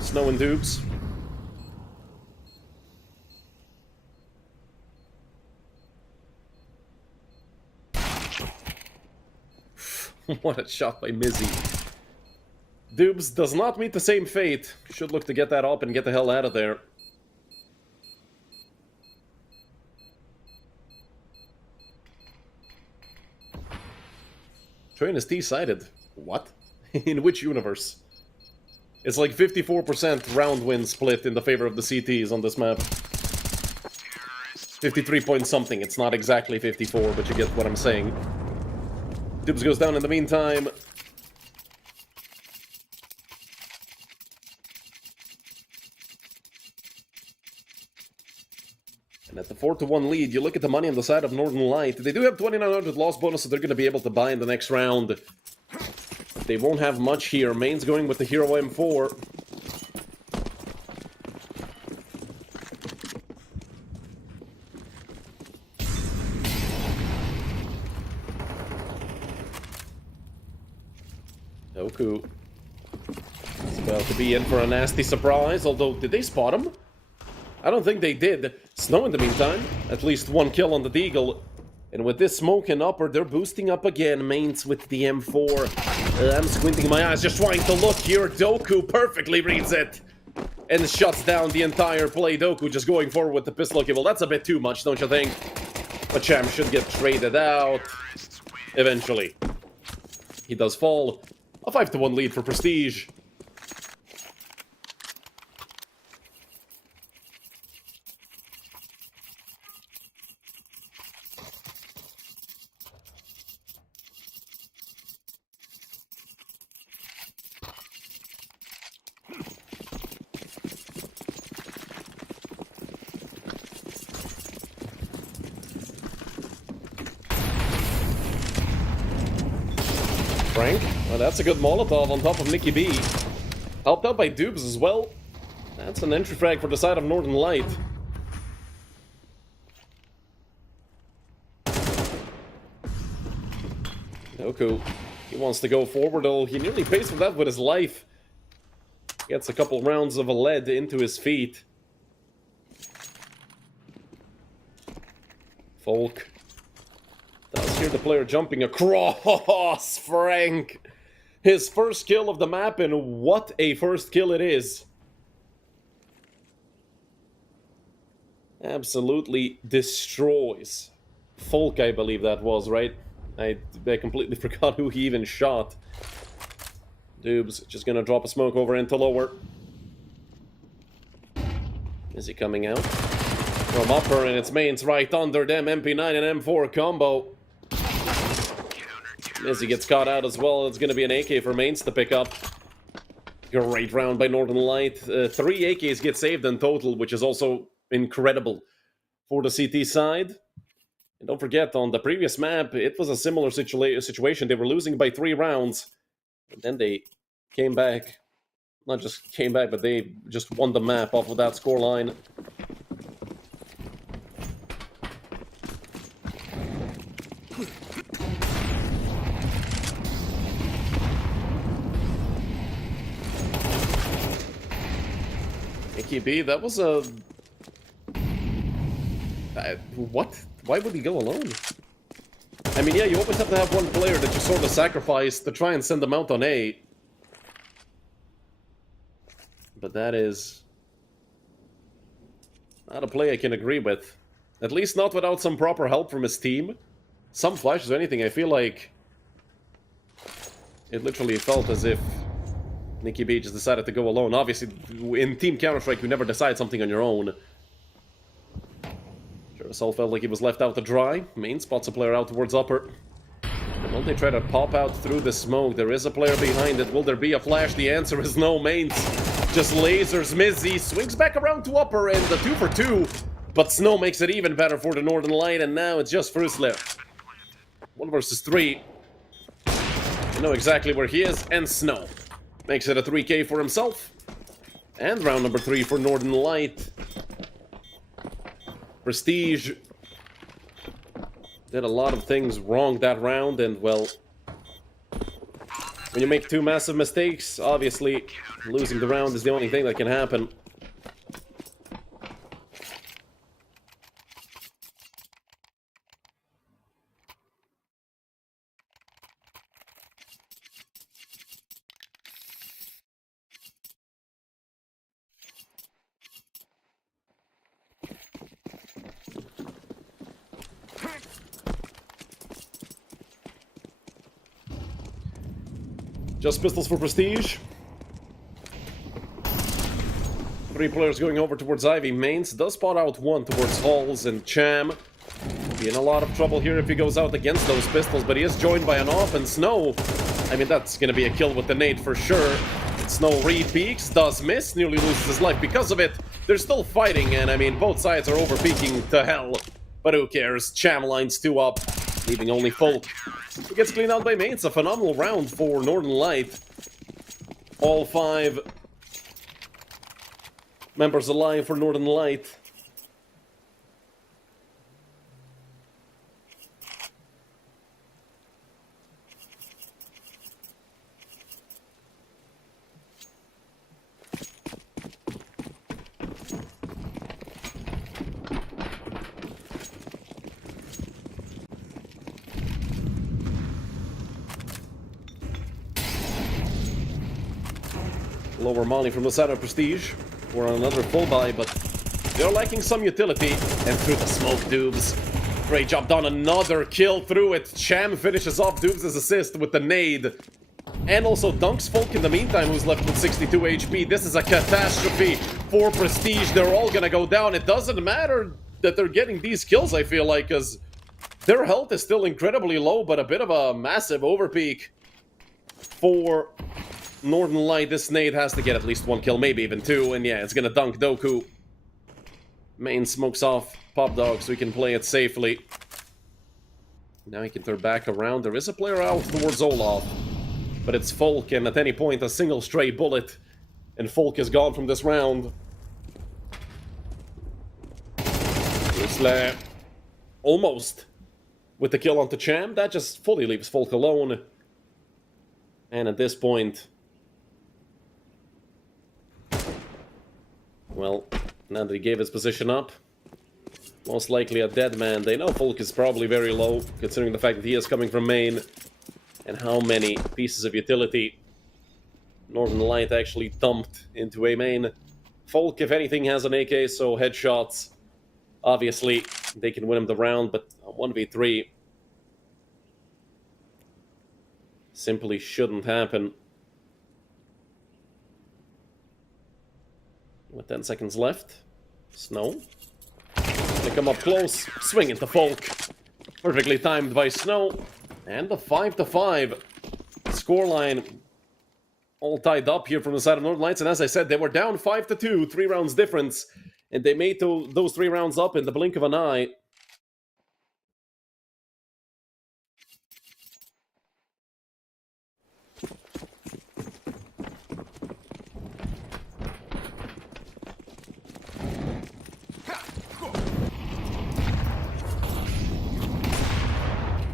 Snow and Dubes. What a shot by Mizzy. Dubes does not meet the same fate. Should look to get that up and get the hell out of there. Train is T-sided. What? In which universe? It's like 54% round win split in the favor of the CTs on this map. 53 point something. It's not exactly 54, but you get what I'm saying. Dubes goes down in the meantime. And at the 4-1 lead, you look at the money on the side of Northern Light. They do have 2,900 loss bonus, so they're going to be able to buy in the next round. They won't have much here. Main's going with the Hero M4. Doku is about to be in for a nasty surprise, although, did they spot him? I don't think they did. Snow in the meantime, at least 1 kill on the Deagle. And with this smoke and upper, they're boosting up again. Mainz with the M4. I'm squinting my eyes, just trying to look here. Doku perfectly reads it. And shuts down the entire play. Doku just going forward with the pistol. Okay, well, that's a bit too much, don't you think? But Champ should get traded out. Eventually. He does fall. A 5-1 lead for Prestige. Frank, well, that's a good Molotov on top of Nicky B. Helped out by Dubes as well. That's an entry frag for the side of Northern Light. Doku, he wants to go forward, though. He nearly pays for that with his life. Gets a couple rounds of a lead into his feet. Folk does hear the player jumping across. Frank, his first kill of the map, and what a first kill it is. Absolutely destroys. Folk, I believe that was, right? I completely forgot who he even shot. Dubes just gonna drop a smoke over into lower. Is he coming out? From upper, and it's mains right under them. MP9 and M4 combo. As he gets caught out as well, it's gonna be an AK for mains to pick up. Great round by Northern Light. 3 AKs get saved in total, which is also incredible for the CT side. And don't forget, on the previous map, it was a similar situation. They were losing by 3 rounds. And then they came back. Not just came back, but they just won the map off of that scoreline. AKB, that was a... what? Why would he go alone? I mean, yeah, you always have to have one player that you sort of sacrifice to try and send them out on A. But that is... not a play I can agree with. At least not without some proper help from his team. Some flashes or anything, I feel like... it literally felt as if Nicky B just decided to go alone. Obviously, in Team Counter-Strike, you never decide something on your own. Sol felt like he was left out to dry. Main spots a player out towards upper. And will they try to pop out through the smoke? There is a player behind it. Will there be a flash? The answer is no. Mains just lasers Mizzy. Swings back around to upper and the 2 for 2. But Snow makes it even better for the Northern Light. And now it's just Frusler. 1 versus 3. You know exactly where he is. And Snow makes it a 3K for himself. And round number 3 for Northern Light. Prestige did a lot of things wrong that round, and, well, when you make 2 massive mistakes, obviously, losing the round is the only thing that can happen. Just pistols for Prestige. 3 players going over towards Ivy. Mains does spot out 1 towards Halls, and Cham be in a lot of trouble here if he goes out against those pistols, but he is joined by an off, and Snow, I mean, that's gonna be a kill with the nade for sure. Snow re-peeks, does miss, nearly loses his life because of it. They're still fighting, and I mean, both sides are over-peeking to hell. But who cares? Cham lines 2 up, leaving only Folk. He gets cleaned out by Mains. A phenomenal round for Northern Light. All 5 members alive for Northern Light. Lower Molly from the side of Prestige. We're on another full buy, but they're lacking some utility. And through the smoke, Dubes. Great job done. Another kill through it. Cham finishes off Dubes' assist with the nade. And also dunks Folk in the meantime, who's left with 62 HP. This is a catastrophe for Prestige. They're all gonna go down. It doesn't matter that they're getting these kills, I feel like, because their health is still incredibly low, but a bit of a massive overpeak for Northern Light. This nade has to get at least 1 kill, maybe even 2, and yeah, it's gonna dunk Doku. Main smokes off Pop Dog so he can play it safely. Now he can turn back around. There is a player out towards Olaf, but it's Folk, and at any point a single stray bullet, and Folk is gone from this round. Rusle almost with the kill onto Cham. That just fully leaves Folk alone. And at this point, well, now that he gave his position up, most likely a dead man. They know Folk is probably very low, considering the fact that he is coming from main, and how many pieces of utility Northern Light actually dumped into a main. Folk, if anything, has an AK, so headshots, obviously, they can win him the round, but 1v3, Simply shouldn't happen. With 10 seconds left. Snow. They come up close. Swing into Folk. Perfectly timed by Snow. And the 5-5 scoreline all tied up here from the side of Northern Lights. And as I said, they were down 5-2, 3 rounds difference. And they made those 3 rounds up in the blink of an eye.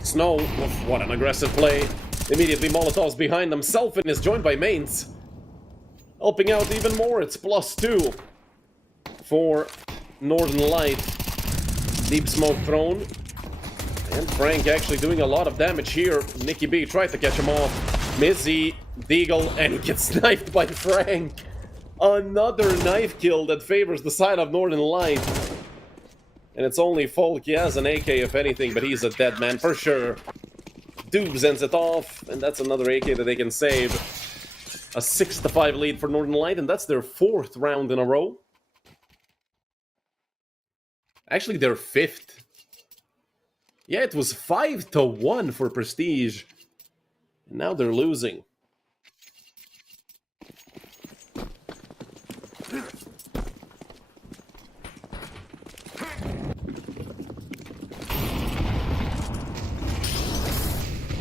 Snow, what an aggressive play. Immediately Molotov's behind himself and is joined by Mains. Helping out even more, it's +2 for Northern Light. Deep smoke thrown. And Frank actually doing a lot of damage here. Nicky B tried to catch him off. Mizzy, Deagle, and he gets knifed by Frank. Another knife kill that favors the side of Northern Light. And it's only Folk. He has an AK if anything, but he's a dead man for sure. Dubes ends it off, and that's another AK that they can save. A 6-5 lead for Northern Light, and that's their 4th round in a row. Actually, their 5th. Yeah, it was 5-1 for Prestige. And now they're losing.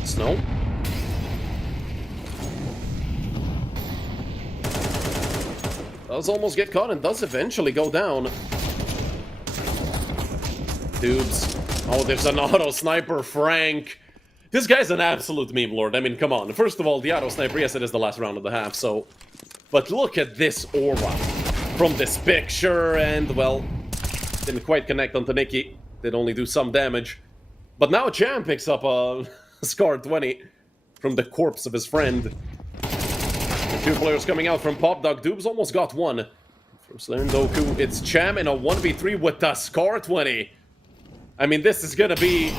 Snow. Does almost get caught and does eventually go down. Dubes. Oh, there's an auto sniper, Frank. This guy's an absolute meme lord. I mean, come on. First of all, the auto sniper, yes, it is the last round of the half, so... But look at this aura from this picture, and, well, didn't quite connect onto Nicky. Did only do some damage. But now Jam picks up a Scar 20 from the corpse of his friend. The 2 players coming out from Pop Dog. Dubes almost got one. From Slayer and Doku, it's Cham in a 1v3 with the Scar 20. I mean, this is gonna be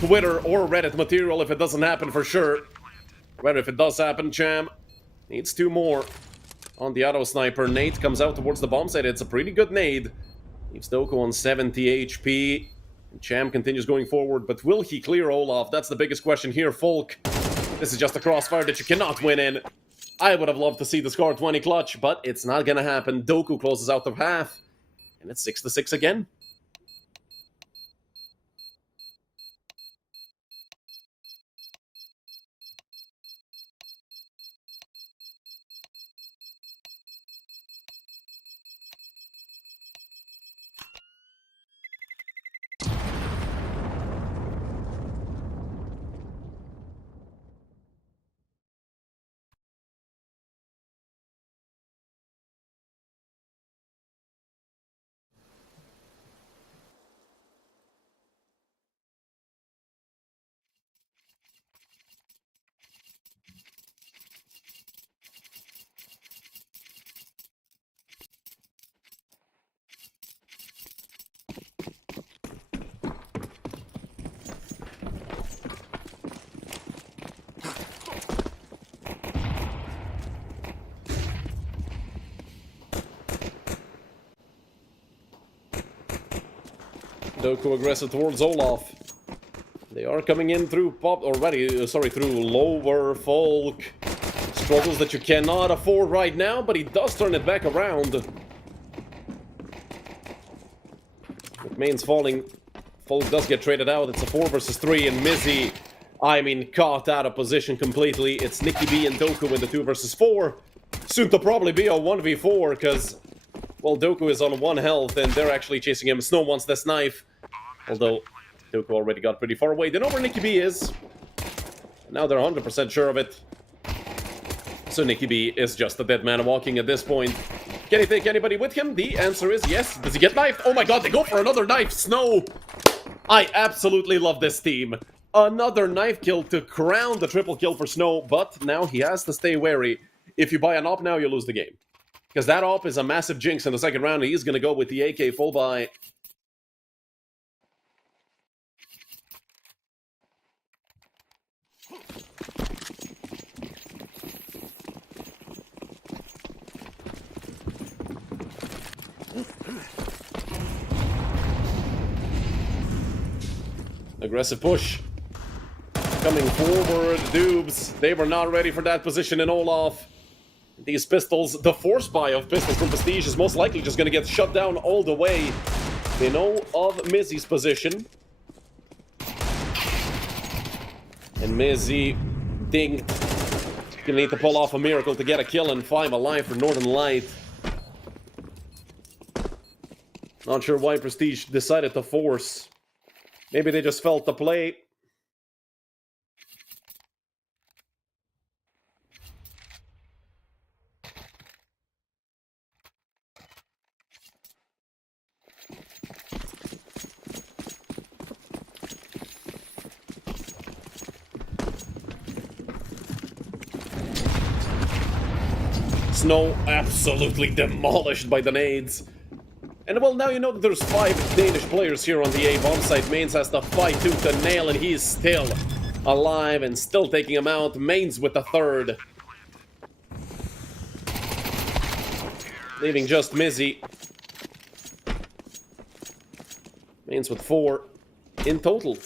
Twitter or Reddit material if it doesn't happen for sure. Rather, if it does happen, Cham needs 2 more on the auto sniper. Nate comes out towards the bomb site. It's a pretty good nade. Leaves Doku on 70 HP. And Cham continues going forward, but will he clear Olaf? That's the biggest question here, Folk. This is just a crossfire that you cannot win in. I would have loved to see the Scar 20 clutch, but it's not gonna happen. Doku closes out of half, and it's 6-6 again. Doku aggressive towards Olaf. They are coming in through through lower. Folk. Struggles that you cannot afford right now, but he does turn it back around. McMain's falling. Folk does get traded out. It's a 4 versus 3, and Mizzy, I mean, caught out of position completely. It's Nicky B and Doku in the 2 versus 4. Soon to probably be a 1v4, because, well, Doku is on 1 health, and they're actually chasing him. Snow wants this knife. Although, Doku already got pretty far away. They know where Nicky B is. And now they're 100% sure of it. So Nicky B is just a dead man walking at this point. Can he take anybody with him? The answer is yes. Does he get knifed? Oh my god, they go for another knife! Snow! I absolutely love this team. Another knife kill to crown the triple kill for Snow, but now he has to stay wary. If you buy an op now, you lose the game. Because that op is a massive jinx in the second round, and he's going to go with the AK full buy. Aggressive push. Coming forward, Dubes. They were not ready for that position in Olaf. These pistols, the force buy of pistols from Prestige is most likely just gonna get shut down all the way. They know of Mizzy's position. And Mizzy dinged. Gonna need to pull off a miracle to get a kill and 5 alive for Northern Light. Not sure why Prestige decided to force. Maybe they just felt the play. Snow absolutely demolished by the nades. And well, now you know that there's 5 Danish players here on the A bomb site. Mains has to fight tooth and nail, and he's still alive and still taking him out. Mains with the 3rd. Leaving just Mizzy. Mains with 4 in total.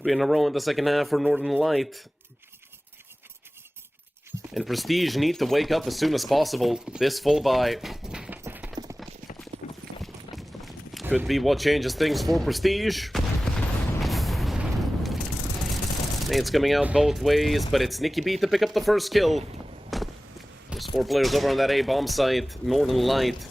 Three in a row in the second half for Northern Light. And Prestige need to wake up as soon as possible. This full buy could be what changes things for Prestige. It's coming out both ways, but it's Nicky B to pick up the first kill. There's 4 players over on that A bomb site. Northern Light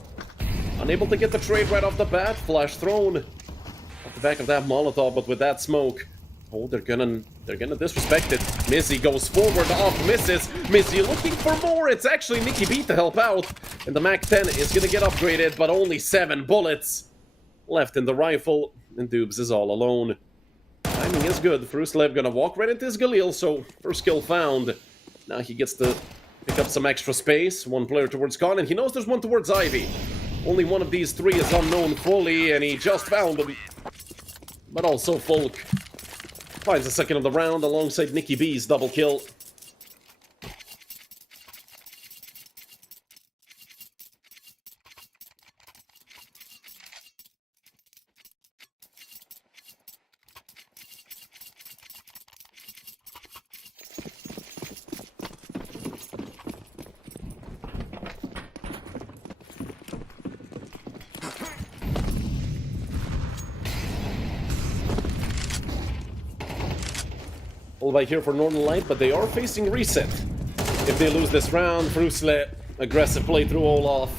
unable to get the trade right off the bat. Flash thrown off the back of that Molotov, but with that smoke. Oh, they're gonna disrespect it. Mizzy goes forward, off, misses. Mizzy looking for more. It's actually Nicky B to help out. And the MAC-10 is gonna get upgraded, but only 7 bullets left in the rifle. And Dubes is all alone. Timing is good. Fruslev gonna walk right into his Galil, so first kill found. Now he gets to pick up some extra space. 1 player towards Khan, and he knows there's 1 towards Ivy. Only one of these 3 is unknown fully, and he just found him. But also Folk finds the second of the round alongside Nicky B's double kill. All by here for Northern Light, but they are facing reset. If they lose this round, Frusle, aggressive play through Olaf.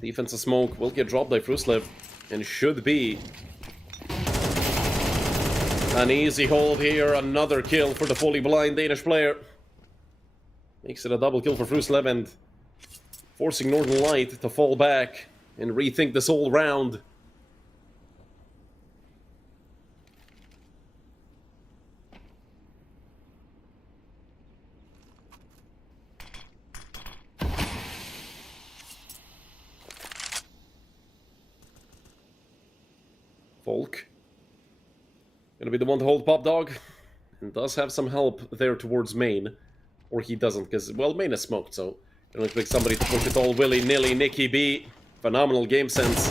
Defensive smoke will get dropped by Fruslev, and should be an easy hold here. Another kill for the fully blind Danish player. Makes it a double kill for Fruslev and forcing Northern Light to fall back and rethink this whole round. Folk gonna be the one to hold Pop Dog, and does have some help there towards Main. Or he doesn't, because, well, Main is smoked, so you don't expect somebody to push it all willy-nilly. Nicky B, phenomenal game sense.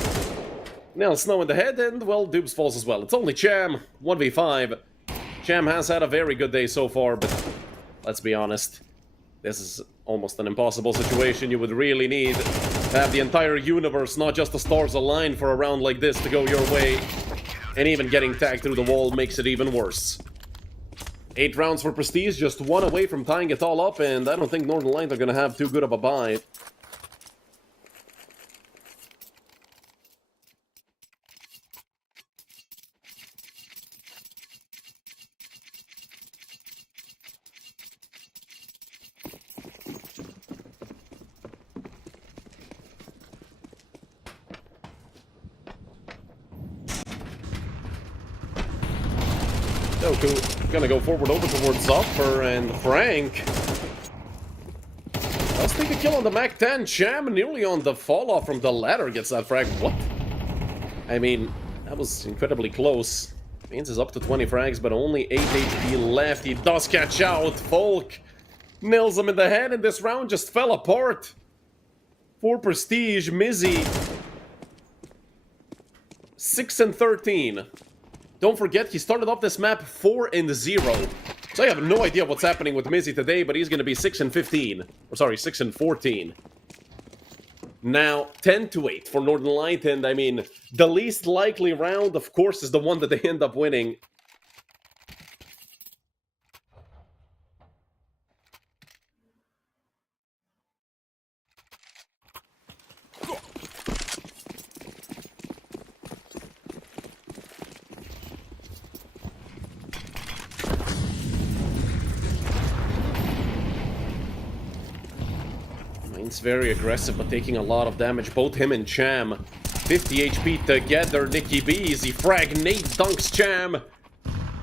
Now Snow in the head, and, well, Dubes falls as well. It's only Cham, 1v5. Cham has had a very good day so far, but let's be honest, this is almost an impossible situation. You would really need to have the entire universe, not just the stars aligned for a round like this to go your way. And even getting tagged through the wall makes it even worse. 8 rounds for Prestige, just 1 away from tying it all up, and I don't think Northern Light are gonna have too good of a buy. Doku gonna go forward over towards Zopper, and Frank does take a kill on the Mac 10. Cham nearly on the fall off from the ladder gets that frag. What? I mean, that was incredibly close. Means is up to 20 frags, but only 8 HP left. He does catch out. Folk nails him in the head, and this round just fell apart. For Prestige, Mizzy 6 and 13. Don't forget, he started off this map 4 and 0. So I have no idea what's happening with Mizzy today, but he's going to be 6 and 15. Or sorry, 6 and 14. Now, 10 to 8 for Northern Light, and I mean, the least likely round, of course, is the one that they end up winning. It's very aggressive, but taking a lot of damage. Both him and Cham. 50 HP together. Nicky B, easy frag. Nate dunks Cham.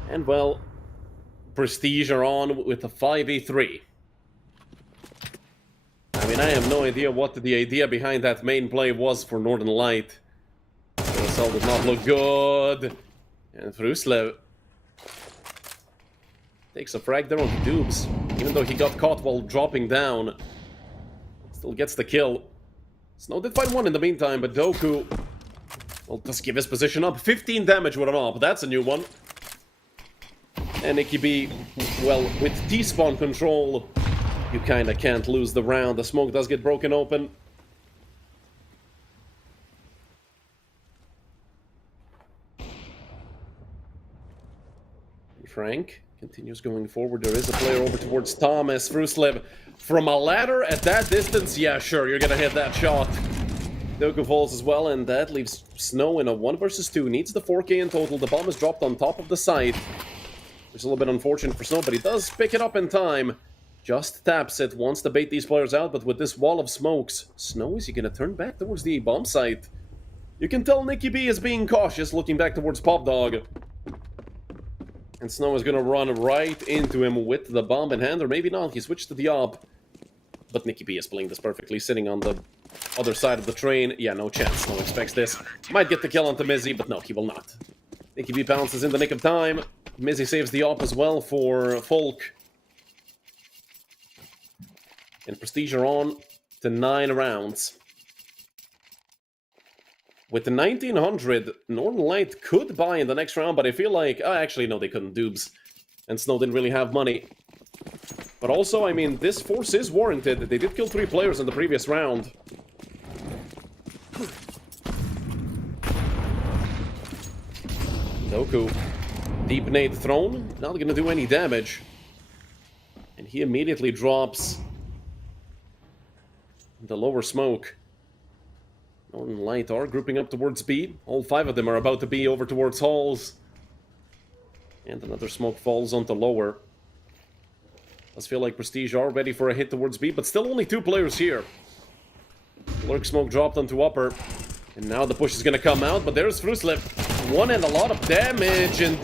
And, well, Prestige are on with a 5v3. I mean, I have no idea what the idea behind that main play was for Northern Light. Carousel did not look good. And Fruslev takes a frag there on the Dubes. Even though he got caught while dropping down. Still gets the kill. Snow did find one in the meantime, but Doku will just give his position up. 15 damage with an AWP, that's a new one. And Nicky B, well, with T-spawn control, you kinda can't lose the round. The smoke does get broken open. Frank continues going forward. There is a player over towards Thomas. Fruslev from a ladder at that distance. Yeah, sure, you're gonna hit that shot. Doku falls as well, and that leaves Snow in a 1 versus 2. Needs the 4K in total. The bomb is dropped on top of the site. It's a little bit unfortunate for Snow, but he does pick it up in time. Just taps it, wants to bait these players out, but with this wall of smokes, Snow, is he gonna turn back towards the bomb site? You can tell Nicky B is being cautious, looking back towards Pop Dog. And Snow is gonna run right into him with the bomb in hand, or maybe not. He switched to the AWP. But Nicky B is playing this perfectly, sitting on the other side of the train. Yeah, no chance. Snow expects this. Might get the kill onto Mizzy, but no, he will not. Nicky B bounces in the nick of time. Mizzy saves the AWP as well for Folk. And Prestige are on to 9 rounds. With the 1900, Northern Light could buy in the next round, but I feel like... actually, no, they couldn't. Dubes and Snow didn't really have money. But also, I mean, this force is warranted. They did kill 3 players in the previous round. Doku. Deep nade thrown. Not gonna do any damage. And he immediately drops the lower smoke. Northern Light are grouping up towards B. All 5 of them are about to be over towards halls. And another smoke falls onto lower. Does feel like Prestige are ready for a hit towards B, but still only 2 players here. Lurk smoke dropped onto upper. And now the push is gonna come out, but there's Fruslev. 1 and a lot of damage, and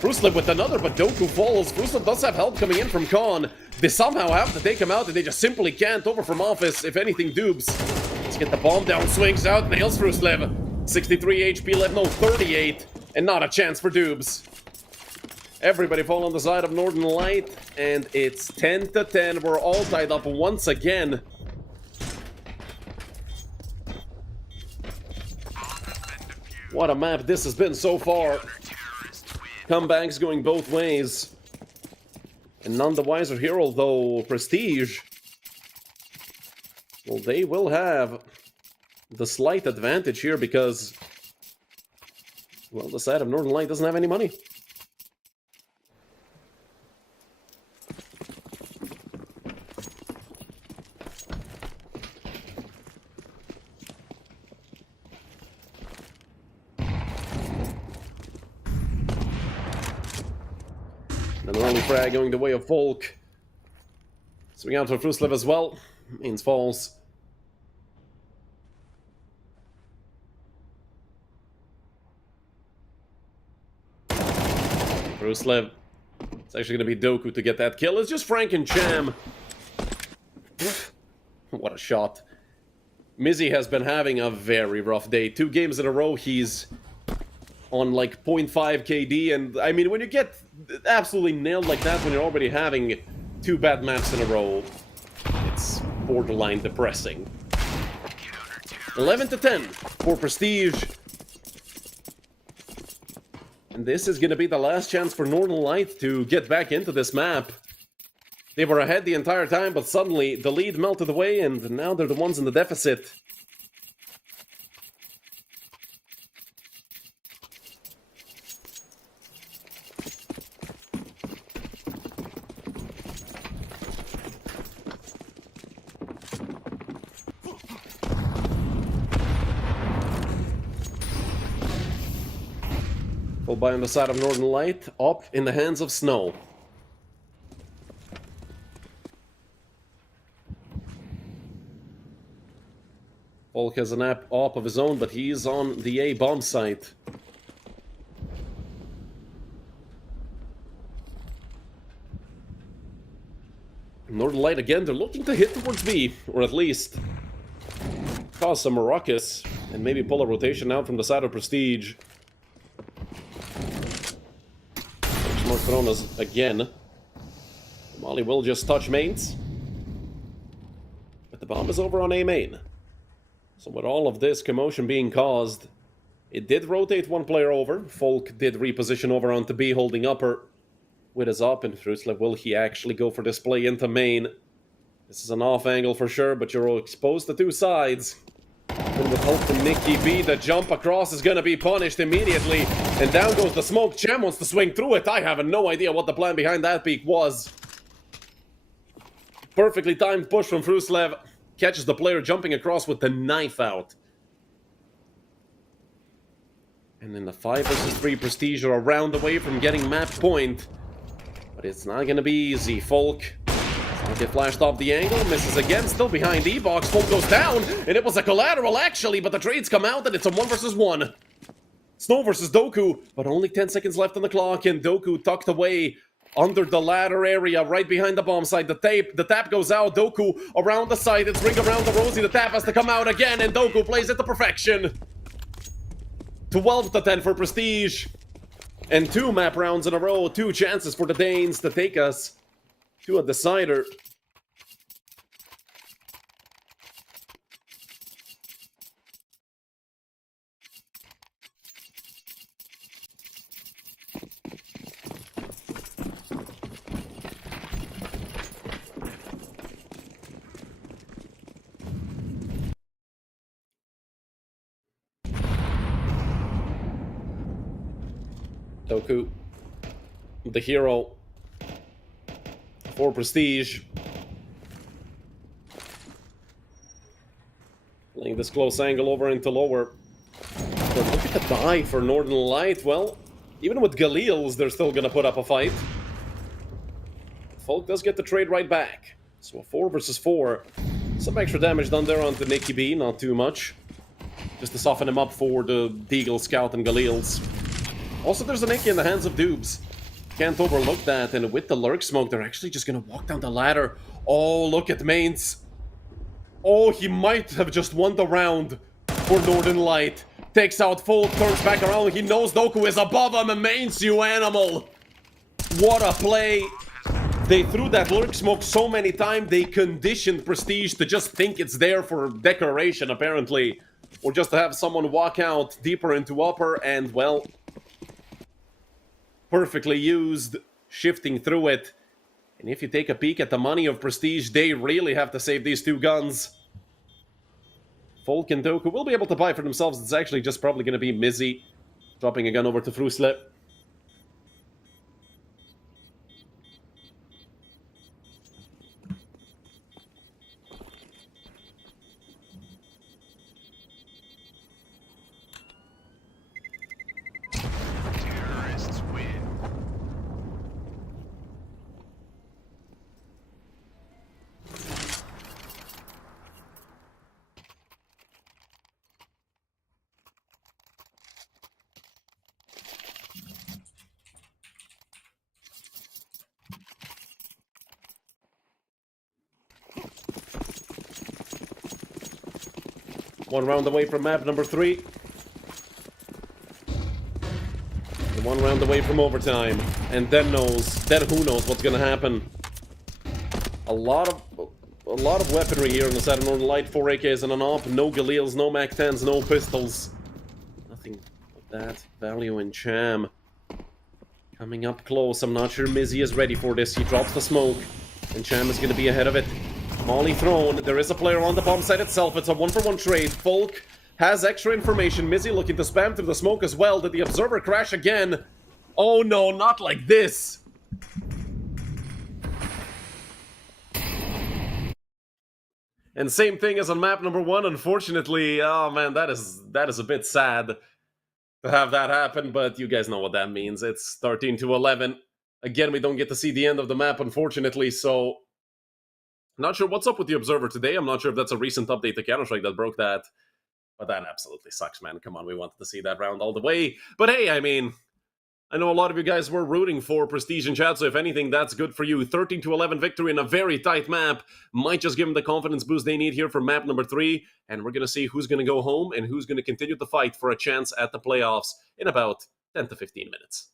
Fruslev with another, but Doku falls. Fruslev does have help coming in from Khan. They somehow have to take him out, and they just simply can't. Over from office, if anything, Dubes. Let's get the bomb down, swings out, nails Fruslev. 63 HP left, no, 38. And not a chance for Dubes. Everybody fall on the side of Northern Light, and it's 10 to 10. We're all tied up once again. What a map this has been so far. Comebacks going both ways. And none the wiser here, although Prestige, well, they will have the slight advantage here because, well, the side of Northern Light doesn't have any money. Another early frag going the way of Volk. Swing out for Fruslev as well. Means falls. Ruslev. It's actually going to be Doku to get that kill. It's just Frank and Cham. What a shot. Mizzy has been having a very rough day. 2 games in a row, he's on like 0.5 KD. And I mean, when you get absolutely nailed like that, when you're already having 2 bad maps in a row, it's borderline depressing. 11 to 10 for Prestige. And this is going to be the last chance for Northern Light to get back into this map. They were ahead the entire time, but suddenly the lead melted away, and now they're the ones in the deficit. Full buy on the side of Northern Light, up in the hands of Snow. Volk has an app op of his own, but he's on the A bomb site. Northern Light again, they're looking to hit towards B, or at least cause some ruckus, and maybe pull a rotation out from the side of Prestige. More Thronas again. Molly will just touch mains. But the bomb is over on A main. So with all of this commotion being caused, it did rotate 1 player over. Folk did reposition over onto B, holding upper with his up. And Ruslev, will he actually go for this play into main? This is an off angle for sure, but you're exposed to 2 sides. And with hope from Nicky B, the jump across is going to be punished immediately. And down goes the smoke. Cham wants to swing through it. I have no idea what the plan behind that peek was. Perfectly timed push from Ruslev. Catches the player jumping across with the knife out. And then the 5 versus 3 Prestige are a round away from getting map point. But it's not going to be easy. Folk get flashed off the angle, misses again, still behind E-Box. Folk goes down, and it was a collateral actually, but the trades come out and it's a 1 versus 1. Snow versus Doku, but only 10 seconds left on the clock, and Doku tucked away under the ladder area, right behind the bomb site. The tap goes out, Doku around the site, it's ring around the Rosie, the tap has to come out again, and Doku plays it to perfection. 12 to 10 for Prestige. And 2 map rounds in a row, 2 chances for the Danes to take us to a decider. Doku, the hero for Prestige. Playing this close angle over into lower. But look at the buy for Northern Light. Well, even with Galils, they're still gonna put up a fight. Folk does get the trade right back. So a 4 versus 4. Some extra damage done there onto Nicky B, not too much. Just to soften him up for the Deagle, Scout, and Galils. Also, there's a Nicky in the hands of Dubes. Can't overlook that, and with the lurk smoke, they're actually just gonna walk down the ladder. Oh, look at Mains. Oh, he might have just won the round for Northern Light. Takes out Folk, turns back around, he knows Doku is above him, and Mains, you animal! What a play! They threw that lurk smoke so many times, they conditioned Prestige to just think it's there for decoration, apparently. Or just to have someone walk out deeper into upper, and, well, perfectly used, shifting through it. And if you take a peek at the money of Prestige, they really have to save these 2 guns. Folk and Doku will be able to buy for themselves. It's actually just probably going to be Mizzy dropping a gun over to Frusle. Terrorists win. 1 round away from map number 3. And 1 round away from overtime. And then who knows what's gonna happen. A lot of weaponry here on the side of Northern Light. 4 AKs and an AWP. No Galils, no MAC-10s, no pistols. Nothing of that value in Cham. Coming up close. I'm not sure Mizzy is ready for this. He drops the smoke. And Cham is going to be ahead of it. Molly thrown. There is a player on the bomb site itself. It's a 1-for-1 trade. Folk has extra information. Mizzy looking to spam through the smoke as well. Did the observer crash again? Oh no, not like this. And same thing as on map number 1, unfortunately. Oh man, that is a bit sad to have that happen, but you guys know what that means. It's 13-11. Again, we don't get to see the end of the map, unfortunately, so... Not sure what's up with the Observer today. I'm not sure if that's a recent update to Counter-Strike that broke that. But that absolutely sucks, man. Come on, we wanted to see that round all the way. But hey, I mean... I know a lot of you guys were rooting for Prestige in chat, so if anything, that's good for you. 13-11 victory in a very tight map. Might just give them the confidence boost they need here for map number 3. And we're going to see who's going to go home and who's going to continue to fight for a chance at the playoffs in about 10 to 15 minutes.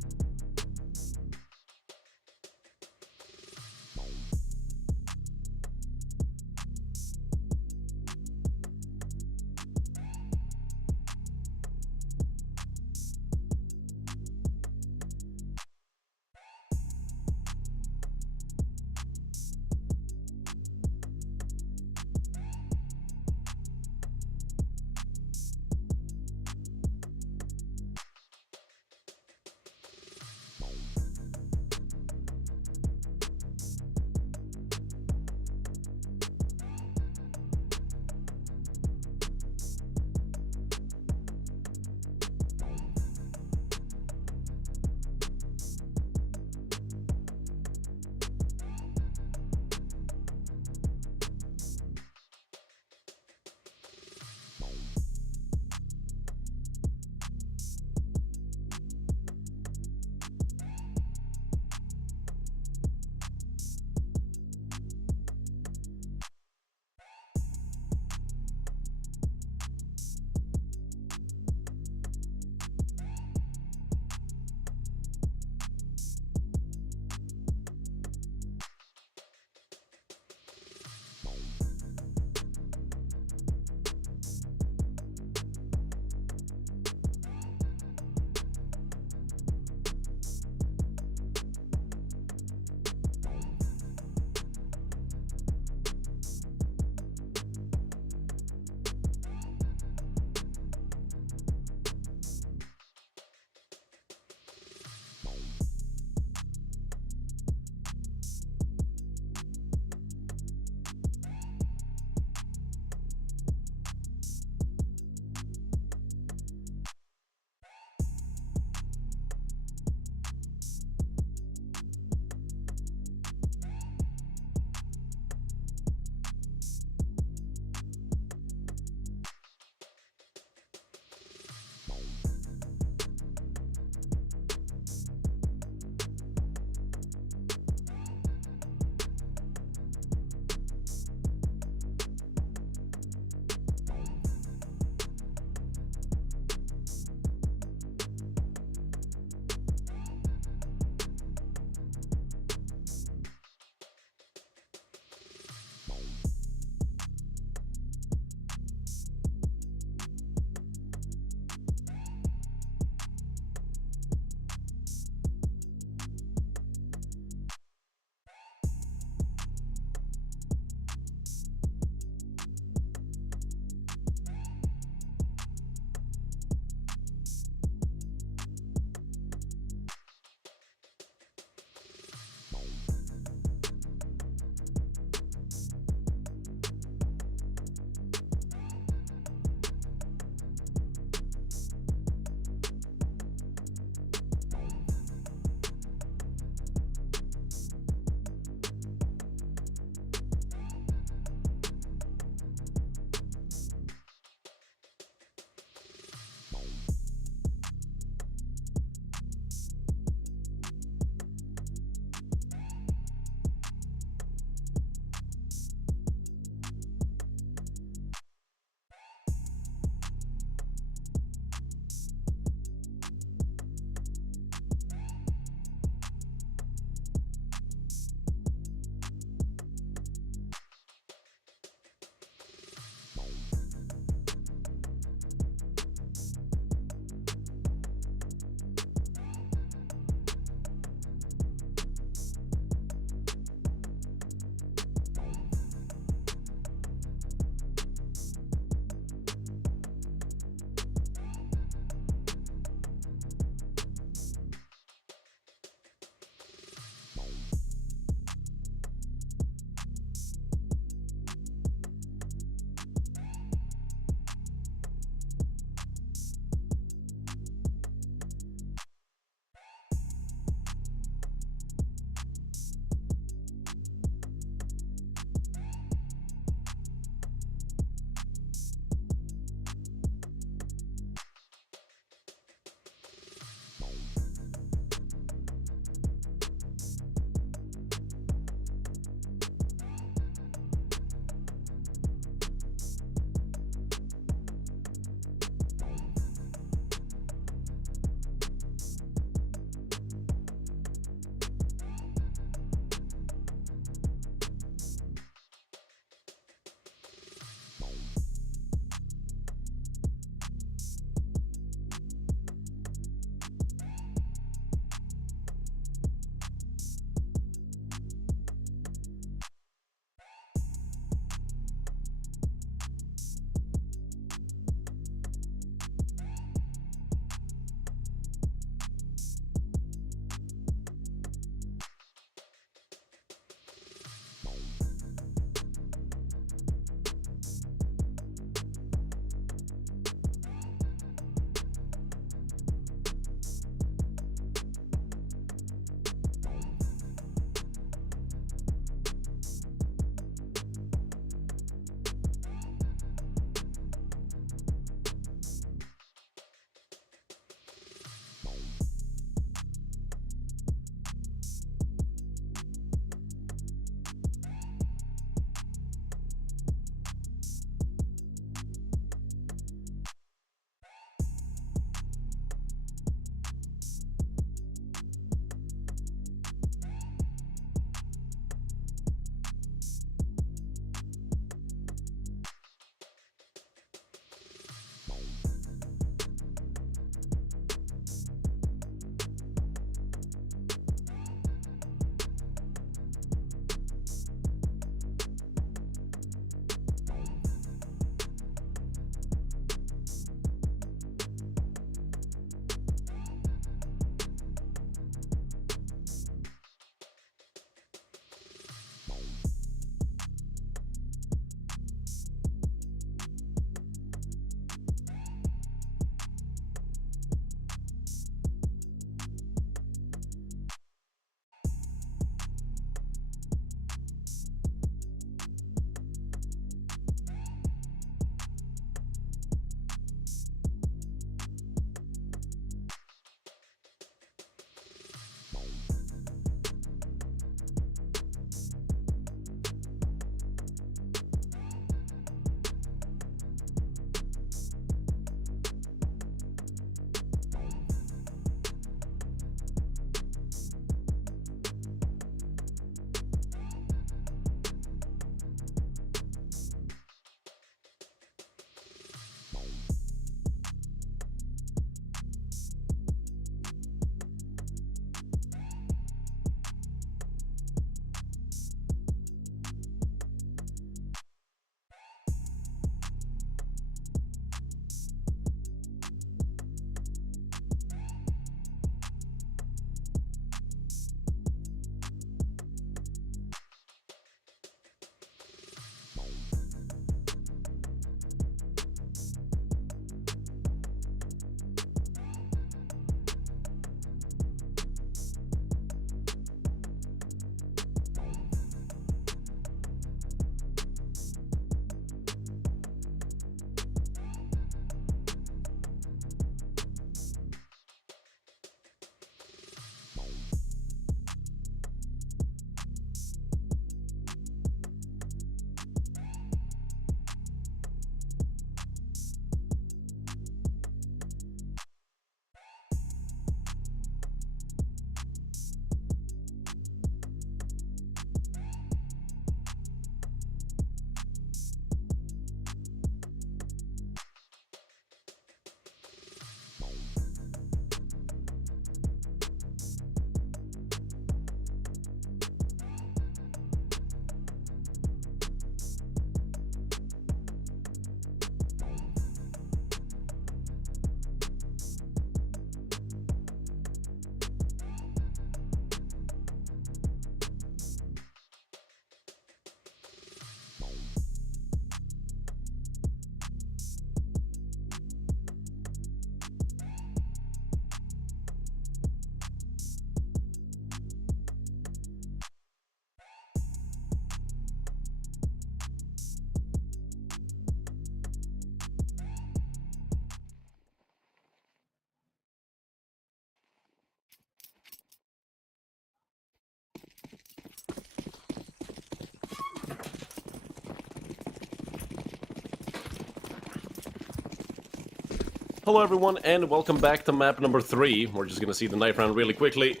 Hello everyone, and welcome back to map number 3. We're just gonna see the knife round really quickly.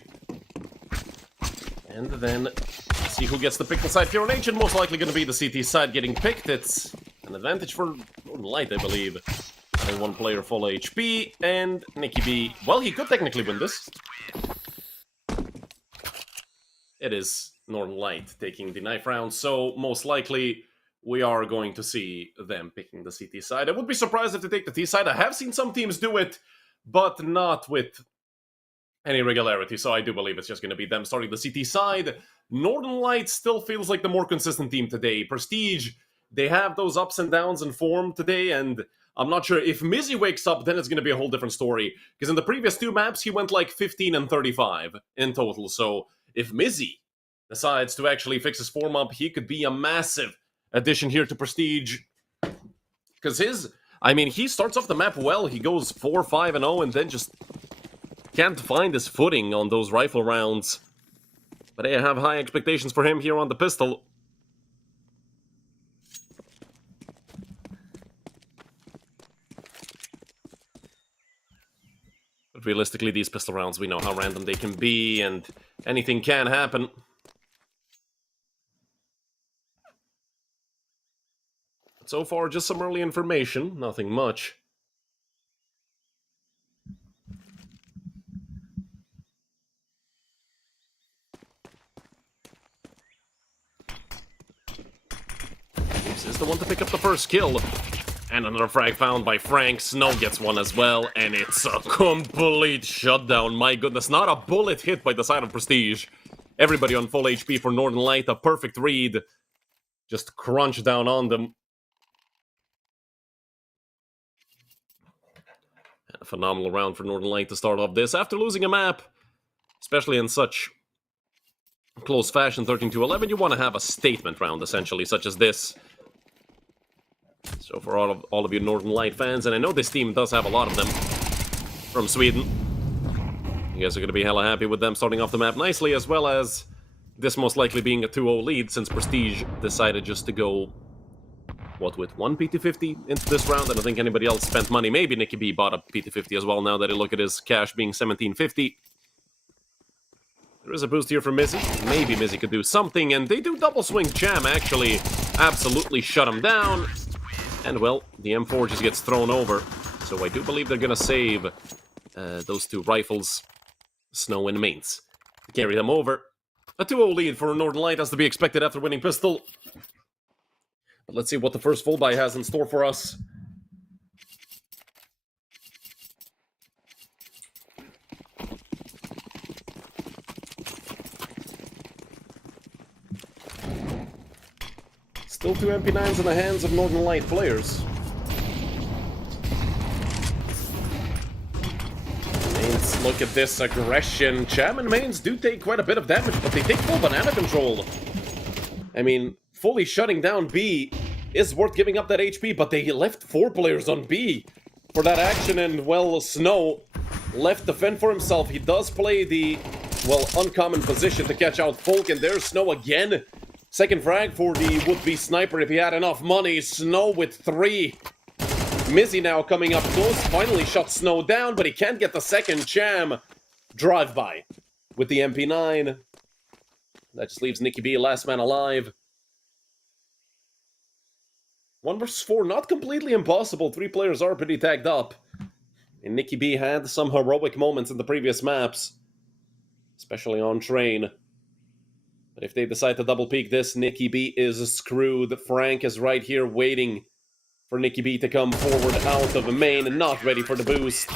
And then see who gets to pick the side. Fear and Ancient, most likely gonna be the CT side getting picked. It's an advantage for Northern Light, I believe. Having one player full HP, and Nicky B, well, he could technically win this. It is Northern Light taking the knife round, so most likely we are going to see them picking the CT side. I would be surprised if they take the T side. I have seen some teams do it, but not with any regularity, so I do believe it's just going to be them starting the CT side. Northern Light still feels like the more consistent team today. Prestige, they have those ups and downs in form today, and I'm not sure if Mizzy wakes up, then it's going to be a whole different story. Because in the previous 2 maps, he went like 15 and 35 in total, so if Mizzy decides to actually fix his form up, he could be a massive addition here to Prestige. Because he starts off the map well. He goes 4-5-0 and then just can't find his footing on those rifle rounds. But I have high expectations for him here on the pistol. But realistically, these pistol rounds, we know how random they can be, and anything can happen. So far, just some early information, nothing much. This is the one to pick up the first kill. And another frag found by Frank. Snow gets one as well, and it's a complete shutdown. My goodness, not a bullet hit by the side of Prestige. Everybody on full HP for Northern Light, a perfect read. Just crunch down on them. A phenomenal round for Northern Light to start off this. After losing a map, especially in such close fashion, 13-11, you want to have a statement round, essentially, such as this. So for all of you Northern Light fans, and I know this team does have a lot of them from Sweden, you guys are going to be hella happy with them starting off the map nicely, as well as this most likely being a 2-0 lead, since Prestige decided just to go, what, with 1 PT50 into this round. I don't think anybody else spent money. Maybe Nicky B bought a PT50 as well, now that I look at his cash being 1750. There is a boost here for Mizzy. Maybe Mizzy could do something, and they do double swing Jam, actually. Absolutely shut him down. And, well, the M4 just gets thrown over. So I do believe they're going to save those 2 rifles, Snow and Mains, to carry them over. A 2-0 lead for Northern Light, as to be expected after winning pistol. But let's see what the first full buy has in store for us. Still 2 MP9s in the hands of Northern Light players. Mains, look at this aggression. Cham and Mains do take quite a bit of damage, but they take full banana control. I mean, fully shutting down B is worth giving up that HP, but they left 4 players on B for that action, and, well, Snow left to fend for himself. He does play the, well, uncommon position to catch out Folk, and there's Snow again. Second frag for the would-be sniper if he had enough money. Snow with 3. Mizzy now coming up close. Finally shot Snow down, but he can't get the second. Cham drive-by with the MP9. That just leaves Nicky B last man alive. 1 versus 4, not completely impossible. 3 players are pretty tagged up. And Nicky B had some heroic moments in the previous maps, especially on train. But if they decide to double peek this, Nicky B is screwed. Frank is right here waiting for Nicky B to come forward out of a main and not ready for the boost.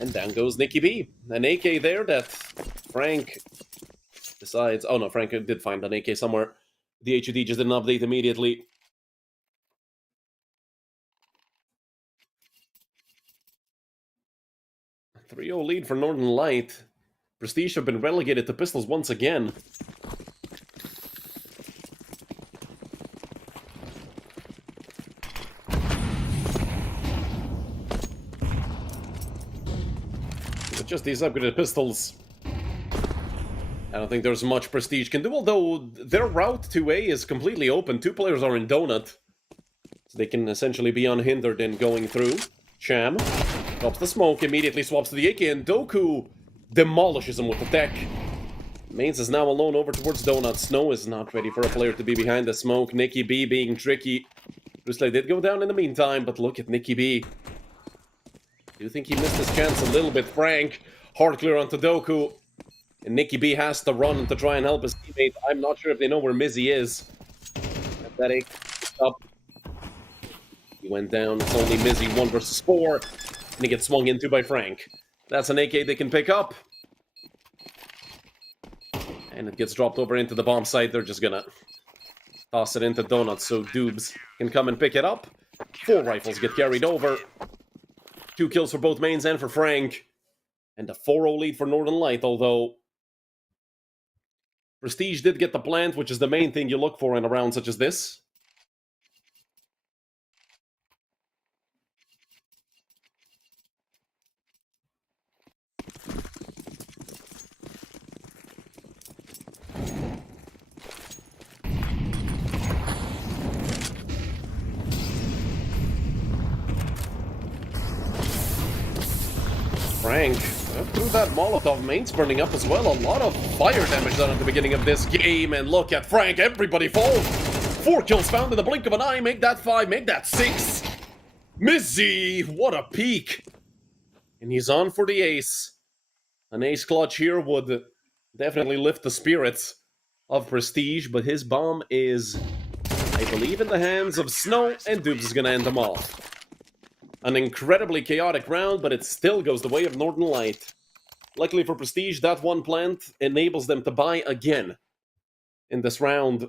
And down goes Nicky B. An AK there that Frank decides... Oh no, Frank did find an AK somewhere. The HUD just didn't update immediately. A 3-0 lead for Northern Light. Prestige have been relegated to pistols once again. With just these upgraded pistols, I don't think there's much Prestige can do, although their route to A is completely open. 2 players are in Donut, so they can essentially be unhindered in going through. Cham Drops the smoke, immediately swaps to the AK, and Doku demolishes him with the tech. Mains is now alone over towards Donut. Snow is not ready for a player to be behind the smoke. Nicky B being tricky. Bruce Lee did go down in the meantime, but look at Nicky B. Do you think he missed his chance a little bit? Frank, hard clear onto Doku. And Nicky B has to run to try and help his teammate. I'm not sure if they know where Mizzy is. That AK up. He went down. It's only Mizzy 1 versus 4. And he gets swung into by Frank. That's an AK they can pick up. And it gets dropped over into the bomb site. They're just gonna toss it into Donuts so Doobs can come and pick it up. 4 rifles get carried over. 2 kills for both mains and for Frank. And a 4-0 lead for Northern Light, although Prestige did get the plant, which is the main thing you look for in a round such as this. Frank threw that Molotov, mains burning up as well. A lot of fire damage done at the beginning of this game. And look at Frank, everybody falls. 4 kills found in the blink of an eye. Make that 5, make that 6. Mizzy, what a peak. And he's on for the ace. An ace clutch here would definitely lift the spirits of Prestige, but his bomb is, I believe, in the hands of Snow, and Dubs is going to end them off. An incredibly chaotic round, but it still goes the way of Northern Light. Luckily for Prestige, that one plant enables them to buy again in this round.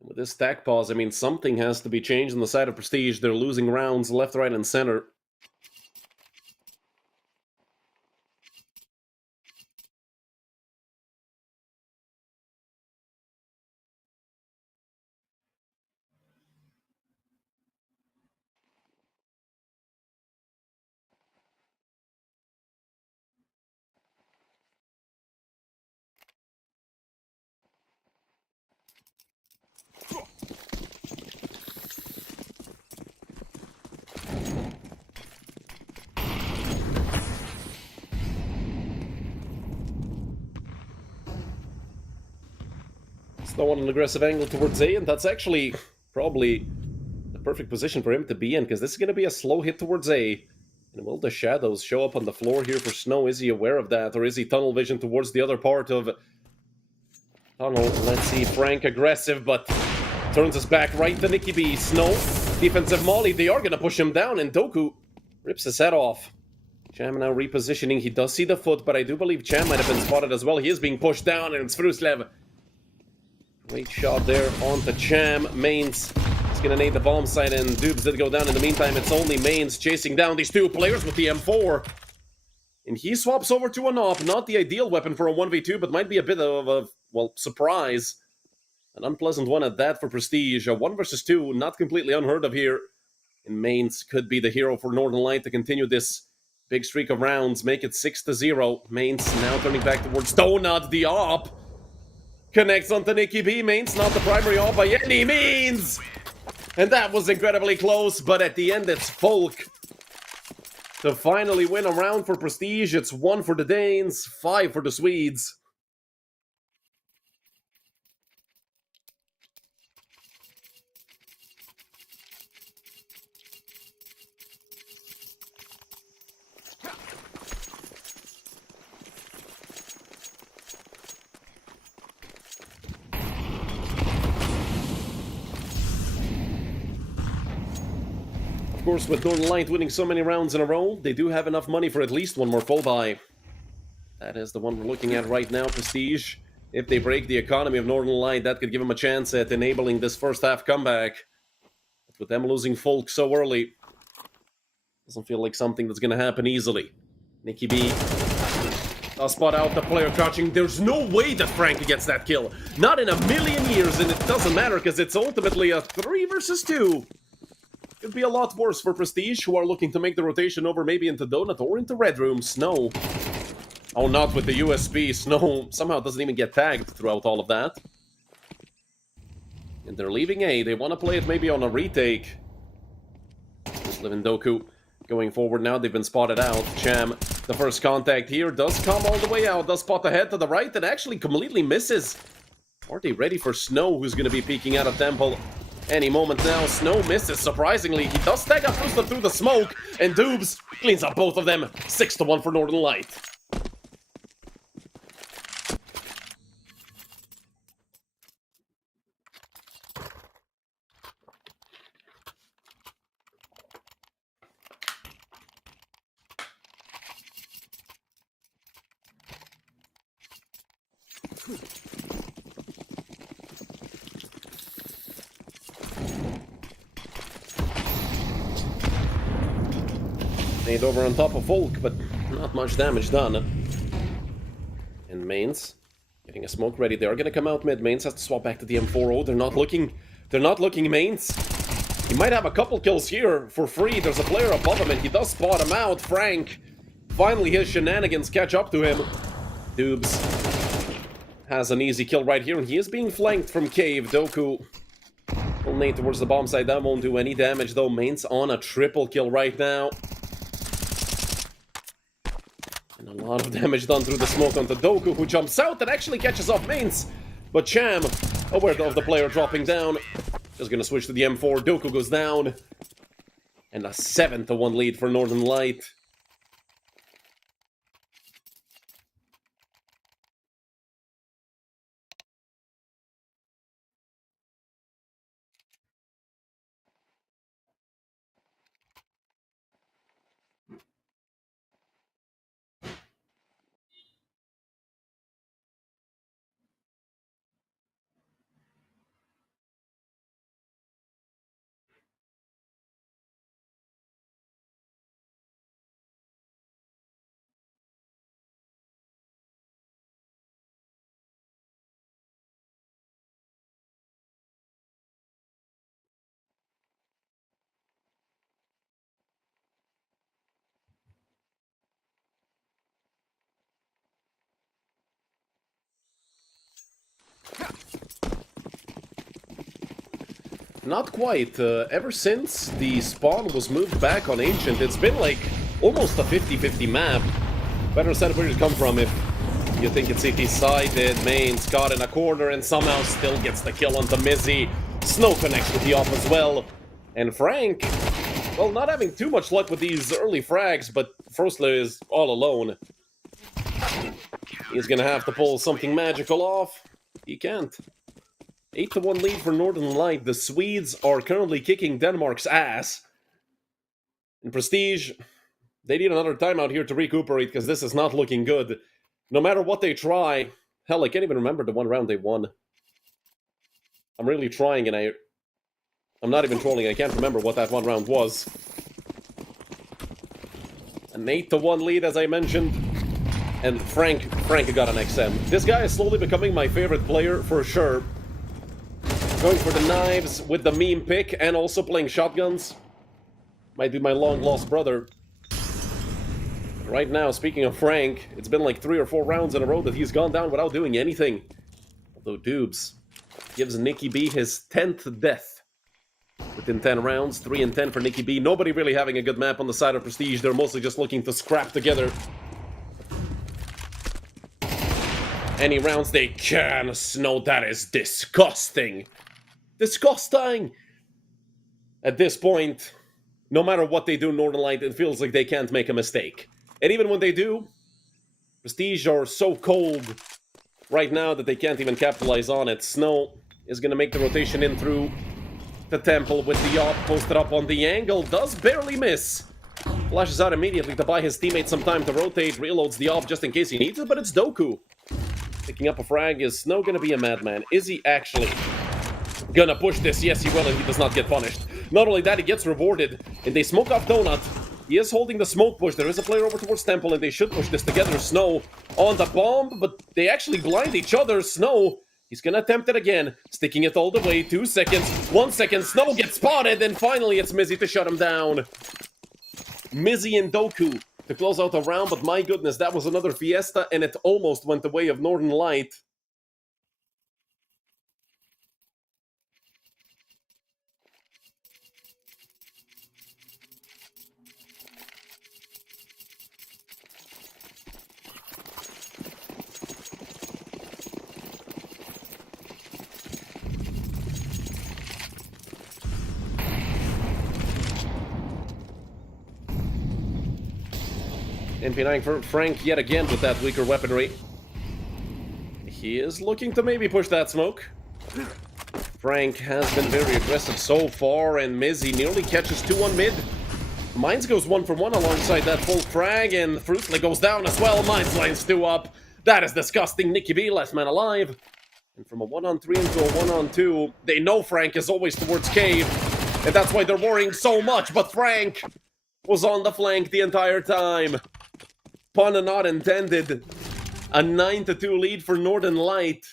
With this stack pause, I mean, something has to be changed on the side of Prestige. They're losing rounds left, right, and center. Snow on an aggressive angle towards A, and that's actually probably the perfect position for him to be in, because this is going to be a slow hit towards A. And will the shadows show up on the floor here for Snow? Is he aware of that, or is he tunnel vision towards the other part of tunnel? Let's see, Frank aggressive, but turns his back right to Nicky B. Snow, defensive molly, they are going to push him down, and Doku rips his head off. Cham now repositioning, he does see the foot, but I do believe Cham might have been spotted as well. He is being pushed down, and it's Fruslev. Great shot there onto Cham. Mains is going to nade the bomb site, and Dubs did go down. In the meantime, it's only Mains chasing down these 2 players with the M4. And he swaps over to a AWP. Not the ideal weapon for a 1v2, but might be a bit of a, well, surprise. An unpleasant one at that for Prestige. A 1 versus 2, not completely unheard of here. And Mains could be the hero for Northern Light to continue this big streak of rounds. Make it 6-0. Mains now turning back towards Donut, the AWP. Connects onto Nicky B. Mains, not the primary AWP by any means! And that was incredibly close, but at the end it's Folk to finally win a round for Prestige. It's 1 for the Danes, 5 for the Swedes. Of course, with Northern Light winning so many rounds in a row, they do have enough money for at least one more full buy. That is the one we're looking at right now, Prestige. If they break the economy of Northern Light, that could give them a chance at enabling this first half comeback. But with them losing Folk so early, doesn't feel like something that's going to happen easily. Nicky B. A spot out, the player crouching. There's no way that Frank gets that kill. Not in a million years, and it doesn't matter because it's ultimately a 3 versus 2. Could be a lot worse for Prestige, who are looking to make the rotation over maybe into Donut or into Red Room. Snow. Oh, not with the USB. Snow somehow doesn't even get tagged throughout all of that. And they're leaving A. They want to play it maybe on a retake. Doku going forward now. They've been spotted out. Cham, the first contact here, does come all the way out. Does spot the head to the right and actually completely misses. Are they ready for Snow, who's going to be peeking out of Temple any moment now? Snow misses, surprisingly. He does tag up Rooster through the smoke, and Doobs cleans up both of them. 6-1 for Northern Light. Made over on top of Volk, but not much damage done. And Mains getting a smoke ready. They are gonna come out mid. Mains has to swap back to the M4. They're not looking Mains. He might have a couple kills here for free. There's a player above him and he does spot him out. Frank, finally his shenanigans catch up to him. Doobs has an easy kill right here, and he is being flanked from Cave. Doku will nade towards the bomb side. That won't do any damage though. Mains on a triple kill right now. And a lot of damage done through the smoke onto Doku, who jumps out and actually catches off Mains. But Cham, aware of the player dropping down, just gonna switch to the M4. Doku goes down. And a 7-1 lead for Northern Light. Not quite. Ever since the spawn was moved back on Ancient, it's been like almost a 50-50 map. Better understand where it come from if you think it's CT-sided. Mains caught in a corner and somehow still gets the kill onto Mizzy. Snow connects with the off as well. And Frank, well, not having too much luck with these early frags, but Frosler is all alone. He's gonna have to pull something magical off. He can't. 8-1 lead for Northern Light. The Swedes are currently kicking Denmark's ass. In Prestige, they need another timeout here to recuperate because this is not looking good. No matter what they try, hell, I can't even remember the one round they won. I'm really trying and I'm not even trolling. I can't remember what that one round was. An 8-1 lead, as I mentioned. And Frank got an XM. This guy is slowly becoming my favorite player for sure. Going for the knives with the meme pick and also playing shotguns. Might be my long-lost brother. Right now, speaking of Frank, it's been like 3 or 4 rounds in a row that he's gone down without doing anything. Although Doobs gives Nicky B his 10th death. Within 10 rounds, 3 and 10 for Nicky B. Nobody really having a good map on the side of Prestige. They're mostly just looking to scrap together any rounds they can. Snow, that is disgusting. Disgusting! At this point, no matter what they do, Northern Light, it feels like they can't make a mistake. And even when they do, Prestige are so cold right now that they can't even capitalize on it. Snow is going to make the rotation in through the Temple with the op posted up on the angle. Does barely miss. Flashes out immediately to buy his teammate some time to rotate. Reloads the op just in case he needs it, but it's Doku. Picking up a frag. Is Snow going to be a madman? Is he actually gonna push this? Yes, he will, and he does not get punished. Not only that, he gets rewarded, and they smoke off Donut. He is holding the smoke push. There is a player over towards Temple, and they should push this together. Snow on the bomb, but they actually blind each other. Snow, he's gonna attempt it again, sticking it all the way. 2 seconds, 1 second. Snow gets spotted, and finally it's Mizzy to shut him down. Mizzy and Doku to close out the round, but my goodness, that was another fiesta, and it almost went the way of Northern Light. MP9 for Frank yet again with that weaker weaponry. He is looking to maybe push that smoke. Frank has been very aggressive so far, and Mizzy nearly catches 2 on mid. Mines goes 1 for 1 alongside that full frag, and Fruitly goes down as well. Mines lines 2 up. That is disgusting. Nicky B, last man alive. And from a 1-on-3 into a 1-on-2, they know Frank is always towards cave, and that's why they're worrying so much, but Frank was on the flank the entire time. Pun not intended. A 9-2 lead for Northern Light.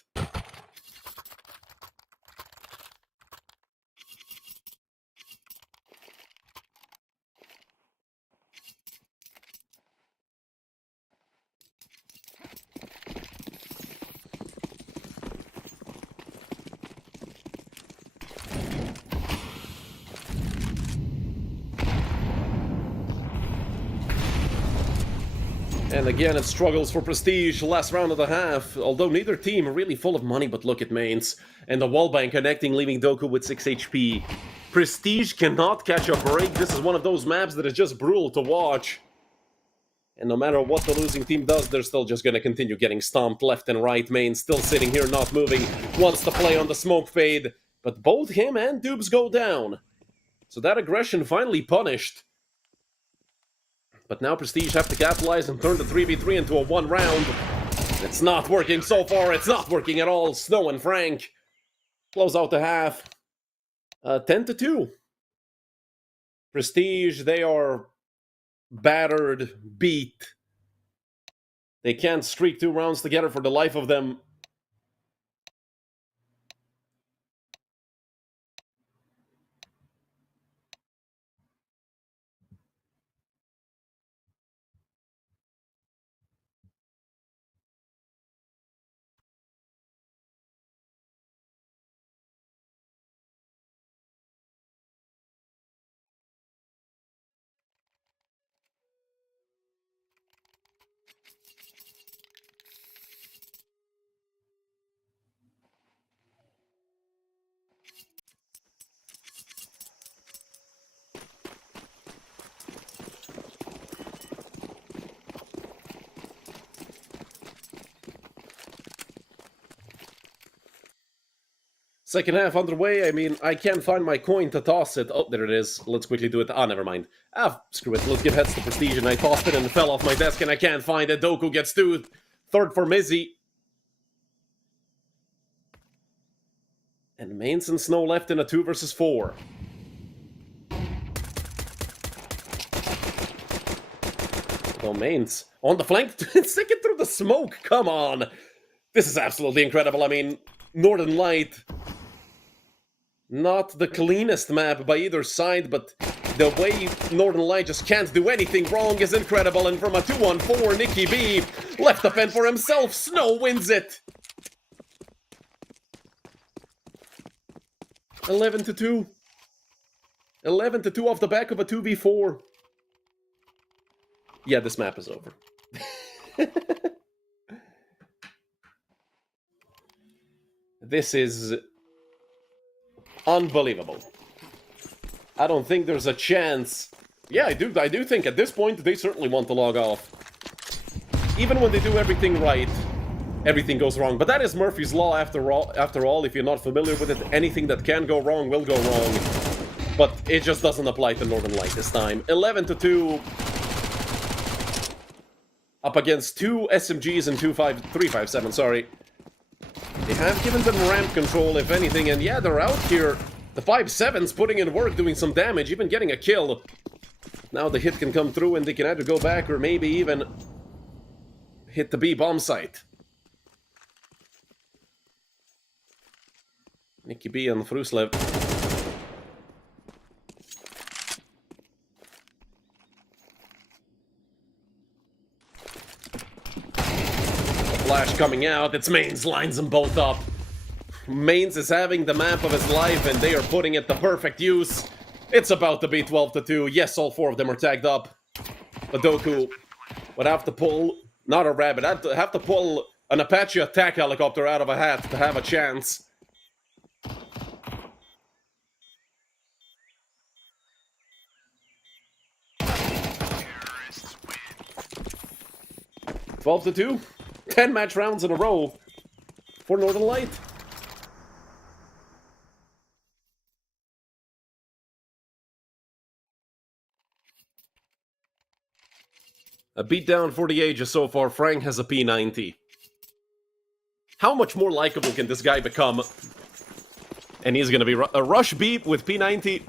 And again, it struggles for prestige, last round of the half, although neither team are really full of money, but look at mains. And the wallbang connecting, leaving Doku with 6 HP. Prestige cannot catch a break. This is one of those maps that is just brutal to watch. And no matter what the losing team does, they're still just gonna continue getting stomped left and right. Main still sitting here, not moving, wants to play on the smoke fade. But both him and Dubes go down. So that aggression finally punished. But now Prestige have to capitalize and turn the 3v3 into a 1 round. It's not working so far, it's not working at all. Snow and Frank close out the half. 10-2. Prestige, they are battered, beat. They can't streak 2 rounds together for the life of them. Second half underway. I mean, I can't find my coin to toss it. Oh, there it is. Let's quickly do it. Ah, never mind. Ah, screw it. Let's give heads to Prestige, and I tossed it and it fell off my desk, and I can't find it. Doku gets 2. Third for Mizzy. And Mains and Snow left in a 2 versus 4. Oh, Mains on the flank, sticking through the smoke. Come on. This is absolutely incredible. I mean, Northern Light, not the cleanest map by either side, but the way Northern Light just can't do anything wrong is incredible. And from a 2-on-4, Nicky B left the pen for himself. Snow wins it. 11-2. 11-2 off the back of a 2v4. Yeah, this map is over. This is unbelievable. I don't think there's a chance. Yeah, I do think at this point they certainly want to log off. Even when they do everything right, everything goes wrong. But that is Murphy's Law after all. If you're not familiar with it, anything that can go wrong will go wrong. But it just doesn't apply to Northern Light this time. 11-2. Up against 2 SMGs and 357, sorry. They have given them ramp control, if anything, and yeah, they're out here. The 5-7's putting in work, doing some damage, even getting a kill. Now the hit can come through and they can either go back or maybe even hit the B bomb site. Nicky B and Fruslev. Flash coming out, it's Mains, lines them both up. Mains is having the map of his life and they are putting it to perfect use. It's about to be 12-2. Yes, all 4 of them are tagged up. But Doku would have to pull, not a rabbit, have to pull an Apache attack helicopter out of a hat to have a chance. 12-2. 10 match rounds in a row for Northern Light. A beatdown for the ages so far. Frank has a P90. How much more likable can this guy become? And he's gonna be a rush beep with P90.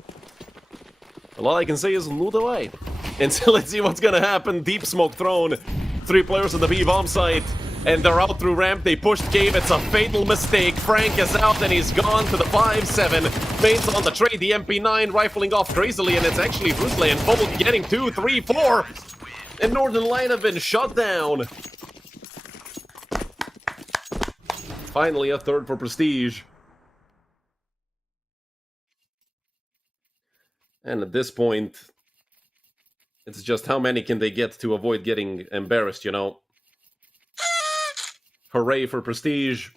All I can say is loot away. And so let's see what's gonna happen. Deep smoke thrown. 3 players on the B-bomb site. And they're out through ramp. They pushed cave. It's a fatal mistake. Frank is out and he's gone to the 5-7. Mains on the trade. The MP9 rifling off crazily. And it's actually Brusley and Fold getting 2, 3, 4. And Northern Light have been shut down. Finally, a third for Prestige. And at this point, it's just how many can they get to avoid getting embarrassed, you know? Hooray for Prestige.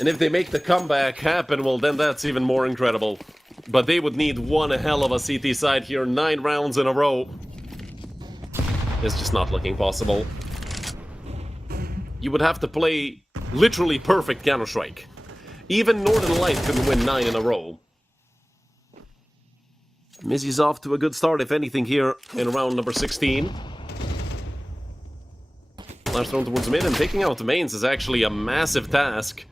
And if they make the comeback happen, well, then that's even more incredible. But they would need one hell of a CT side here. 9 rounds in a row. It's just not looking possible. You would have to play literally perfect Counter-Strike. Even Northern Light couldn't win 9 in a row. Mizzy's off to a good start, if anything, here in round number 16. Flash thrown towards mid, and taking out the mains is actually a massive task,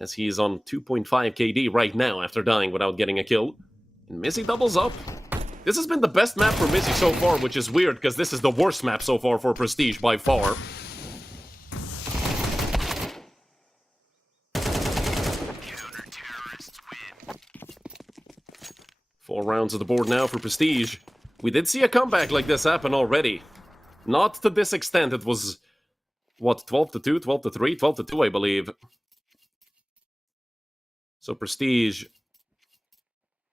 as he's on 2.5 KD right now after dying without getting a kill. And Mizzy doubles up. This has been the best map for Mizzy so far, which is weird, because this is the worst map so far for Prestige by far. Counter-terrorists win. 4 rounds of the board now for Prestige. We did see a comeback like this happen already. Not to this extent. It was, what, 12-2, 12-3, 12-2, I believe. So Prestige,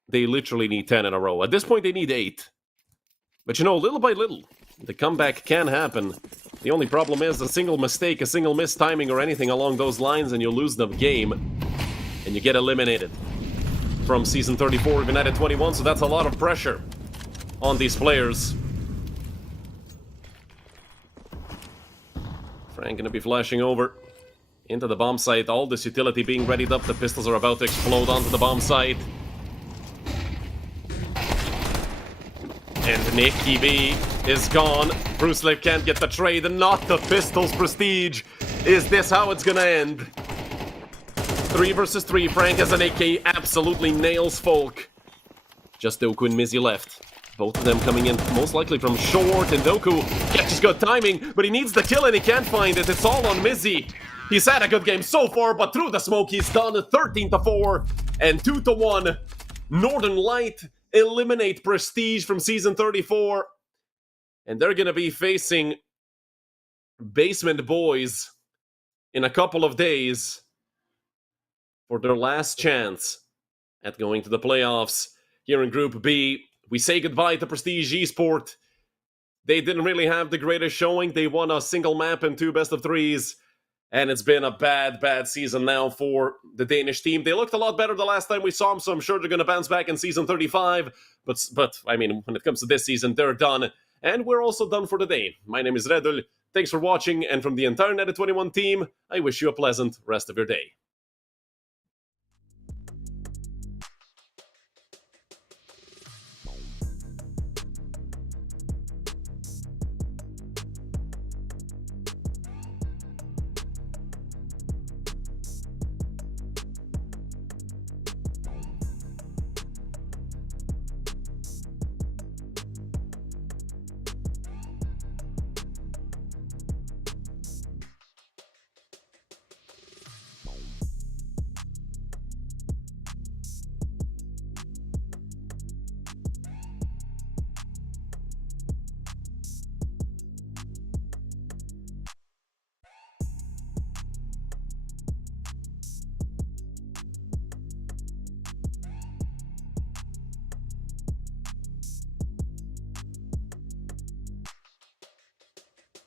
they literally need 10 in a row. At this point, they need 8. But you know, little by little, the comeback can happen. The only problem is a single mistake, a single missed timing or anything along those lines, and you lose the game. And you get eliminated from Season 34 of United21, so that's a lot of pressure on these players. Frank gonna be flashing over into the bomb site. All this utility being readied up. The pistols are about to explode onto the bomb site. And Nicky B is gone. Bruce Liv can't get the trade, and not the pistols. Prestige. Is this how it's gonna end? 3 versus 3. Frank has an AK. Absolutely nails Folk. Just Doku and Mizzy left. Both of them coming in most likely from short, and Doku catches good timing, but he needs the kill and he can't find it. It's all on Mizzy. He's had a good game so far, but through the smoke he's done. 13-4 and 2-1. Northern Light eliminate Prestige from Season 34. And they're gonna be facing Basement Boys in a couple of days for their last chance at going to the playoffs. Here in Group B, we say goodbye to Prestige Esport. They didn't really have the greatest showing. They won a single map and 2 best-of-3s. And it's been a bad season now for the Danish team. They looked a lot better the last time we saw them, so I'm sure they're going to bounce back in Season 35. But I mean, when it comes to this season, they're done. And we're also done for the day. My name is Redul. Thanks for watching, and from the entire United21 team, I wish you a pleasant rest of your day.